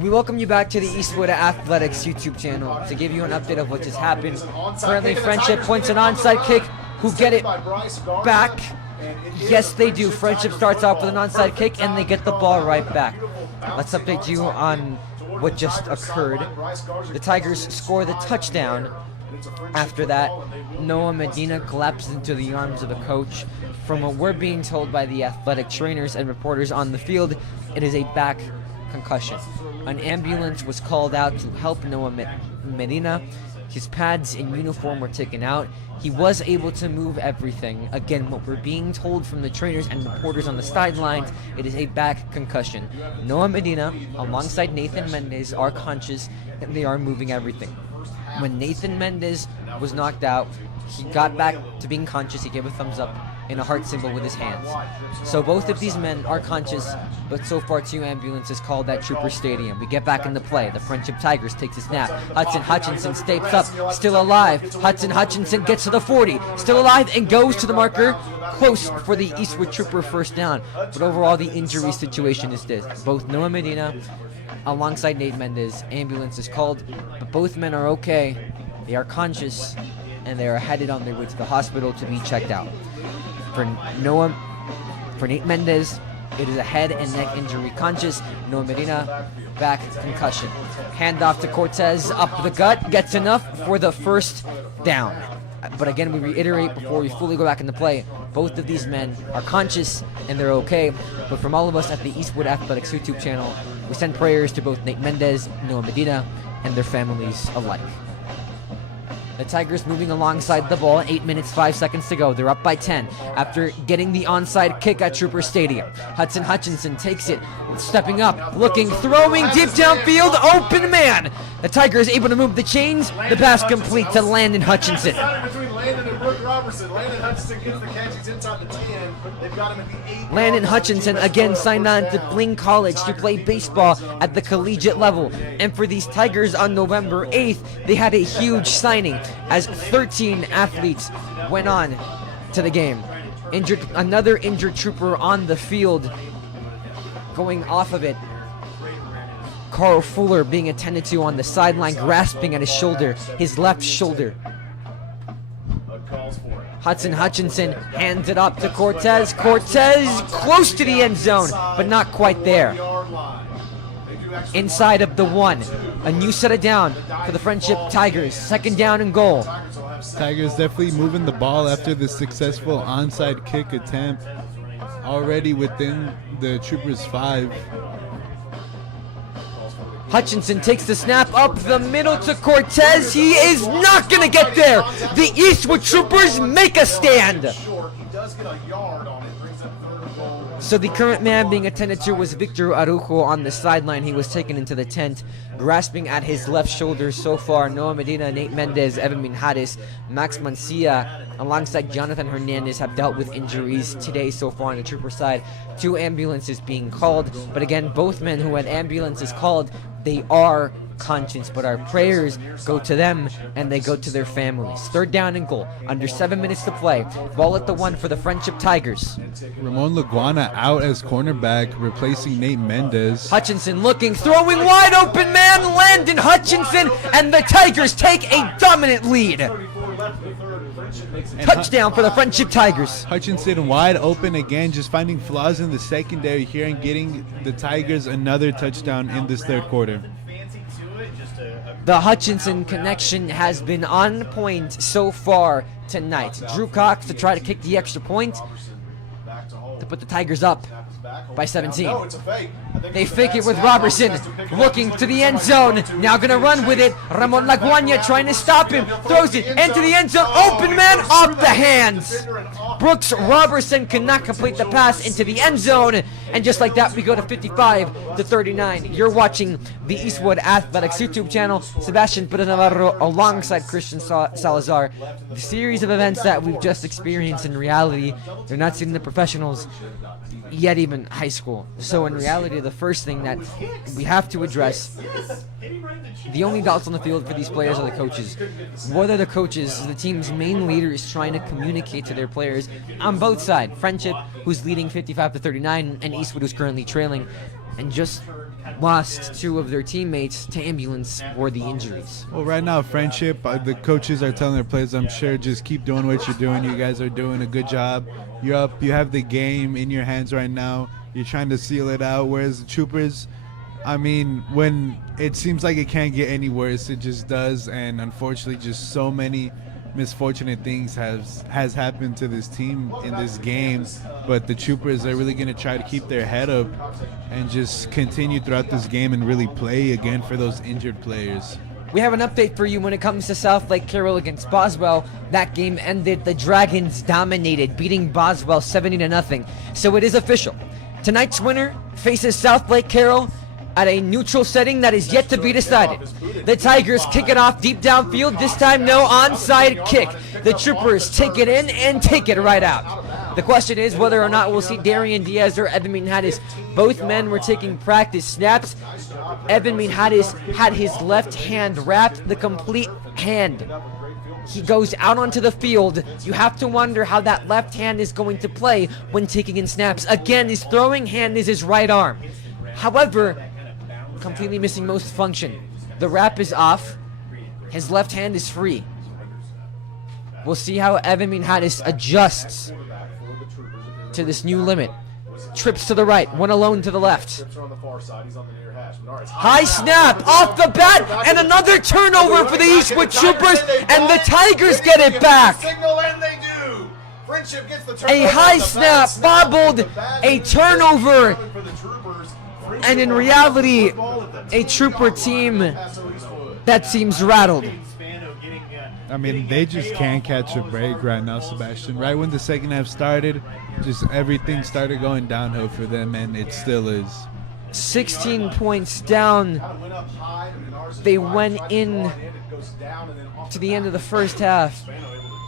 We welcome you back to the Eastwood Athletics YouTube channel to give you an update of what just happened. Currently, Frenship points an onside kick. Who get it back? Yes, they do. Frenship starts off with an onside kick, and they get the ball right back. Let's update you on what just occurred. The Tigers score the touchdown. After that, Noah Medina collapses into the arms of the coach. From what we're being told by the athletic trainers and reporters on the field, it is a back concussion. An ambulance was called out to help Noah Medina. His pads and uniform were taken out. He was able to move everything. Again, what we're being told from the trainers and reporters on the sidelines, it is a back concussion. Noah Medina, alongside Nathan Mendez, are conscious and they are moving everything. When Nathan Mendez was knocked out, he got back to being conscious. He gave a thumbs up and a heart symbol with his hands. So both of these men are conscious, but so far 2 ambulances called at Trooper Stadium. We get back into play. The Frenship Tigers takes a snap. Hudson Hutchinson steps up, still alive. Hudson Hutchinson gets to the 40, still alive, and goes to the marker. Close for the Eastwood Trooper first down. But overall, the injury situation is this. Both Noah Medina alongside Nate Mendez, ambulance is called, but both men are okay. They are conscious, and they are headed on their way to the hospital to be checked out. For Nate Mendez, it is a head and neck injury, conscious. Noah Medina, back concussion. Handoff to Cortez, up the gut, gets enough for the first down. But again, we reiterate before we fully go back into play, both of these men are conscious and they're okay. But from all of us at the Eastwood Athletics YouTube channel, we send prayers to both Nate Mendez, Noah Medina, and their families alike. The Tigers moving alongside the ball, 8 minutes, 5 seconds to go. They're up by 10 after getting the onside kick at Trooper Stadium. Hudson Hutchinson takes it, stepping up, looking, throwing deep downfield, open man. The Tigers able to move the chains. The pass complete to Landon Hutchinson. Between Landon and Brooke Robertson. Landon Hutchinson gets the catch. He's inside the 10. They've got him at the 8. Landon Hutchinson again signed on to Bling College to play baseball at the collegiate level. And for these Tigers on November 8th, they had a huge signing as 13 athletes went on to the game. Another injured trooper on the field going off of it. Carl Fuller being attended to on the sideline, grasping at his shoulder, his left shoulder. Hudson Hutchinson hands it up to Cortez. Cortez close to the end zone, but not quite there. Inside of the 1. A new set of down for the Frenship Tigers. 2nd down and goal. Tigers definitely moving the ball after the successful onside kick attempt. Already within the Troopers' 5. Hutchinson takes the snap up the middle to Cortez. He is not going to get there. The Eastwood Troopers make a stand. So the current man being attended to was Victor Arujo on the sideline. He was taken into the tent, grasping at his left shoulder so far. Noah Medina, Nate Mendez, Evan Minhares, Max Mancia, alongside Jonathan Hernandez, have dealt with injuries today so far on the trooper side. 2 ambulances being called, but again, both men who had ambulances called, they are conscious, but our prayers go to them and they go to their families. 3rd down and goal, under 7 minutes to play. Ball at the 1 for the Frenship Tigers. Ramon Laguana out as cornerback, replacing Nate Mendez. Hutchinson looking, throwing wide open man, Landon Hutchinson, and the Tigers take a dominant lead. Touchdown for the Frenship Tigers. Hutchinson wide open again, just finding flaws in the secondary here and getting the Tigers another touchdown in this 3rd quarter. The Hutchinson connection has been on point so far tonight. Drew Cox to try to kick the extra point to put the Tigers up by 17. They fake it with Robertson, looking to the end zone, now gonna run with it. Ramon Laguana trying to stop him, throws it into the end zone, open man off the hands. Brooks Robertson cannot complete the pass into the end zone, and just like that we go to 55-39. You're watching the Eastwood Athletics YouTube channel. Sebastian Perez Navarro alongside Christian Salazar. The series of events that we've just experienced in reality, they're not seeing the professionals yet even high school. So in reality, the first thing that we have to address, the only doubts on the field for these players are the coaches. What are the coaches, the team's main leaders, trying to communicate to their players on both sides? Frenship, who's leading 55-39, and Eastwood, who's currently trailing. and just lost 2 of their teammates to ambulance-worthy injuries. Well, right now, Friendship, the coaches are telling their players, I'm sure, just keep doing what you're doing. You guys are doing a good job. You're up. You have the game in your hands right now. You're trying to seal it out, whereas the Troopers, I mean, when it seems like it can't get any worse, it just does, and unfortunately just so many misfortunate things has happened to this team in this game, but the Troopers are really going to try to keep their head up and just continue throughout this game and really play again for those injured players. We have an update for you when it comes to South Lake Carroll against Boswell. That game ended. The Dragons dominated, beating Boswell 70-0. So it is official. Tonight's winner faces South Lake Carroll at a neutral setting that is yet to be decided. The Tigers kick it off deep downfield. This time, no onside kick. The Troopers take it in and take it right out. The question is whether or not we'll see Darian Diaz or Evan Minhadis. Both men were taking practice snaps. Evan Minhadis had his left hand wrapped, the complete hand. He goes out onto the field. You have to wonder how that left hand is going to play when taking in snaps. Again, his throwing hand is his right arm. However, completely missing most function. The wrap is off. His left hand is free. We'll see how Evan Minhadis adjusts to this new limit. Trips to the right, one alone to the left. High snap off the bat, and another turnover for the Eastwood Troopers, and the Tigers get it back. A high snap bobbled, a turnover, and in reality, a Trooper team that seems rattled. I mean, they just can't catch a break right now, Sebastian. Right when the second half started, just everything started going downhill for them, and it still is. 16 points down. They went in to the end of the first half,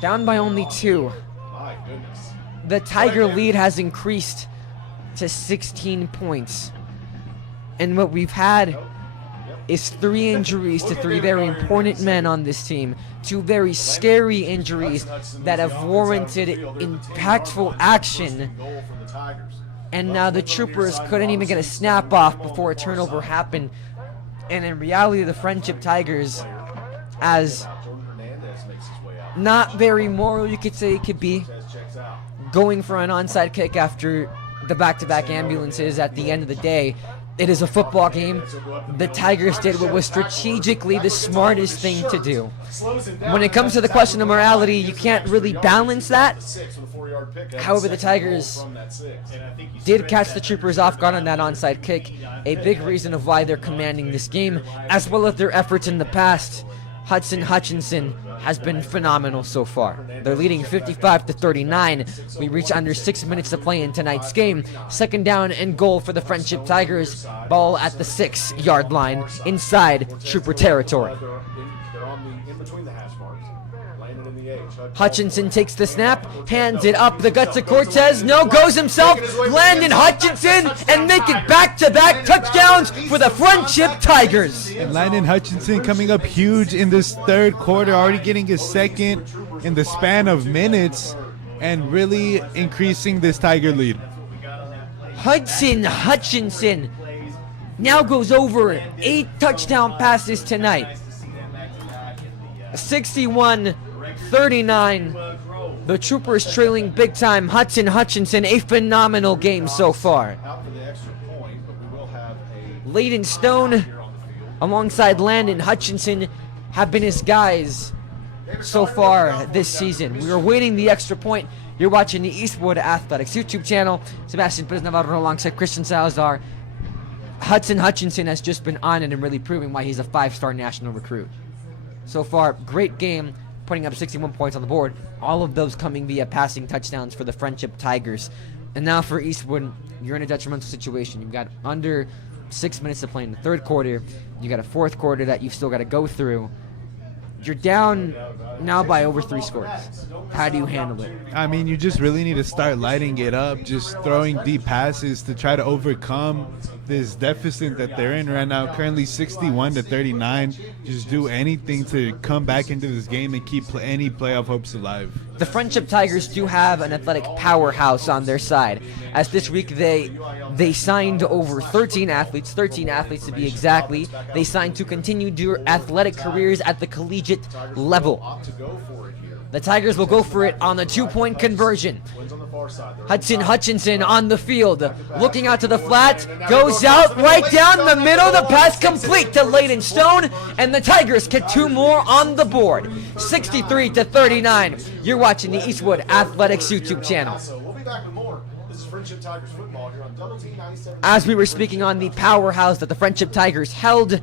down by only 2. The Tiger lead has increased to 16 points. And what we've had is 3 injuries to 3 very important men on this team. 2 very scary injuries that have warranted impactful action. And now the Troopers couldn't even get a snap off before a turnover happened. And in reality, the Friendship Tigers, as not very moral, you could say it could be, going for an onside kick after the back-to-back ambulances at the end of the day. It is a football game. The Tigers did what was strategically the smartest thing to do. When it comes to the question of morality, you can't really balance that. However, the Tigers did catch the Troopers off guard on that onside kick. A big reason of why they're commanding this game, as well as their efforts in the past. Hudson Hutchinson has been phenomenal so far. They're leading 55-39. We reach under 6 minutes to play in tonight's game. Second down and goal for the Friendship Tigers. Ball at the 6-yard line inside Trooper territory. Hutchinson takes the snap, hands it up the gut to Cortez. No, goes himself. Landon Hutchinson, and make it back-to-back touchdowns for the Friendship Tigers. And Landon Hutchinson coming up huge in this third quarter, already getting his second in the span of minutes, and really increasing this Tiger lead. Hutchinson now goes over 8 touchdown passes tonight. 61-39. The Troopers trailing big time. Hutchinson, a phenomenal game so far. Layden Stone alongside Landon Hutchinson have been his guys so far this season. We are waiting the extra point. You're watching the Eastwood Athletics YouTube channel. Sebastian Perez Navarro alongside Christian Salazar. Hutchinson has just been on it and really proving why he's a 5-star national recruit. So far, great game, putting up 61 points on the board. All of those coming via passing touchdowns for the Friendship Tigers. And now for Eastwood, you're in a detrimental situation. You've got under 6 minutes to play in the third quarter. You got a fourth quarter that you've still got to go through. You're down now by over 3 scores. How do you handle it? I mean, you just really need to start lighting it up, just throwing deep passes to try to overcome this deficit that they're in right now, currently 61-39, just do anything to come back into this game and keep any playoff hopes alive. The Frenship Tigers do have an athletic powerhouse on their side, as this week they signed over 13 athletes to be exactly. They signed to continue their athletic careers at the collegiate level. The Tigers will go for it on the 2-point conversion. Hudson Hutchinson on the field, looking out to the flat, goes out right down the middle. The pass complete to Layden Stone, and the Tigers get 2 more on the board. 63-39. You're watching the Eastwood Athletics YouTube channel. We'll be back with more. This is Frenship Tigers football here on Double T 97. As we were speaking on the powerhouse that the Frenship Tigers held,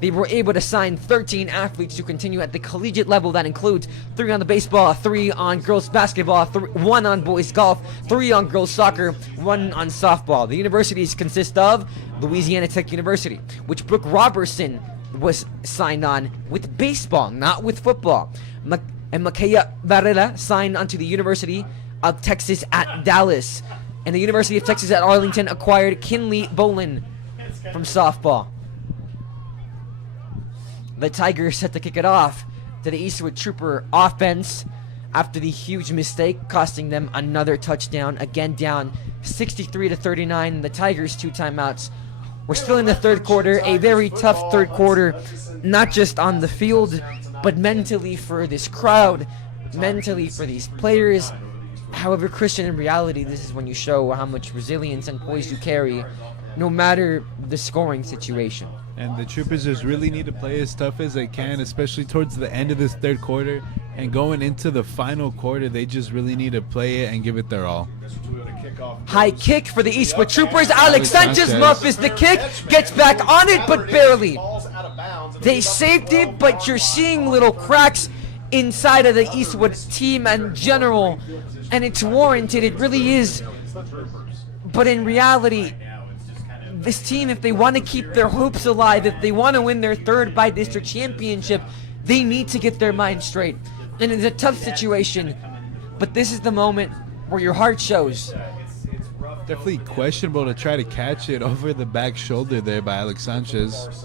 they were able to sign 13 athletes to continue at the collegiate level. That includes 3 on the baseball, 3 on girls basketball, 1 on boys golf, 3 on girls soccer, 1 on softball. The universities consist of Louisiana Tech University, which Brooke Robertson was signed on with baseball, not with football. And Makaya Varela signed onto the University of Texas at Dallas. And the University of Texas at Arlington acquired Kinley Bolin from softball. The Tigers set to kick it off to the Eastwood Trooper offense after the huge mistake, costing them another touchdown. Again, down 63-39. The Tigers 2 timeouts. We're still in the third quarter, a very tough third quarter, not just on the field, but mentally for this crowd, mentally for these players. However, Christian, in reality, this is when you show how much resilience and poise you carry, no matter the scoring situation. And the Troopers just really need to play as tough as they can, especially towards the end of this third quarter. And going into the final quarter, they just really need to play it and give it their all. High kick for the Eastwood Troopers. Alex Sanchez muffs the kick, gets back on it, but barely. They saved it, but you're seeing little cracks inside of the Eastwood team in general, and it's warranted. It really is. But in reality, this team, if they want to keep their hopes alive, if they want to win their 3rd by-district championship, they need to get their mind straight. And it's a tough situation, but this is the moment where your heart shows. Definitely questionable to try to catch it over the back shoulder there by Alex Sanchez.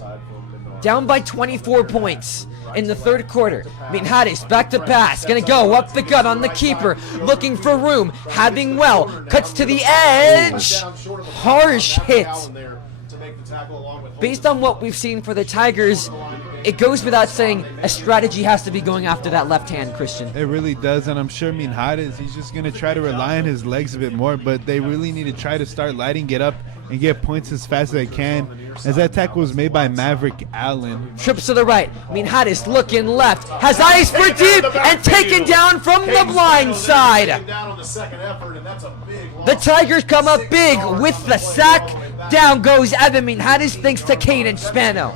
Down by 24 points in the third quarter. Minhares back to pass, gonna go up the gut on the keeper, looking for room, having well, cuts to the edge. Harsh hit. Based on what we've seen for the Tigers, it goes without saying a strategy has to be going after that left hand, Christian. It really does, and I'm sure Minhares, he's just going to try to rely on his legs a bit more, but they really need to try to start lighting it up and get points as fast as they can, as that tackle was made by Maverick Allen. Trips to the right. Minhares looking left, has eyes for deep, and taken down from the blind side. The Tigers come up big with the sack. Down goes Evan Minhares thanks to Caden Spano.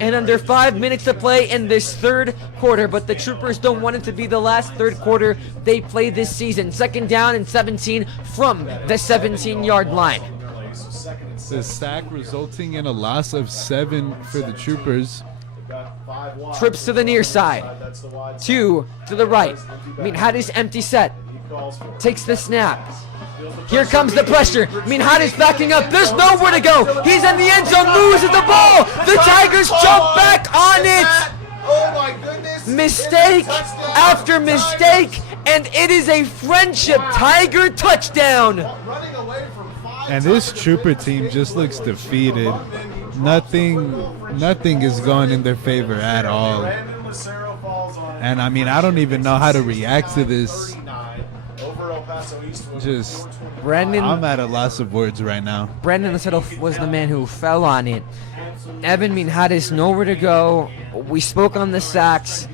And under 5 minutes to play in this third quarter, but the Troopers don't want it to be the last third quarter they play this season. 2nd down and 17 from the 17-yard line. The sack resulting in a loss of 7 for the Troopers. Trips to the near side. 2 to the right. Minhares empty set. Takes the snap. Here comes the pressure. Minhares backing up. There's nowhere to go. He's in the end zone. Loses the ball. The Tigers jump back on it. Oh my goodness. Mistake after mistake. And it is a Frenship Tiger touchdown. Running away from 5 And this Trooper team just looks defeated. Nothing is going in their favor at all. And I mean, I don't even know how to react to this. Just, I'm at a loss of words right now. Brandon Little was the man who fell on it. Evan Minhares nowhere to go. We spoke on the sacks.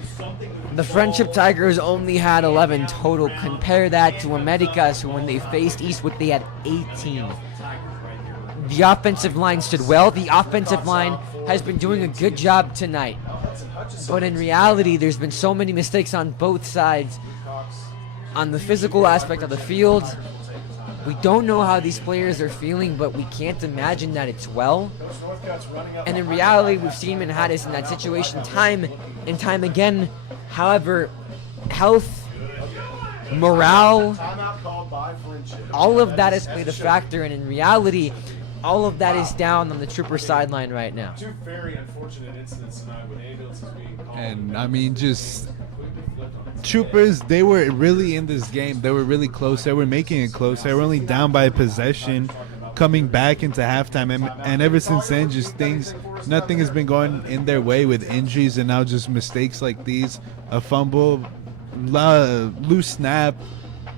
The Frenship Tigers only had 11 total. Compare that to Americas, who when they faced Eastwood, they had 18. The offensive line stood well. The offensive line has been doing a good job tonight. But in reality, there's been so many mistakes on both sides. On the physical aspect of the field, we don't know how these players are feeling, but we can't imagine that it's well. And in reality, we've seen Minhares in that situation time and time again. However, health, morale, all of that has played a factor. And in reality, all of that is down on the Trooper sideline right now. Two very unfortunate incidents tonight with ambulances being called. And I mean, just Troopers, they were really in this game. They were really close. They were making it close. They were only down by a possession coming back into halftime. And ever since then, just nothing has been going in their way with injuries and now just mistakes like these. A fumble, loose snap,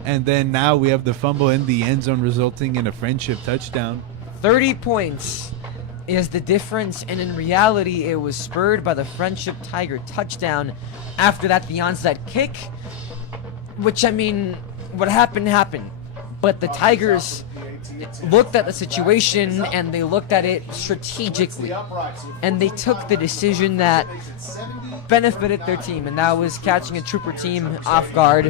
and then now we have the fumble in the end zone resulting in a Frenship touchdown. 30 points is the difference, and in reality, it was spurred by the Frenship Tiger touchdown. After that, the onside kick, which, I mean, what happened, happened. But the Tigers looked at the situation, and they looked at it strategically. And they took the decision that benefited their team, and that was catching a Trooper team off guard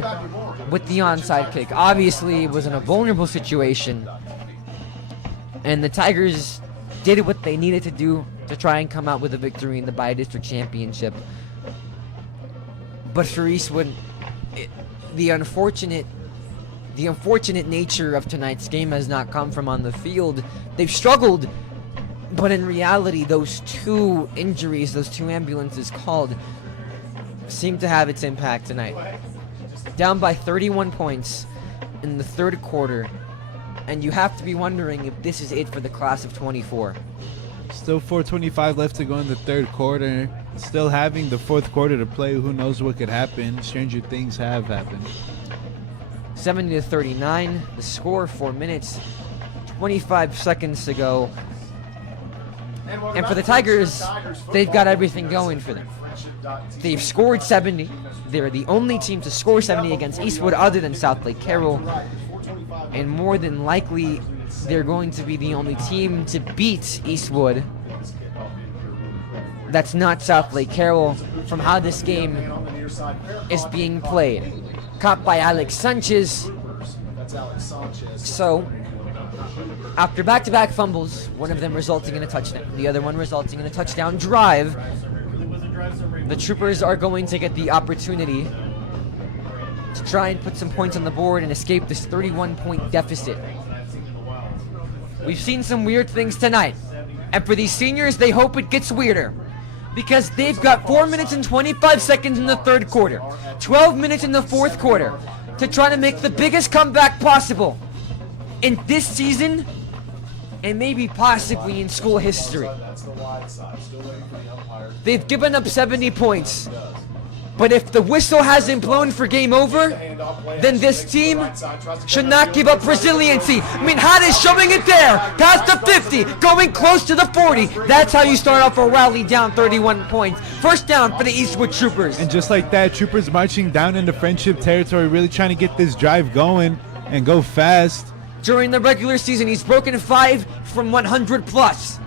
with the onside kick. Obviously, it was in a vulnerable situation, and the Tigers did what they needed to do to try and come out with a victory in the bi-district championship. But for Eastwood, the unfortunate nature of tonight's game has not come from on the field. They've struggled, but in reality, those two injuries, those two ambulances called, seem to have its impact tonight. Down by 31 points in the third quarter, and you have to be wondering if this is it for the class of 24. Still 4:25 left to go in the third quarter. Still having the fourth quarter to play. Who knows what could happen? Stranger things have happened. 70-39, the score, 4 minutes, 25 seconds to go. And for the Tigers, they've got everything going for them. They've scored 70. They're the only team to score 70 against Eastwood other than South Lake Carroll. And more than likely, they're going to be the only team to beat Eastwood. That's not South Lake Carroll from how this game is being played. Caught by Alex Sanchez. So, after back-to-back fumbles, one of them resulting in a touchdown, the other one resulting in a touchdown drive, the Troopers are going to get the opportunity to try and put some points on the board and escape this 31-point deficit. We've seen some weird things tonight, and for these seniors, they hope it gets weirder, because they've got 4 minutes and 25 seconds in the third quarter, 12 minutes in the fourth quarter, to try to make the biggest comeback possible in this season, and maybe possibly in school history. They've given up 70 points. But if the whistle hasn't blown for game over, then this team should not give up resiliency. I mean, Hades showing it there, past the 50, going close to the 40. That's how you start off a rally down 31 points. First down for the Eastwood Troopers. And just like that, Troopers marching down into Frenship territory, really trying to get this drive going and go fast. During the regular season, he's broken 5 from 100 plus.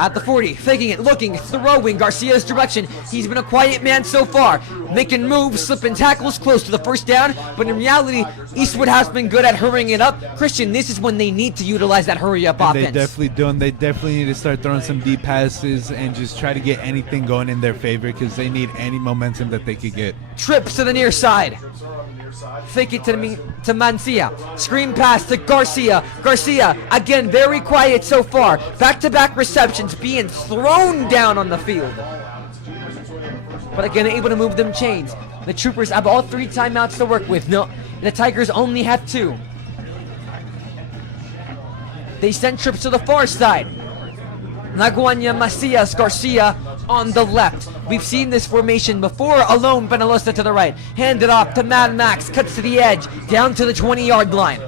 At the 40, faking it, looking, throwing Garcia's direction. He's been a quiet man so far, making moves, slipping tackles close to the first down, but in reality, Eastwood has been good at hurrying it up. Christian, this is when they need to utilize that hurry-up offense. They definitely do, and they definitely need to start throwing some deep passes and just try to get anything going in their favor, because they need any momentum that they could get. Trips to the near side. Fake it to Mancia. Screen pass to Garcia. Garcia, again, very quiet so far. Back-to-back receptions being thrown down on the field. But again, able to move them chains. The Troopers have all 3 timeouts to work with. No, the Tigers only have 2. They send trips to the far side. Naguanya, Macias, Garcia on the left. We've seen this formation before. Alone, Penalosa to the right. Hand it off to Mad Max. Cuts to the edge. Down to the 20-yard line.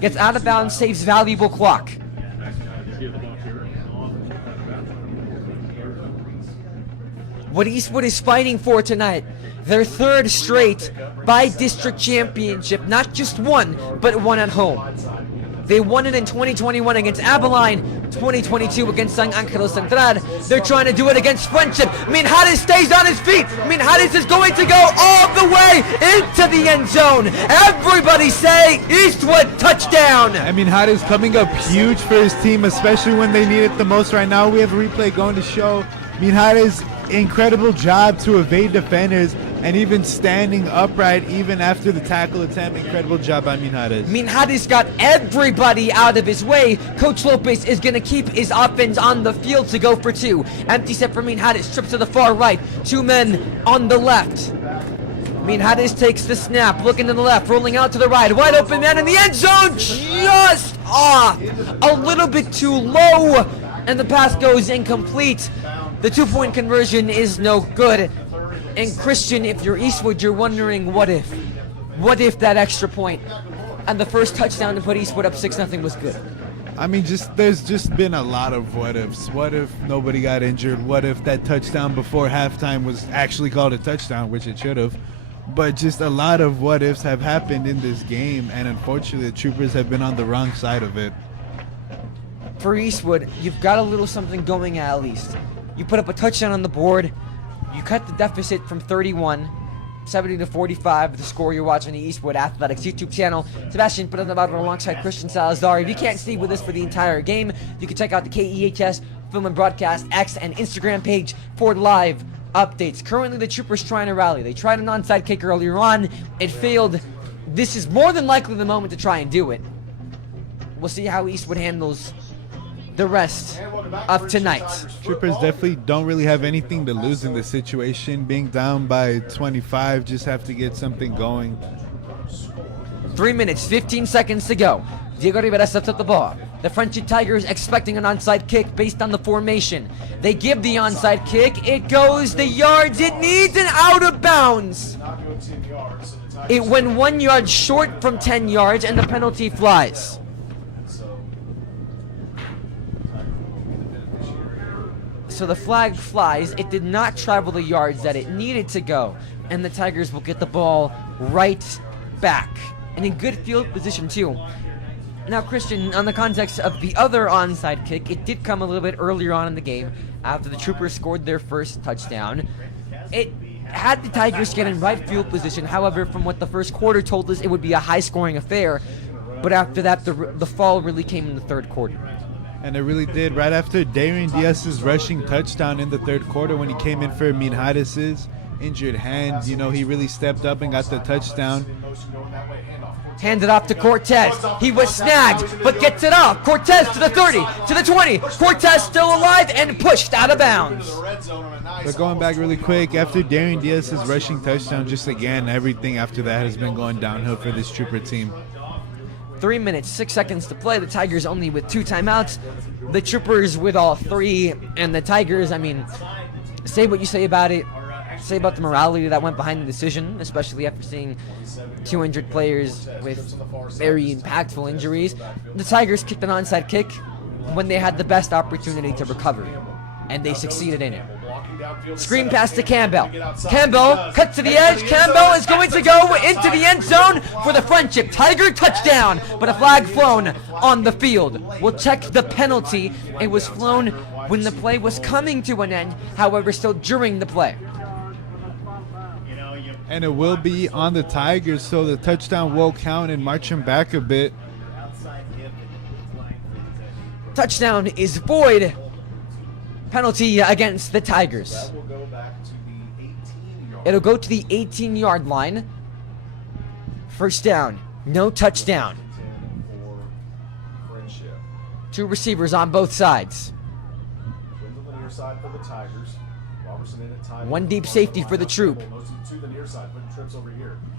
Gets out of bounds, saves valuable clock. What Eastwood is fighting for tonight, their 3rd straight bi-district championship. Not just one, but one at home. They won it in 2021 against Abilene, 2022 against San Angelo Central. They're trying to do it against Frenship. I mean, Hades stays on his feet. I mean, Hades is going to go all the way into the end zone. Everybody say Eastwood touchdown. I mean, Hades coming up huge for his team, especially when they need it the most right now. We have a replay going to show. I mean, Hades, incredible job to evade defenders. and even standing upright even after the tackle attempt. Incredible job by Minhares. Minhares got everybody out of his way. Coach Lopez is going to keep his offense on the field to go for 2. Empty set for Minhares, trips to the far right. 2 men on the left. Minhares takes the snap, looking to the left, rolling out to the right. Wide open man in the end zone, just off. A little bit too low, and the pass goes incomplete. The 2-point conversion is no good. And Christian, if you're Eastwood, you're wondering what if? What if that extra point and the first touchdown to put Eastwood up 6-0 was good? I mean, there's just been a lot of what ifs. What if nobody got injured? What if that touchdown before halftime was actually called a touchdown, which it should have? But just a lot of what ifs have happened in this game, and unfortunately the Troopers have been on the wrong side of it. For Eastwood, you've got a little something going at least. You put up a touchdown on the board. You cut the deficit from 31, 70 to 45. The score you're watching the Eastwood Athletics YouTube channel. Sebastian put on the bottom alongside Christian Salazar. If you can't stay with us for the entire game, you can check out the KEHS Film and Broadcast X and Instagram page for live updates. Currently, the Troopers trying to rally. They tried an onside kick earlier on. It failed. This is more than likely the moment to try and do it. We'll see how Eastwood handles the rest of tonight. Troopers definitely don't really have anything to lose in this situation. Being down by 25, just have to get something going. 3 minutes, 15 seconds to go. Diego Rivera steps up the ball. The Frenship Tigers expecting an onside kick based on the formation. They give the onside kick. It goes the yards it needs and out of bounds. It went 1 yard short from 10 yards and the penalty flies. So the flag flies. It did not travel the yards that it needed to go. And the Tigers will get the ball right back. And in good field position too. Now, Christian, on the context of the other onside kick, it did come a little bit earlier on in the game after the Troopers scored their first touchdown. It had the Tigers get in right field position. However, from what the first quarter told us, it would be a high-scoring affair. But after that, the fall really came in the third quarter. And it really did. Right after Darian Diaz's rushing touchdown in the third quarter when he came in for Minhares' injured hand, you know, he really stepped up and got the touchdown. Handed off to Cortez. He was snagged, but gets it off. Cortez to the 30, to the 20. Cortez still alive and pushed out of bounds. But going back really quick, after Darian Diaz's rushing touchdown, just again, everything after that has been going downhill for this Trooper team. 3 minutes, 6 seconds to play. The Tigers only with 2 timeouts. The Troopers with all 3. And the Tigers, I mean, say what you say about it. Say about the morality that went behind the decision, especially after seeing 2 injured players with very impactful injuries. The Tigers kicked an onside kick when they had the best opportunity to recover, and they succeeded in it. Screen pass to Campbell. Campbell cuts to the edge. Campbell is going to go into the end zone for the Frenship Tiger touchdown, but a flag flown on the field. We'll check the penalty. It was flown when the play was coming to an end, however, still during the play. And it will be on the Tigers, so the touchdown will count and march them back a bit. Touchdown is void. Penalty against the Tigers. It'll go to the 18-yard line. First down, no touchdown. 2 receivers on both sides. 1 deep safety for the Troop.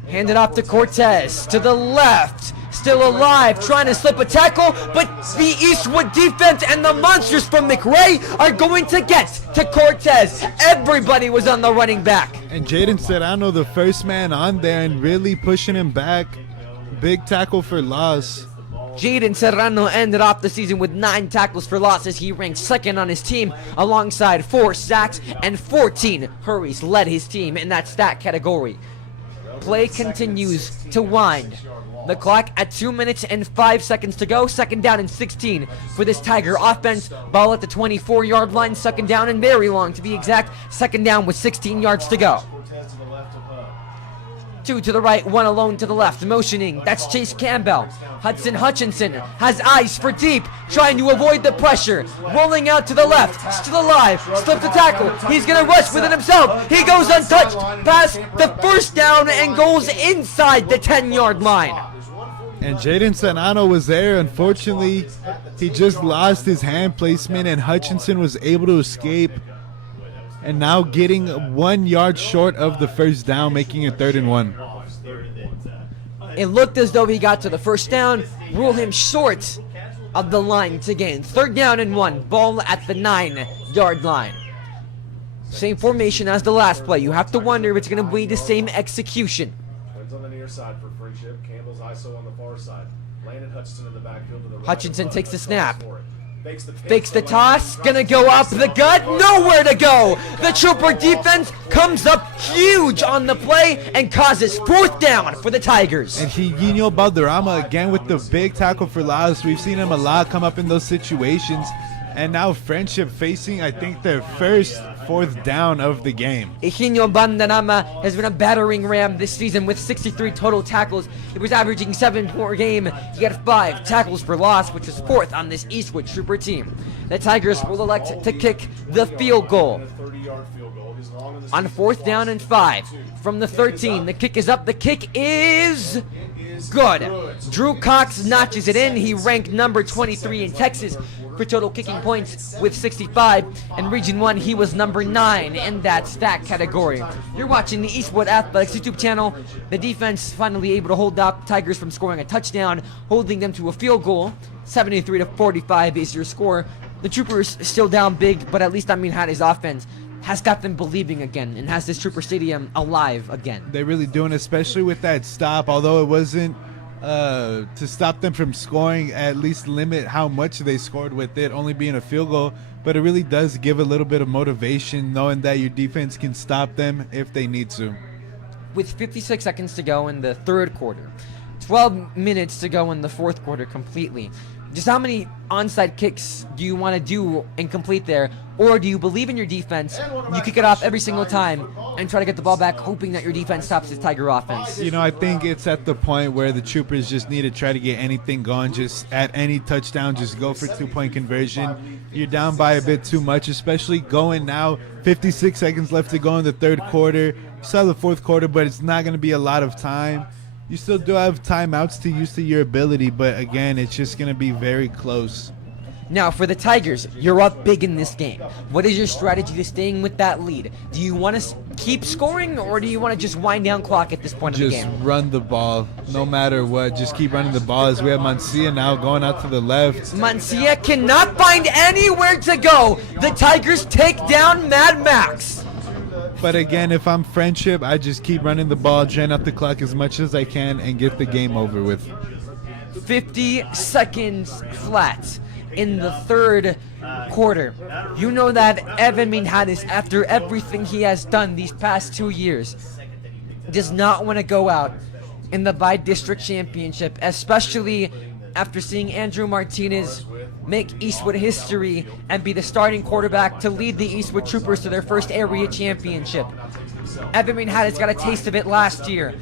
Handed off to Cortez, to the left, still alive, trying to slip a tackle, but the Eastwood defense and the monsters from McRae are going to get to Cortez. Everybody was on the running back. And Jaden Serrano, the first man on there and really pushing him back. Big tackle for loss. Jaden Serrano ended off the season with 9 tackles for loss as he ranked second on his team alongside 4 sacks and 14 hurries. Led his team in that stat category. Play continues to wind. The clock at 2 minutes and 5 seconds to go. Second down and 16 for this Tiger offense. Ball at the 24-yard line. Second down and very long to be exact. Second down with 16 yards to go. Two to the right, one alone to the left, motioning. That's Chase Campbell. Hudson Hutchinson has eyes for deep, trying to avoid the pressure. Rolling out to the left, still alive, slipped the tackle. He's gonna rush with it himself. He goes untouched, past the first down and goes inside the 10-yard line. And Jaden Sanano was there. Unfortunately, he just lost his hand placement, and Hutchinson was able to escape. And now getting 1 yard short of the first down, making it 3rd and 1. It looked as though he got to the first down, rule him short of the line to gain. 3rd down and 1, ball at the 9-yard line. Same formation as the last play. You have to wonder if it's going to be the same execution. Twins on the near side for Frenship. Campbell's ISO on the far side. Landon Hutchinson in the backfield to the right. Hutchinson takes the snap. Fakes The toss, gonna go up the gut, nowhere to go. The Trooper defense comes up huge on the play and causes 4th down for the Tigers. And Higuino Balderrama again with the big tackle for loss. We've seen him a lot come up in those situations. And now Frenship facing, I think, their first 4th down of the game. Eugenio Bandanama has been a battering ram this season with 63 total tackles. He was averaging 7 per game. He got 5 tackles for loss, which is 4th on this Eastwood Trooper team. The Tigers will elect to kick the field goal. On 4th down and 5 from the 13. The kick is up. The kick is good. Drew Cox notches it in. He ranked number 23 in Texas for total kicking points with 65. In Region 1, he was number 9 in that stat category. You're watching the Eastwood Athletics YouTube channel. The defense finally able to hold up Tigers from scoring a touchdown, holding them to a field goal. 73-45 is your score. The Troopers still down big, but at least his offense has got them believing again and has this Trooper Stadium alive again. They're really doing, especially with that stop, although it wasn't to stop them from scoring, at least limit how much they scored with it only being a field goal. But it really does give a little bit of motivation knowing that your defense can stop them if they need to. With 56 seconds to go in the 3rd quarter, 12 minutes to go in the 4th quarter completely, just how many onside kicks do you want to do and complete there? Or do you believe in your defense, you kick it off every single time and try to get the ball back, hoping that your defense stops the Tiger offense? You know, I think it's at the point where the Troopers just need to try to get anything going. Just at any touchdown, just go for 2-point conversion. You're down by a bit too much, especially going now. 56 seconds left to go in the 3rd quarter. You still have the 4th quarter, but it's not going to be a lot of time. You still do have timeouts to use to your ability, but again, it's just going to be very close. Now, for the Tigers, you're up big in this game. What is your strategy to staying with that lead? Do you want to keep scoring, or do you want to just wind down clock at this point of the game? Just run the ball, no matter what. Just keep running the ball, as we have Mancia now going out to the left. Mancia cannot find anywhere to go. The Tigers take down Mad Max. But again, if I'm Frenship, I just keep running the ball, drain out the clock as much as I can, and get the game over with. 50 seconds flat in the 3rd quarter. You know that Evan Minhadis, after everything he has done these past 2 years, does not want to go out in the by-district championship, especially after seeing Andrew Martinez make Eastwood history and be the starting quarterback to lead the Eastwood Troopers to their first area championship. Evan Minhadis got a taste of it last year,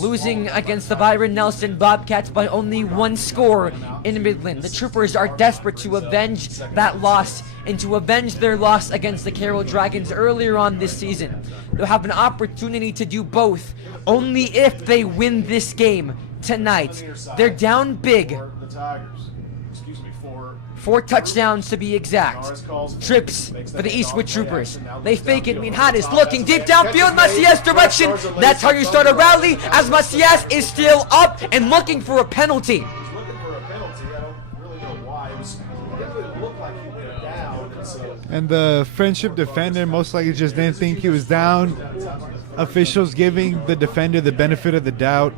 losing against the Byron Nelson Bobcats by only 1 score in Midland. The Troopers are desperate to avenge that loss and to avenge their loss against the Carroll Dragons earlier on this season. They'll have an opportunity to do both only if they win this game tonight. They're down big. The Tigers. 4 touchdowns to be exact. Trips for the Eastwood Troopers. They fake it. Minhadis looking deep downfield. Macias direction. That's how you start a rally, as Macias is still up and looking for a penalty. Looking for a penalty. I don't really know why. It definitely looked like he went down. So. And the Frenship defender most likely just didn't think he was down. Officials giving the defender the benefit of the doubt.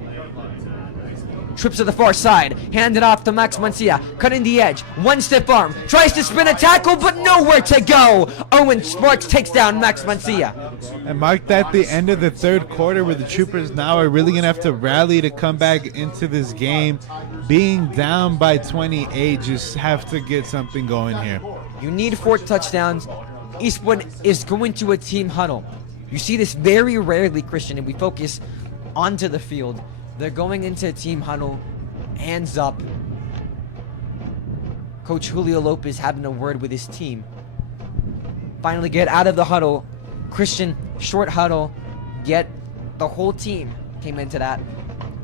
Trips to the far side, hand it off to Max Mancia, cutting the edge, 1 stiff arm, tries to spin a tackle, but nowhere to go. Owen Sparks takes down Max Mancia. And mark that the end of the 3rd quarter, where the Troopers now are really going to have to rally to come back into this game. Being down by 28, just have to get something going here. You need 4 touchdowns. Eastwood is going to a team huddle. You see this very rarely, Christian, and we focus onto the field. They're going into a team huddle, hands up. Coach Julio Lopez having a word with his team. Finally get out of the huddle. Christian, short huddle. Get the whole team came into that.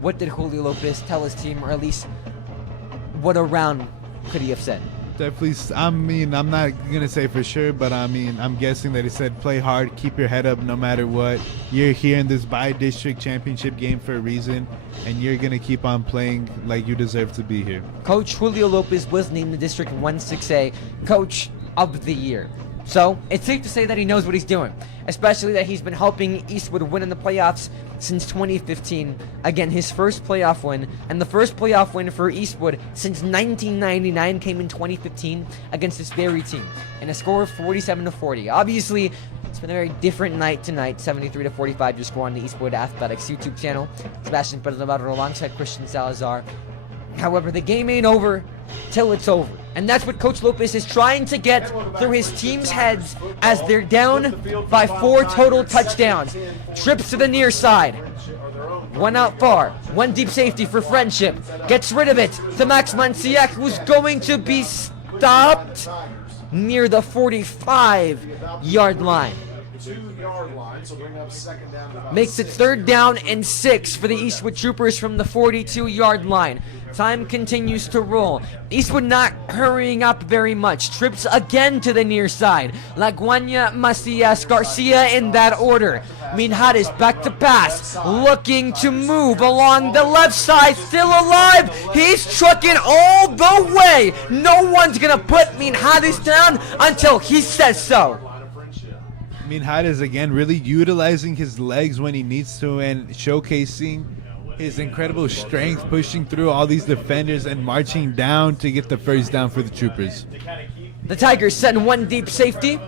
What did Julio Lopez tell his team, or at least what around could he have said? Definitely, I mean, I'm not going to say for sure, but I mean, I'm guessing that he said play hard, keep your head up no matter what. You're here in this bi-district championship game for a reason, and you're going to keep on playing like you deserve to be here. Coach Julio Lopez was named the District 1-6A Coach of the Year. So, it's safe to say that he knows what he's doing, especially that he's been helping Eastwood win in the playoffs since 2015. Again, his first playoff win, and the first playoff win for Eastwood since 1999 came in 2015 against this very team, and a score of 47-40. Obviously, it's been a very different night tonight, 73-45 your score on the Eastwood Athletics YouTube channel. Sebastian Perez Navarro alongside Christian Salazar. However, the game ain't over till it's over. And that's what Coach Lopez is trying to get through his team's heads as they're down by 4 total touchdowns. Trips to the near side. One out far. One deep safety for Frenship. Gets rid of it to Max Manciak, who's going to be stopped near the 45-yard line. 2-yard line, so bring up second down to about Makes it 3rd down and 6 for the Eastwood Troopers from the 42-yard line. Time continues to roll. Eastwood not hurrying up very much. Trips again to the near side. Laguana, Macias, Garcia in that order. Minhares back to pass. Looking to move along the left side. Still alive. He's trucking all the way. No one's going to put Minhares down until he says so. Minhares again really utilizing his legs when he needs to and showcasing his incredible strength, pushing through all these defenders and marching down to get the first down for the Troopers. The Tigers send one deep safety.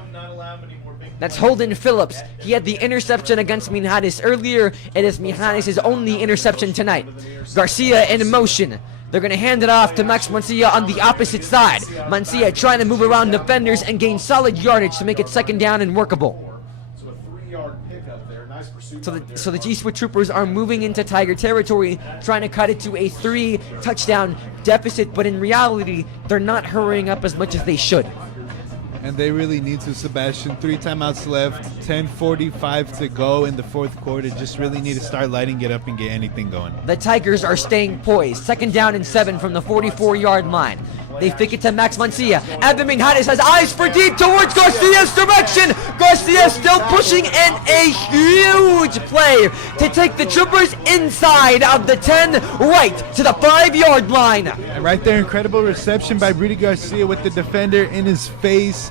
That's Holden Phillips. He had the interception against Minhares earlier. It is Minhares' only interception tonight. Garcia in motion. They're going to hand it off to Max Mancia on the opposite side. Mancia trying to move around defenders and gain solid yardage to make it 2nd down and workable. So a 3-yard pickup there. Nice pursuit. So the Eastwood Troopers are moving into Tiger territory, trying to cut it to a 3-touchdown deficit, but in reality, they're not hurrying up as much as they should. And they really need to, Sebastian. 3 timeouts left, 10:45 to go in the 4th quarter. Just really need to start lighting it up and get anything going. The Tigers are staying poised. 2nd down and 7 from the 44-yard line. They fake it to Max Mancia. Evan Minhares has eyes for deep towards Garcia's direction. Garcia still pushing, and a huge play to take the Troopers inside of the 10, right to the 5-yard line. And right there, incredible reception by Rudy Garcia with the defender in his face.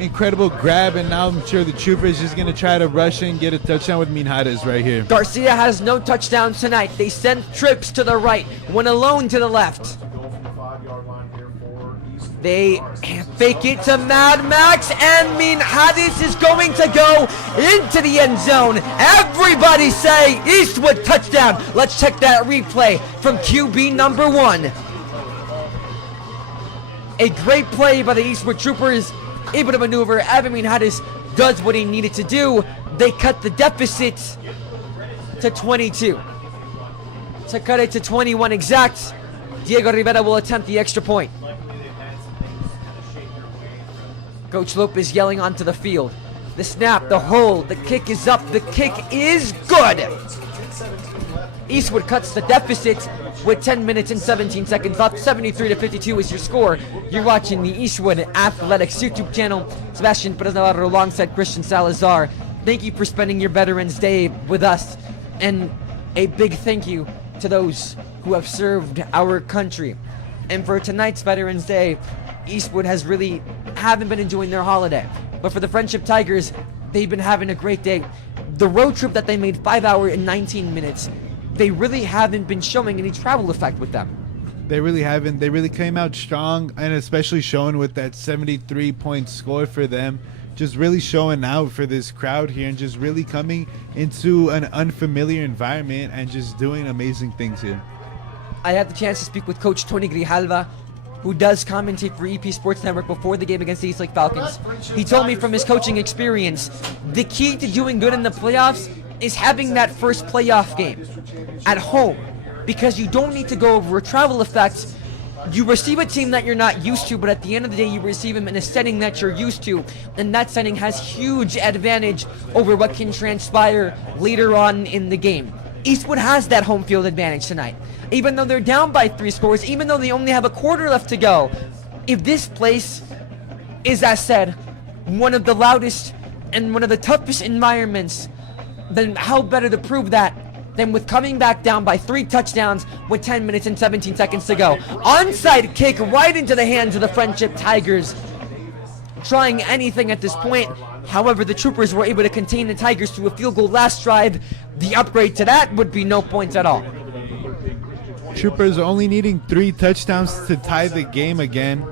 Incredible grab, and now I'm sure the Troopers just going to try to rush and get a touchdown with Minhares right here. Garcia has no touchdown tonight. They send trips to the right, one alone to the left. They fake it to Mad Max, and Minhares is going to go into the end zone. Everybody say Eastwood touchdown. Let's check that replay from QB number 1. A great play by the Eastwood Troopers. Able to maneuver. Evan Minhares does what he needed to do. They cut the deficit to 22. To cut it to 21 exact, Diego Rivera will attempt the extra point. Coach Lopez yelling onto the field. The snap, the hold, the kick is up, the kick is good. Eastwood cuts the deficit with 10 minutes and 17 seconds left. 73-52 is your score. You're watching the Eastwood Athletics YouTube channel. Sebastian Perez Navarro alongside Christian Salazar. Thank you for spending your Veterans Day with us. And a big thank you to those who have served our country. And for tonight's Veterans Day, Eastwood haven't been enjoying their holiday. But for the Frenship Tigers, they've been having a great day. The road trip that they made 5 hours and 19 minutes, they really haven't been showing any travel effect with them. They really haven't. They really came out strong, and especially showing with that 73-point score for them. Just really showing out for this crowd here and just really coming into an unfamiliar environment and just doing amazing things here. I had the chance to speak with Coach Tony Grijalva, who does commentate for EP Sports Network before the game against the East Lake Falcons. He told me from his coaching experience, the key to doing good in the playoffs is having that first playoff game at home, because you don't need to go over a travel effect. You receive a team that you're not used to, but at the end of the day, you receive them in a setting that you're used to, and that setting has huge advantage over what can transpire later on in the game. Eastwood has that home field advantage tonight. Even though they're down by 3 scores, even though they only have a quarter left to go, if this place is, as said, one of the loudest and one of the toughest environments, then how better to prove that than with coming back down by 3 touchdowns with 10 minutes and 17 seconds to go. Onside kick right into the hands of the Frenship Tigers. Trying anything at this point. However, the Troopers were able to contain the Tigers to a field goal last drive. The upgrade to that would be no points at all. Troopers only needing 3 touchdowns to tie the game again.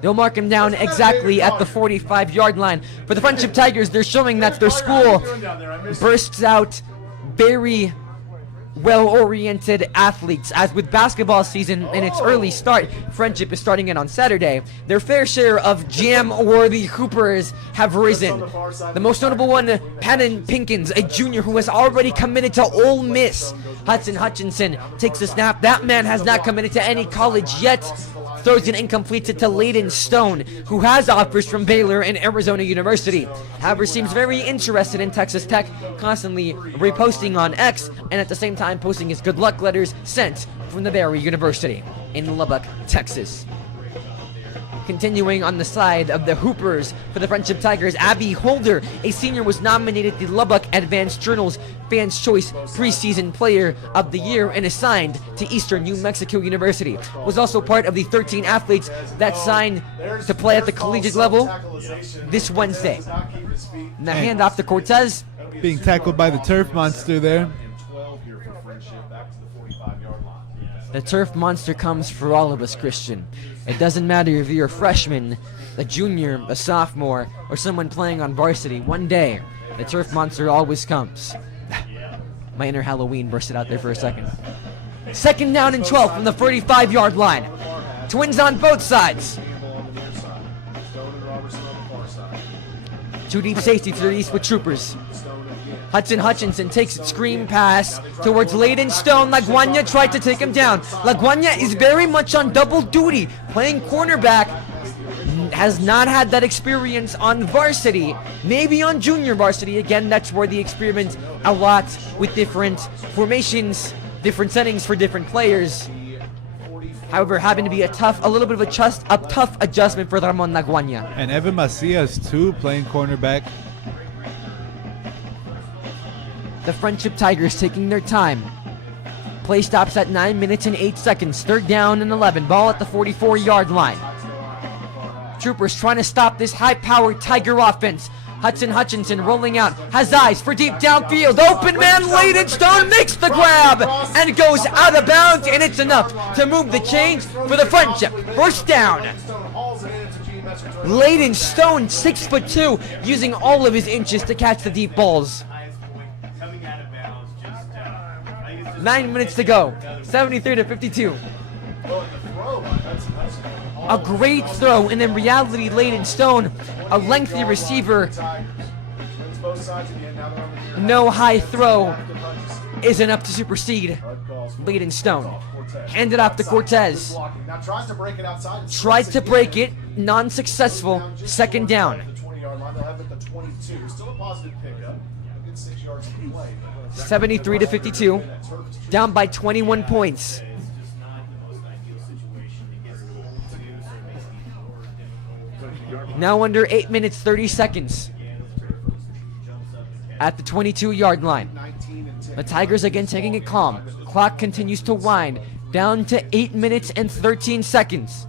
They'll mark him down exactly at the 45-yard line. For the Frenship Tigers, they're showing that their school bursts out very well-oriented athletes. As with basketball season in its early start, Frenship is starting it on Saturday. Their fair share of jam-worthy hoopers have risen. The most notable one, Patton Pinkins, a junior who has already committed to Ole Miss. Hudson Hutchinson takes the snap. That man has not committed to any college yet. Throws an incomplete to Layden Stone, who has offers from Baylor and Arizona University. However, seems very interested in Texas Tech, constantly reposting on X, and at the same time posting his good luck letters sent from the Barry University in Lubbock, Texas. Continuing on the side of the Hoopers for the Frenship Tigers, Abby Holder, a senior, was nominated the Lubbock Advanced Journal's Fans' Choice Preseason Player of the Year and assigned to Eastern New Mexico University. Was also part of the 13 athletes that signed to play at the collegiate level this Wednesday. And the handoff to Cortez. Being tackled by the Turf Monster there. The Turf Monster comes for all of us, Christian. It doesn't matter if you're a freshman, a junior, a sophomore, or someone playing on varsity. One day, the Turf Monster always comes. My inner Halloween bursted out there for a second. 2nd down and 12 from the 35-yard line. Twins on both sides. 2 deep safety for the Eastwood Troopers. Hudson Hutchinson takes a screen pass towards Layden Stone. LaGuanya tried to take him down. LaGuanya is very much on double duty, playing cornerback. Has not had that experience on varsity. Maybe on junior varsity. Again, that's where they experiment a lot with different formations, different settings for different players. However, having to be a little bit of a tough adjustment for Ramon LaGuanya. And Evan Macias too, playing cornerback. The Frenship Tigers taking their time. Play stops at 9 minutes and 8 seconds. 3rd down and 11. Ball at the 44-yard line. Troopers trying to stop this high-powered Tiger offense. Hudson Hutchinson rolling out. Has eyes for deep downfield. Open man, Layden Stone makes the grab and goes out of bounds, and it's enough to move the chains for the Frenship. 1st down. Layden Stone, 6'2", using all of his inches to catch the deep balls. 9 minutes to go. 73-52. A great throw, and in reality, Layden Stone, a lengthy receiver. No high throw is enough to supersede Layden Stone. Handed off to Cortez. Tried to break it, non-successful. 2nd down. 73-52. Down by 21 points. Now under 8 minutes 30 seconds. At the 22-yard line. The Tigers again taking it calm. Clock continues to wind. Down to 8 minutes and 13 seconds.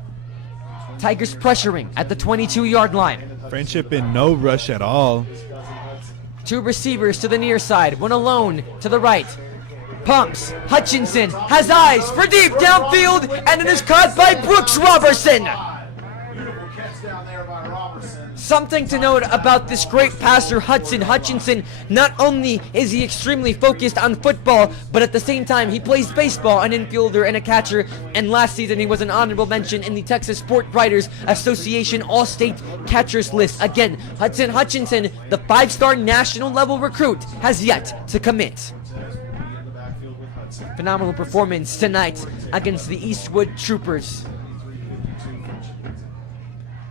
Tigers pressuring at the 22-yard line. Frenship in no rush at all. 2 receivers to the near side. One alone to the right. Pumps. Hutchinson has eyes for deep downfield, and it is caught by Brooks Robertson. Something to note about this great passer, Hutchinson, not only is he extremely focused on football, but at the same time, he plays baseball, an infielder and a catcher, and last season he was an honorable mention in the Texas Sport Writers Association All-State Catchers list. Again, Hutchinson, the 5-star national level recruit, has yet to commit. Phenomenal performance tonight against the Eastwood Troopers.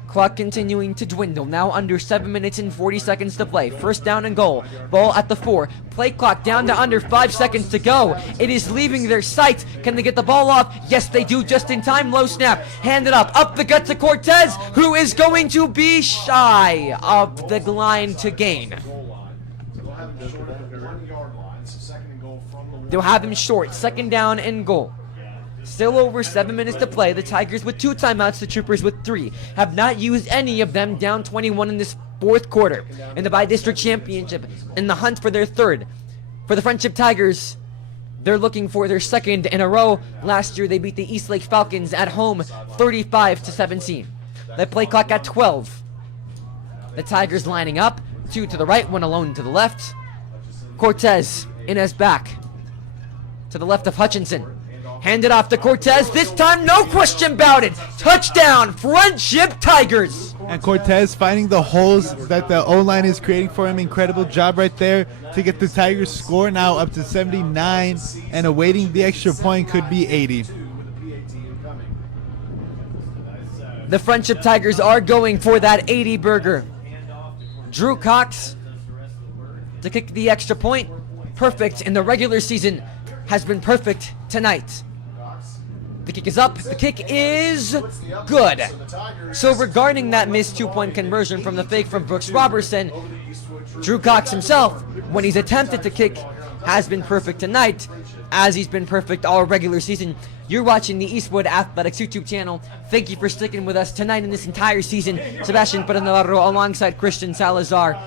Clock continuing to dwindle. Now under 7 minutes and 40 seconds to play. First down and goal. Ball at the 4. Play clock down to under 5 seconds to go. It is leaving their sight. Can they get the ball off? Yes, they do. Just in time. Low snap. Hand it up. Up the gut to Cortez, who is going to be shy of the line to gain. They'll have him short. Second down and goal. Still over 7 minutes to play. The Tigers with 2 timeouts, the Troopers with 3. Have not used any of them, down 21 in this fourth quarter. In the Bi-District Championship, in the hunt for their third. For the Frenship Tigers, they're looking for their second in a row. Last year, they beat the Eastlake Falcons at home 35-17. They play clock at 12. The Tigers lining up. 2 to the right, 1 alone to the left. Cortez in his back. To the left of Hutchinson. Hand it off to Cortez. This time, no question about it. Touchdown, Frenship Tigers. And Cortez finding the holes that the O-line is creating for him. Incredible job right there to get the Tigers score now up to 79. And awaiting the extra point could be 80. The Frenship Tigers are going for that 80 burger. Drew Cox to kick the extra point. Perfect in the regular season. Has been perfect tonight. The kick is up. The kick is good. So regarding that missed 2-point conversion from the fake from Brooks Robertson, Drew Cox himself, when he's attempted to kick, has been perfect tonight, as he's been perfect all regular season. You're watching the Eastwood Athletics YouTube channel. Thank you for sticking with us tonight and this entire season. Sebastian Navarro alongside Christian Salazar.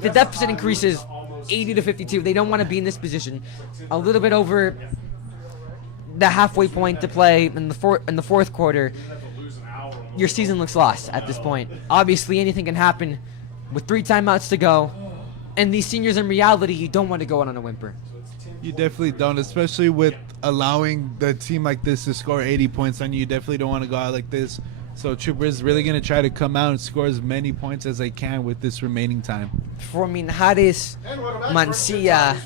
The deficit increases 80-52. They don't want to be in this position. A little bit over the halfway point to play in the fourth quarter. Your season looks lost at this point. Obviously, anything can happen with 3 timeouts to go. And these seniors, in reality, you don't want to go out on a whimper. You definitely don't, especially with allowing the team like this to score 80 points on you. You definitely don't want to go out like this. So Troopers really going to try to come out and score as many points as they can with this remaining time. For Minhares, Mancia,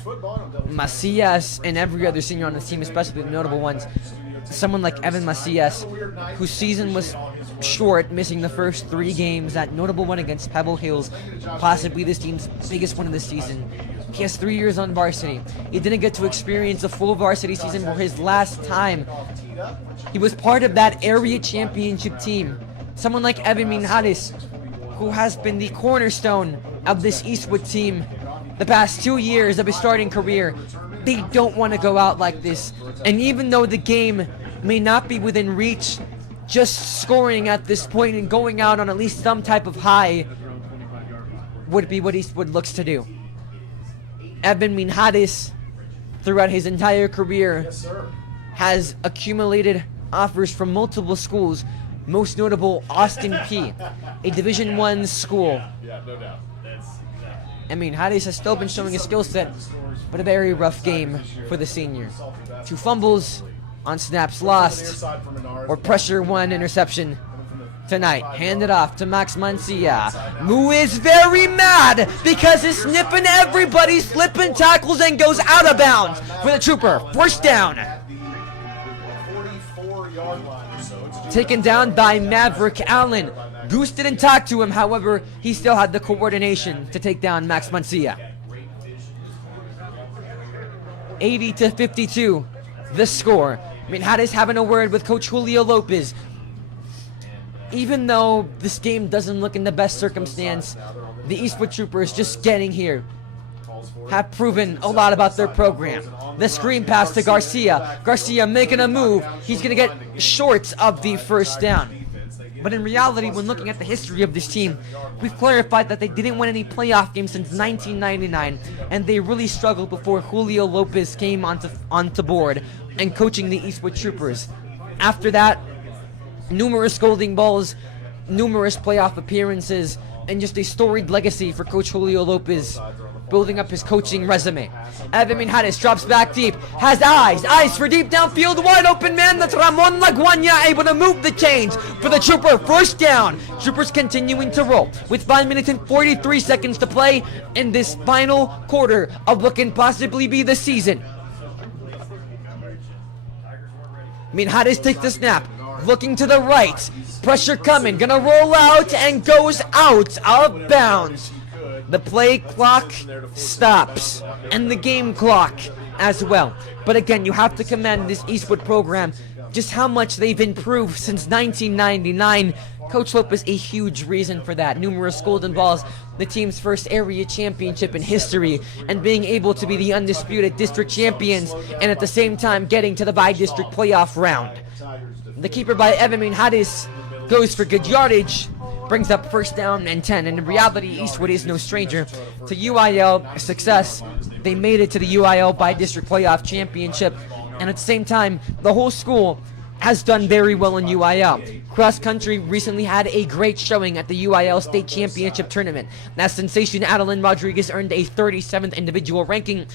Macias, and every other senior on the team, especially the notable ones, someone like Evan Macias, whose season was short, missing the first 3 games, that notable one against Pebble Hills, possibly this team's biggest one of the season. He has 3 years on varsity. He didn't get to experience a full varsity season for his last time. He was part of that area championship team. Someone like Evan Minhares, who has been the cornerstone of this Eastwood team the past 2 years of his starting career. They don't want to go out like this. And even though the game may not be within reach, just scoring at this point and going out on at least some type of high would be what Eastwood looks to do. Evan Minhares, throughout his entire career, has accumulated offers from multiple schools, most notable Austin P, a Division I school. I mean, Minhares has still been showing his skill set, but a very rough game for the senior. 2 fumbles on snaps lost, or pressure 1 interception tonight. Handed off to Max Mancia, who is very mad because he's snipping everybody, slipping tackles, and goes out of bounds for the Trooper. First down. Taken down by Maverick Allen. Goose didn't talk to him, however, he still had the coordination to take down Max Mancia. 80-52, the score. Minhares having a word with Coach Julio Lopez. Even though this game doesn't look in the best circumstance, the Eastwood Troopers just getting here have proven a lot about their program. The screen pass to Garcia. Garcia making a move. He's going to get short of the first down. But in reality, when looking at the history of this team, we've clarified that they didn't win any playoff games since 1999, and they really struggled before Julio Lopez came onto board and coaching the Eastwood Troopers. After that, numerous scolding balls numerous playoff appearances, and just a storied legacy for Coach Julio Lopez, building up his coaching resume. Evan Minhares drops back deep, has eyes for deep downfield, wide open man. That's Ramon Laguanya able to move the chains for the Trooper. First down. Troopers continuing to roll with 5 minutes and 43 seconds to play in this final quarter of what can possibly be the season. Minhares takes the snap, looking to the right. Pressure coming, gonna roll out and goes out of bounds. The play clock stops, and the game clock as well. But again, you have to commend this Eastwood program, just how much they've improved since 1999. Coach Lopez, a huge reason for that. Numerous golden balls, the team's first area championship in history, and being able to be the undisputed district champions, and at the same time getting to the bi-district playoff round. The keeper by Evan Minhares goes for good yardage, brings up first down and 10. And in reality, Eastwood is no stranger to UIL success. They made it to the UIL bi-district playoff championship, and at the same time, the whole school has done very well in UIL. Cross country recently had a great showing at the UIL state championship tournament. That sensation Adeline Rodriguez earned a 37th individual ranking,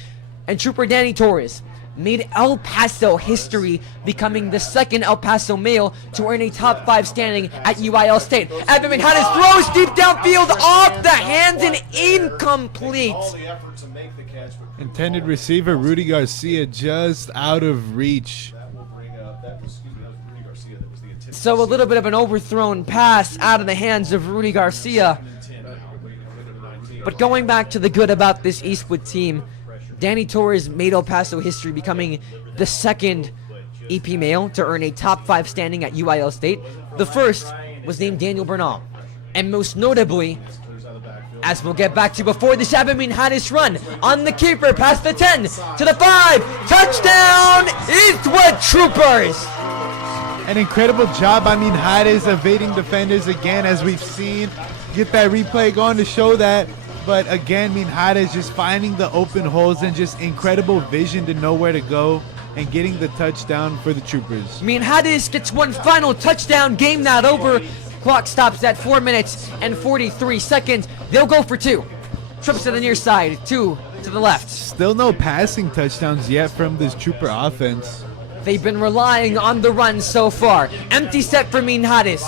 and Trooper Danny Torres made El Paso history, becoming the second El Paso male to earn a top 5 standing at UIL State. Evan Minhares throws deep downfield off the hands and incomplete. Intended receiver Rudy Garcia just out of reach. So a little bit of an overthrown pass out of the hands of Rudy Garcia. But going back to the good about this Eastwood team, Danny Torres made El Paso history, becoming the second EP male to earn a top 5 standing at UIL State. The first was named Daniel Bernal. And most notably, as we'll get back to before this Evan Minhares run, on the keeper, past the 10, to the 5, touchdown, Eastwood Troopers! An incredible job by Minhares evading defenders again, as we've seen. Get that replay going to show that. But again, Minhares just finding the open holes and just incredible vision to know where to go and getting the touchdown for the Troopers. Minhares gets one final touchdown, game not over. Clock stops at 4 minutes and 43 seconds. They'll go for 2. Trips to the near side, 2 to the left. Still no passing touchdowns yet from this Trooper offense. They've been relying on the run so far. Empty set for Minhares.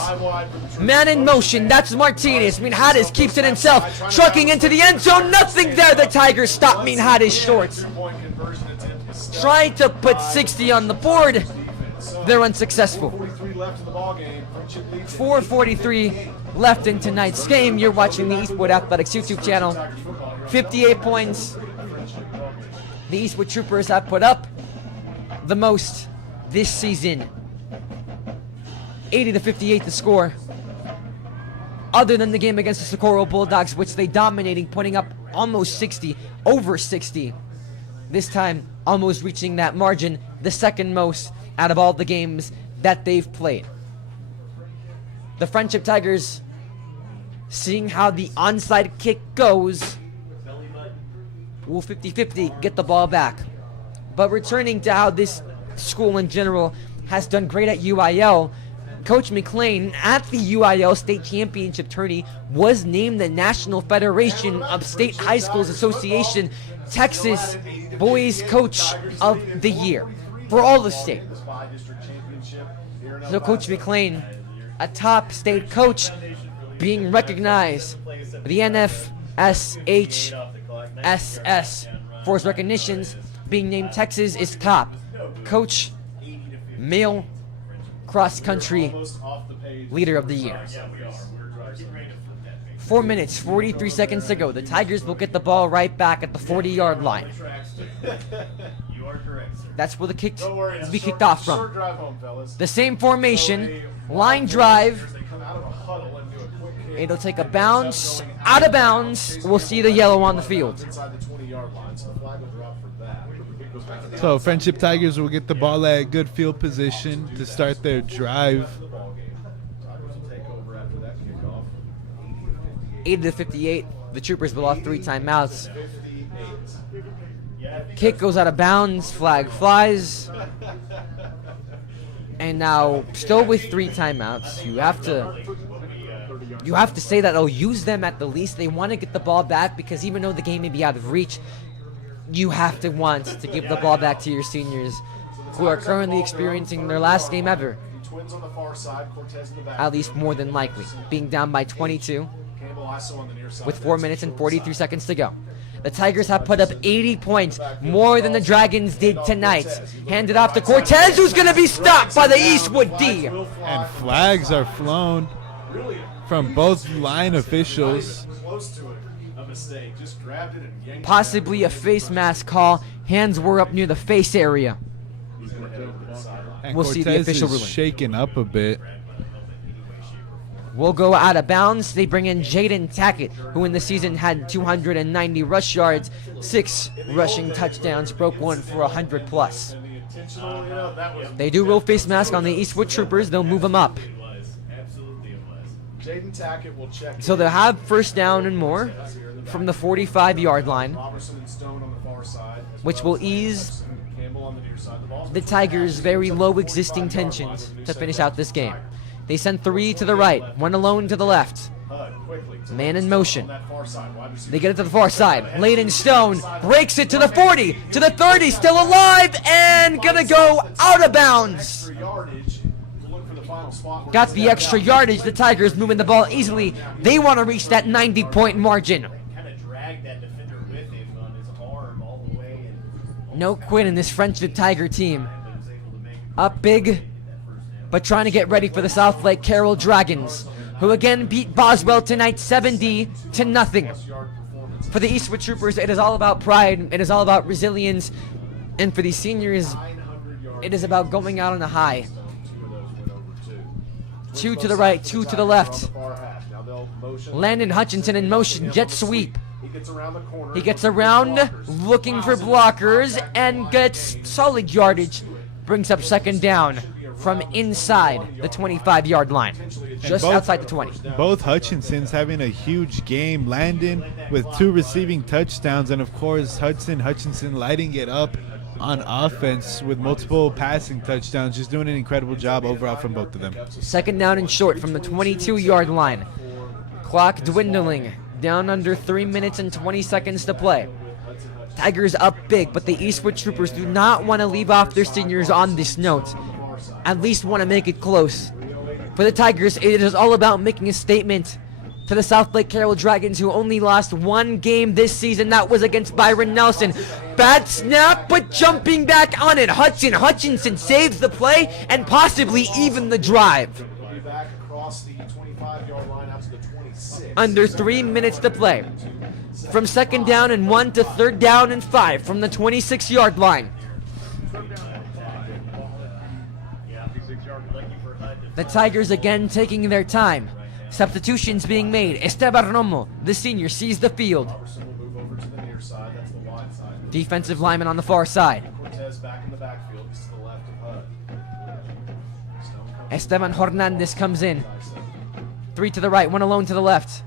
Man in motion, that's Martinez. Minhares keeps it himself, trucking into the end zone. Nothing there. The Tigers stop Minhares short. Trying to put 60 on the board. They're unsuccessful. 4:43 left in tonight's game. You're watching the Eastwood Athletics YouTube channel. 58 points. The Eastwood Troopers have put up the most this season. 80-58 the score. Other than the game against the Socorro Bulldogs, which they dominating, putting up almost 60, over 60. This time, almost reaching that margin, the second most out of all the games that they've played. The Frenship Tigers, seeing how the onside kick goes, will 50-50 get the ball back. But returning to how this school in general has done great at UIL, Coach McLean at the UIL State Championship tourney was named the National Federation of State High Schools Association Texas Boys Coach of the Year for all the state. So Coach McLean, a top state coach, being recognized by the NFSHSS for his recognitions, being named Texas is top coach, male cross country leader of the year. 4 minutes, 43 seconds to go. The Tigers will get the ball right back at the 40-yard line. That's where the kick will be kicked off from. The same formation, line drive. It'll take a bounce, out of bounds. We'll see the yellow on the field. So Frenship Tigers will get the ball at good field position to start their drive. 80-58. The Troopers will have 3 timeouts. Kick goes out of bounds. Flag flies. And now, still with 3 timeouts, you have to you have to say that they'll use them at the least. They want to get the ball back because even though the game may be out of reach, you have to want to give the ball back to your seniors who are currently experiencing their last game ever. Twins on the far side, Cortez in the back. At least more than likely, being down by 22 Campbell ISO on the near side. with 4 minutes and 43 seconds to go. The Tigers have put up 80 points, more than the Dragons did tonight. Handed off to Cortez, who's going to be stopped by the Eastwood D. And flags are flown from both line officials. Close to it. A mistake. Just grabbed it and yanked it. Possibly a face mask call. Hands were up near the face area. And We'll see the Cortez official is ruling. shaken up a bit. Will go out of bounds. They bring in Jaden Tackett, who in the season had 290 rush yards, 6 rushing touchdowns, broke one for 100 plus. They do roll face mask on the Eastwood Troopers. They'll move them up. Jaden Tackett will check. So they'll have first down and more from the 45-yard line, Robertson and Stone on the far side, as which well will as ease Campbell on the near side. The ball's the Tigers' very low existing tensions to finish out this game. They send 3 to the right, 1 alone to the left. quickly to Man in motion. on that far side. Wide receiver. They get it to the far side. Layden Stone breaks it to the 40, to the 30, still alive, and gonna go out of bounds. Extra yardage. We'll look for the final spot where Got it's the that extra down. yardage. The Tigers moving the ball easily. They want to reach that 90-point margin. Kind of dragged that defender with him on his arm all the way, and No quit in this Frenship Tiger team. was able to make Up big, but trying to get ready for the South Lake Carroll Dragons, who again beat Boswell tonight 70-0. For the Eastwood Troopers, it is all about pride. It is all about resilience. And for these seniors, it is about going out on a high. 2 to the right, 2 to the left. Landon Hutchinson in motion, jet sweep. He gets around the corner. He gets around, looking for blockers, and gets solid yardage. Brings up second down from inside the 25-yard line, just both- outside the 20. Both Hutchinsons having a huge game. Landon with 2 receiving touchdowns, and of course Hutchinson lighting it up on offense with multiple passing touchdowns. Just doing an incredible job overall from both of them. Second down and short from the 22-yard line. Clock dwindling, down under 3 minutes and 20 seconds to play. Tigers up big, but the Eastwood Troopers do not want to leave off their seniors on this note. At least want to make it close. For the Tigers, it is all about making a statement to the South Lake Carroll Dragons, who only lost 1 game this season. That was against Byron Nelson. Bad snap, but jumping back on it. Hutchinson saves the play and possibly even the drive. He'll be back across the 25-yard line out to the 26. Under 3 minutes to play. From second down and 1 to third down and 5 from the 26-yard line. The Tigers again taking their time. Substitutions being made. Esteban Romo, the senior, sees the field. Robertson will move over to the near side. That's the wide side. Defensive lineman on the far side. Cortez back in the backfield. He's to the left of Hud. Stone comes Esteban Hernandez comes in. 3 to the right, 1 alone to the left.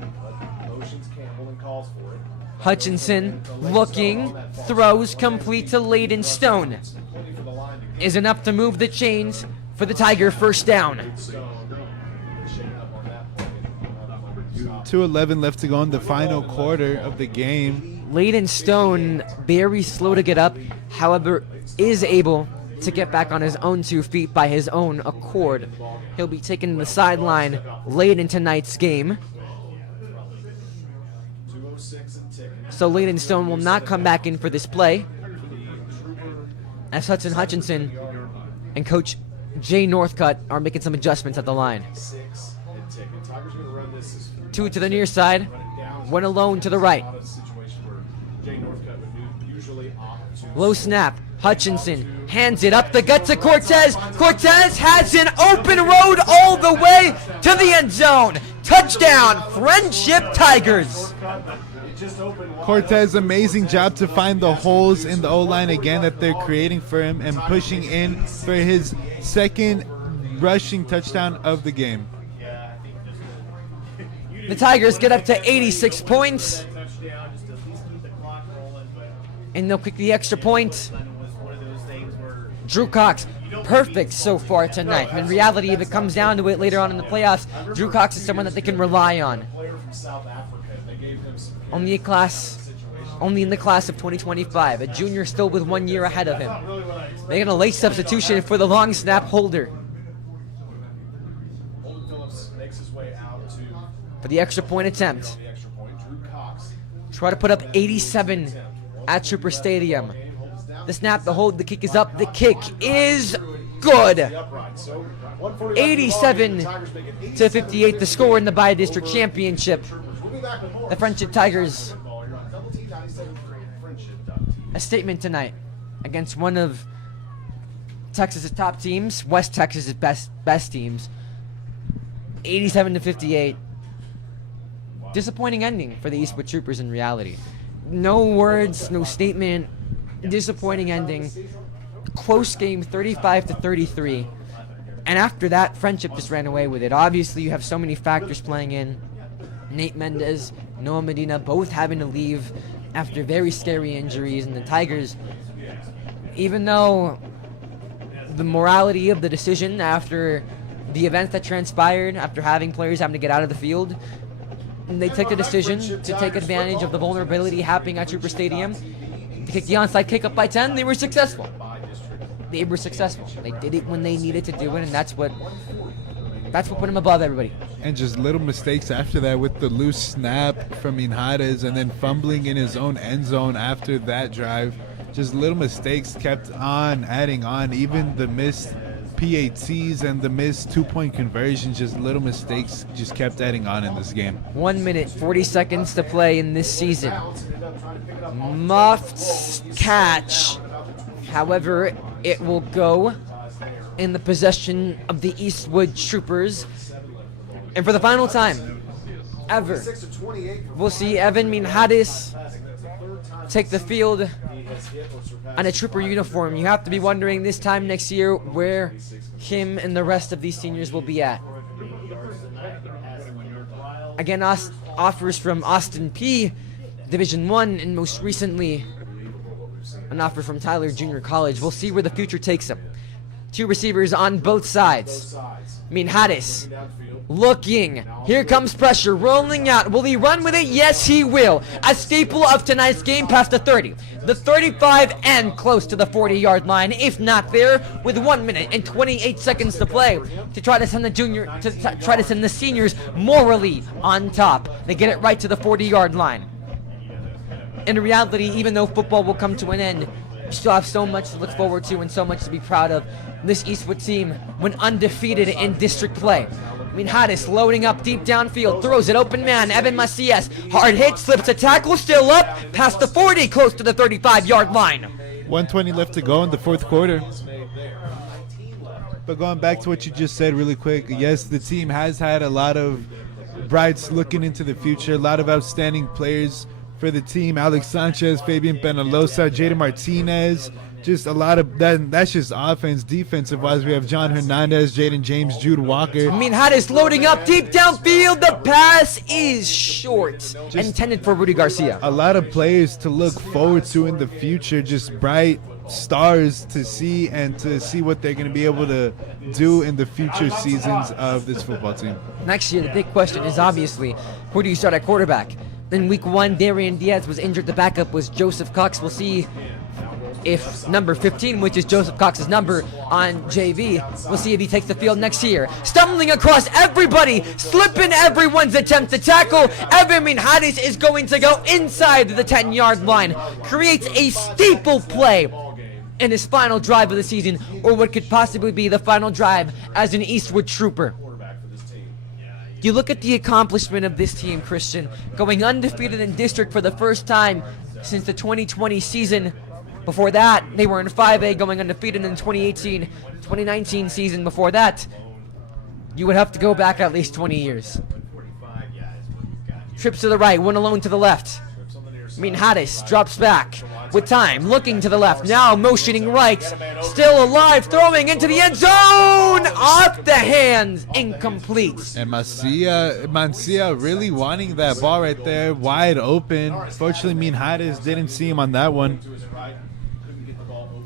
Hud motions Campbell and calls for it. Hutchinson looking, throws complete to Layden Stone. Plenty for the line to get Is enough to move the chains for the Tiger first down. Stone. Shaking up on that play. 2:11 left to go in the final quarter of the game. Layden Stone, very slow to get up, however, is able to get back on his own 2 feet by his own accord. He'll be taken to the sideline late in tonight's game. 2:06 and ticking. So Layden Stone will not come back in for this play, as Hudson Hutchinson and Coach Jay Northcutt are making some adjustments at the line. 6 and ticking. Tigers going to run this as 2 to the near side, run it down. 1 alone to the right. Out of a situation where Jay Northcutt would usually opt to Low snap. Hutchinson hands it up the gut to Cortez. Cortez has an open road all the way to the end zone. Touchdown, Frenship Tigers. It just opened wide. Cortez, amazing job to find the holes in the O-line again that they're creating for him and pushing in for his second rushing touchdown of the game. The Tigers get up to 86 points, touchdown just to at least keep the clock rolling, but and they'll kick the extra point. it was one of those things where Drew Cox, perfect so far tonight. In reality, if it comes down to it later on in the playoffs, Drew Cox is someone that they can rely on. Only in the class of 2025, a junior still with 1 year ahead of him. They're going to late substitution for the long snap holder. For the extra point attempt. Try to put up 87 at Trooper Stadium. The snap, the hold, the kick is up. The kick is good. 87-58, the score in the Bi-District Championship. The Frenship Tigers, a statement tonight against one of Texas's top teams, West Texas's best teams. 87-58. Disappointing ending for the Eastwood Troopers in reality. No words, no statement. Disappointing ending. Close game, 35-33. And after that, Frenship just ran away with it. Obviously, you have so many factors playing in. Nate Mendez, Noah Medina, both having to leave after very scary injuries. And the Tigers, even though the morality of the decision after the events that transpired, after having players having to get out of the field, they took the decision to take advantage of the vulnerability happening at Trooper Stadium to kick the onside kick up by 10. They were successful. They did it when they needed to do it, and that's what put them above everybody. And just little mistakes after that with the loose snap from Minhares and then fumbling in his own end zone after that drive. Just little mistakes kept on adding on. Even the missed PATs and the missed 2-point conversions, just little mistakes just kept adding on in this game. 1 minute, 40 seconds to play in this season. Muffed catch. However, it will go in the possession of the Eastwood Troopers. And for the final time ever, we'll see Evan Minhares take the field on a Trooper uniform. You have to be wondering this time next year where him and the rest of these seniors will be at. Again, offers from Austin P, Division I, and most recently an offer from Tyler Junior College. We'll see where the future takes him. Two receivers on both sides. Minhares looking. Here comes pressure, rolling out. Will he run with it? Yes, he will. A staple of tonight's game past the 30, the 35, and close to the 40-yard line, if not there, with 1 minute and 28 seconds to play to try to send the seniors morally on top. They get it right to the 40-yard line. In reality, even though football will come to an end, you still have so much to look forward to and so much to be proud of. This Eastwood team went undefeated in district play. Minhares loading up deep downfield, throws it open man, Evan Macias, hard hit, slips a tackle, still up, past the 40, close to the 35-yard line. 1:20 left to go in the fourth quarter. But going back to what you just said really quick, yes, the team has had a lot of brights looking into the future, a lot of outstanding players for the team. Alex Sanchez, Fabian Penalosa, Jaden Martinez, just a lot of that. That's just offense. Defensive wise, we have John Hernandez, Jaden James, Jude Walker. Minhares loading up deep downfield. The pass is short, intended for Rudy Garcia. A lot of players to look forward to in the future. Just bright stars to see and to see what they're going to be able to do in the future seasons of this football team. Next year, the big question is obviously, who do you start at quarterback? In week 1, Darian Diaz was injured. The backup was Joseph Cox. We'll see if number 15, which is Joseph Cox's number on JV, we'll see if he takes the field next year. Stumbling across everybody, slipping everyone's attempt to tackle. Evan Minhares is going to go inside the 10-yard line. Creates a staple play in his final drive of the season, or what could possibly be the final drive as an Eastwood Trooper. You look at the accomplishment of this team, Christian, going undefeated in district for the first time since the 2020 season. Before that, they were in 5A, going undefeated in the 2018-2019 season. Before that, you would have to go back at least 20 years. Trips to the right, one alone to the left. Minhares drops back with time, looking to the left, now motioning right, still alive, throwing into the end zone, off the hands, incomplete. And Mancia really wanting that ball right there, wide open. Fortunately, Minhares didn't see him on that one.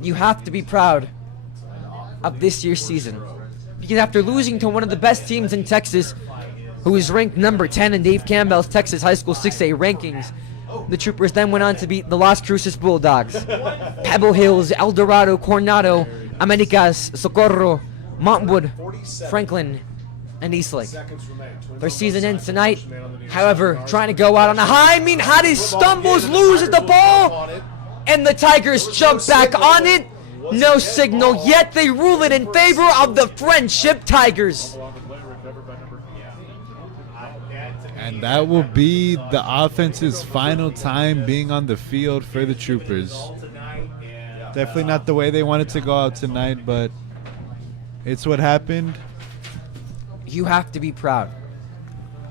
You have to be proud of this year's season. Because after losing to one of the best teams in Texas, who is ranked number 10 in Dave Campbell's Texas High School 6A rankings, the Troopers then went on to beat the Las Cruces Bulldogs, Pebble Hills, El Dorado, Coronado, Americas, Socorro, Montwood, Franklin, and Eastlake. Their season ends tonight. However, trying to go out on a high. Hadis stumbles, loses the ball, and the Tigers jump back on it. No signal yet. They rule it in favor of the Frenship Tigers. And that will be the offense's final time being on the field for the Troopers. Definitely not the way they wanted to go out tonight, but it's what happened. You have to be proud.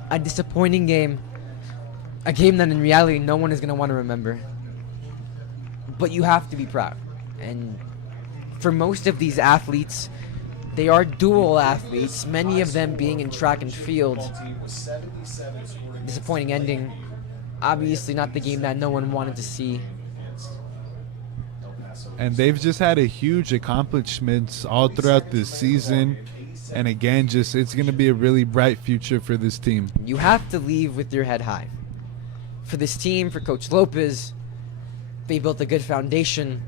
A disappointing game. A game that in reality no one is going to want to remember. But you have to be proud. And for most of these athletes, they are dual athletes, many of them being in track and field. Disappointing ending. Obviously not the game that no one wanted to see. And they've just had a huge accomplishments all throughout this season. And again, just it's going to be a really bright future for this team. You have to leave with your head high. For this team, for Coach Lopez, they built a good foundation.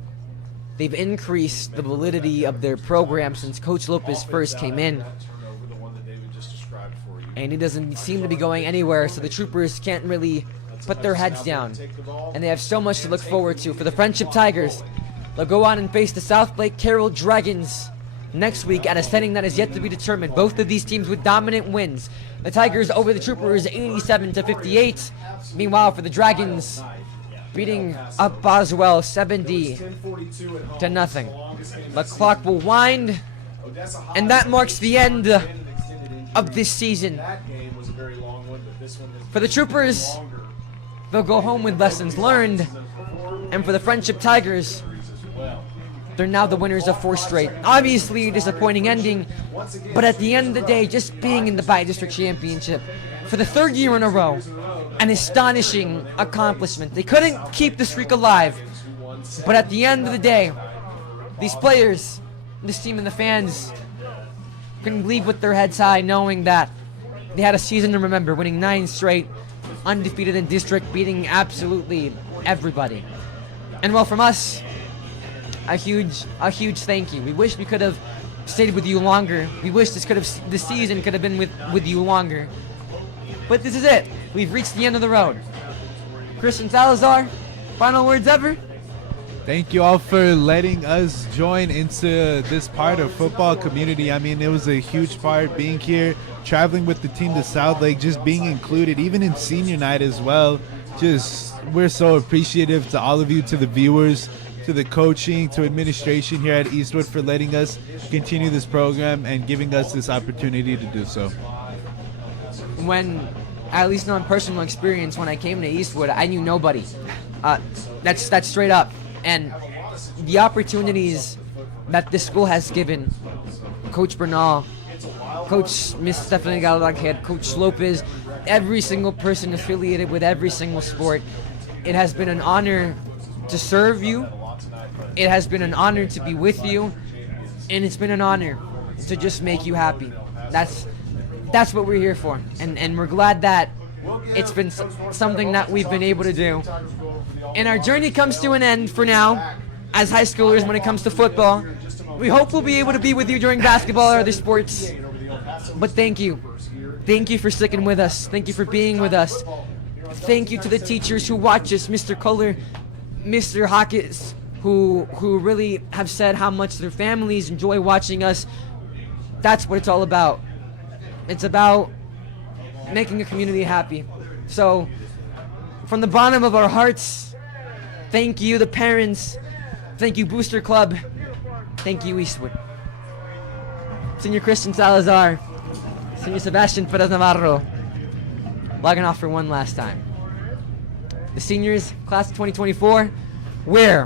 They've increased the validity of their program since Coach Lopez first came in. And he doesn't seem to be going anywhere, so the Troopers can't really put their heads down. And they have so much to look forward to. For the Frenship Tigers, they'll go on and face the South Lake Carroll Dragons next week at a setting that is yet to be determined. Both of these teams with dominant wins. The Tigers over the Troopers 87-58. Meanwhile, for the Dragons, beating up Boswell 70-0. The clock will wind, and that marks the end of this season. For the Troopers, they'll go home with lessons learned, and for the Frenship Tigers, they're now the winners of 4 straight. Obviously a disappointing ending, but at the end of the day, just being in the Bi-District Championship for the 3rd year in a row, an astonishing accomplishment. They couldn't keep the streak alive, but at the end of the day, these players, this team and the fans can leave with their heads high knowing that they had a season to remember, winning 9 straight, undefeated in district, beating absolutely everybody. And well, from us, a huge thank you. We wish we could have stayed with you longer. We wish this season could have been with you longer. But this is it. We've reached the end of the road. Christian Salazar, final words ever? Thank you all for letting us join into this part of football community. I mean, it was a huge part being here, traveling with the team to South Lake, just being included, even in senior night as well. Just, we're so appreciative to all of you, to the viewers, to the coaching, to administration here at Eastwood for letting us continue this program and giving us this opportunity to do so. When, at least on personal experience, when I came to Eastwood, I knew nobody. That's straight up. And the opportunities that this school has given Coach Bernal, Coach Miss Stephanie Galaghead, Coach Lopez, every single person affiliated with every single sport, it has been an honor to serve you. It has been an honor to be with you, and it's been an honor to just make you happy. That's what we're here for, and we're glad that it's been something that we've been able to do. And our journey comes to an end for now, as high schoolers when it comes to football. We hope we'll be able to be with you during basketball or other sports. But thank you. Thank you for sticking with us. Thank you for being with us. Thank you to the teachers who watch us, Mr. Kohler, Mr. Hawkins, who really have said how much their families enjoy watching us. That's what it's all about. It's about making a community happy. So, from the bottom of our hearts, thank you, the parents. Thank you, Booster Club. Thank you, Eastwood. Senior Christian Salazar, Senior Sebastian Perez Navarro, logging off for one last time. The seniors, class of 2024, where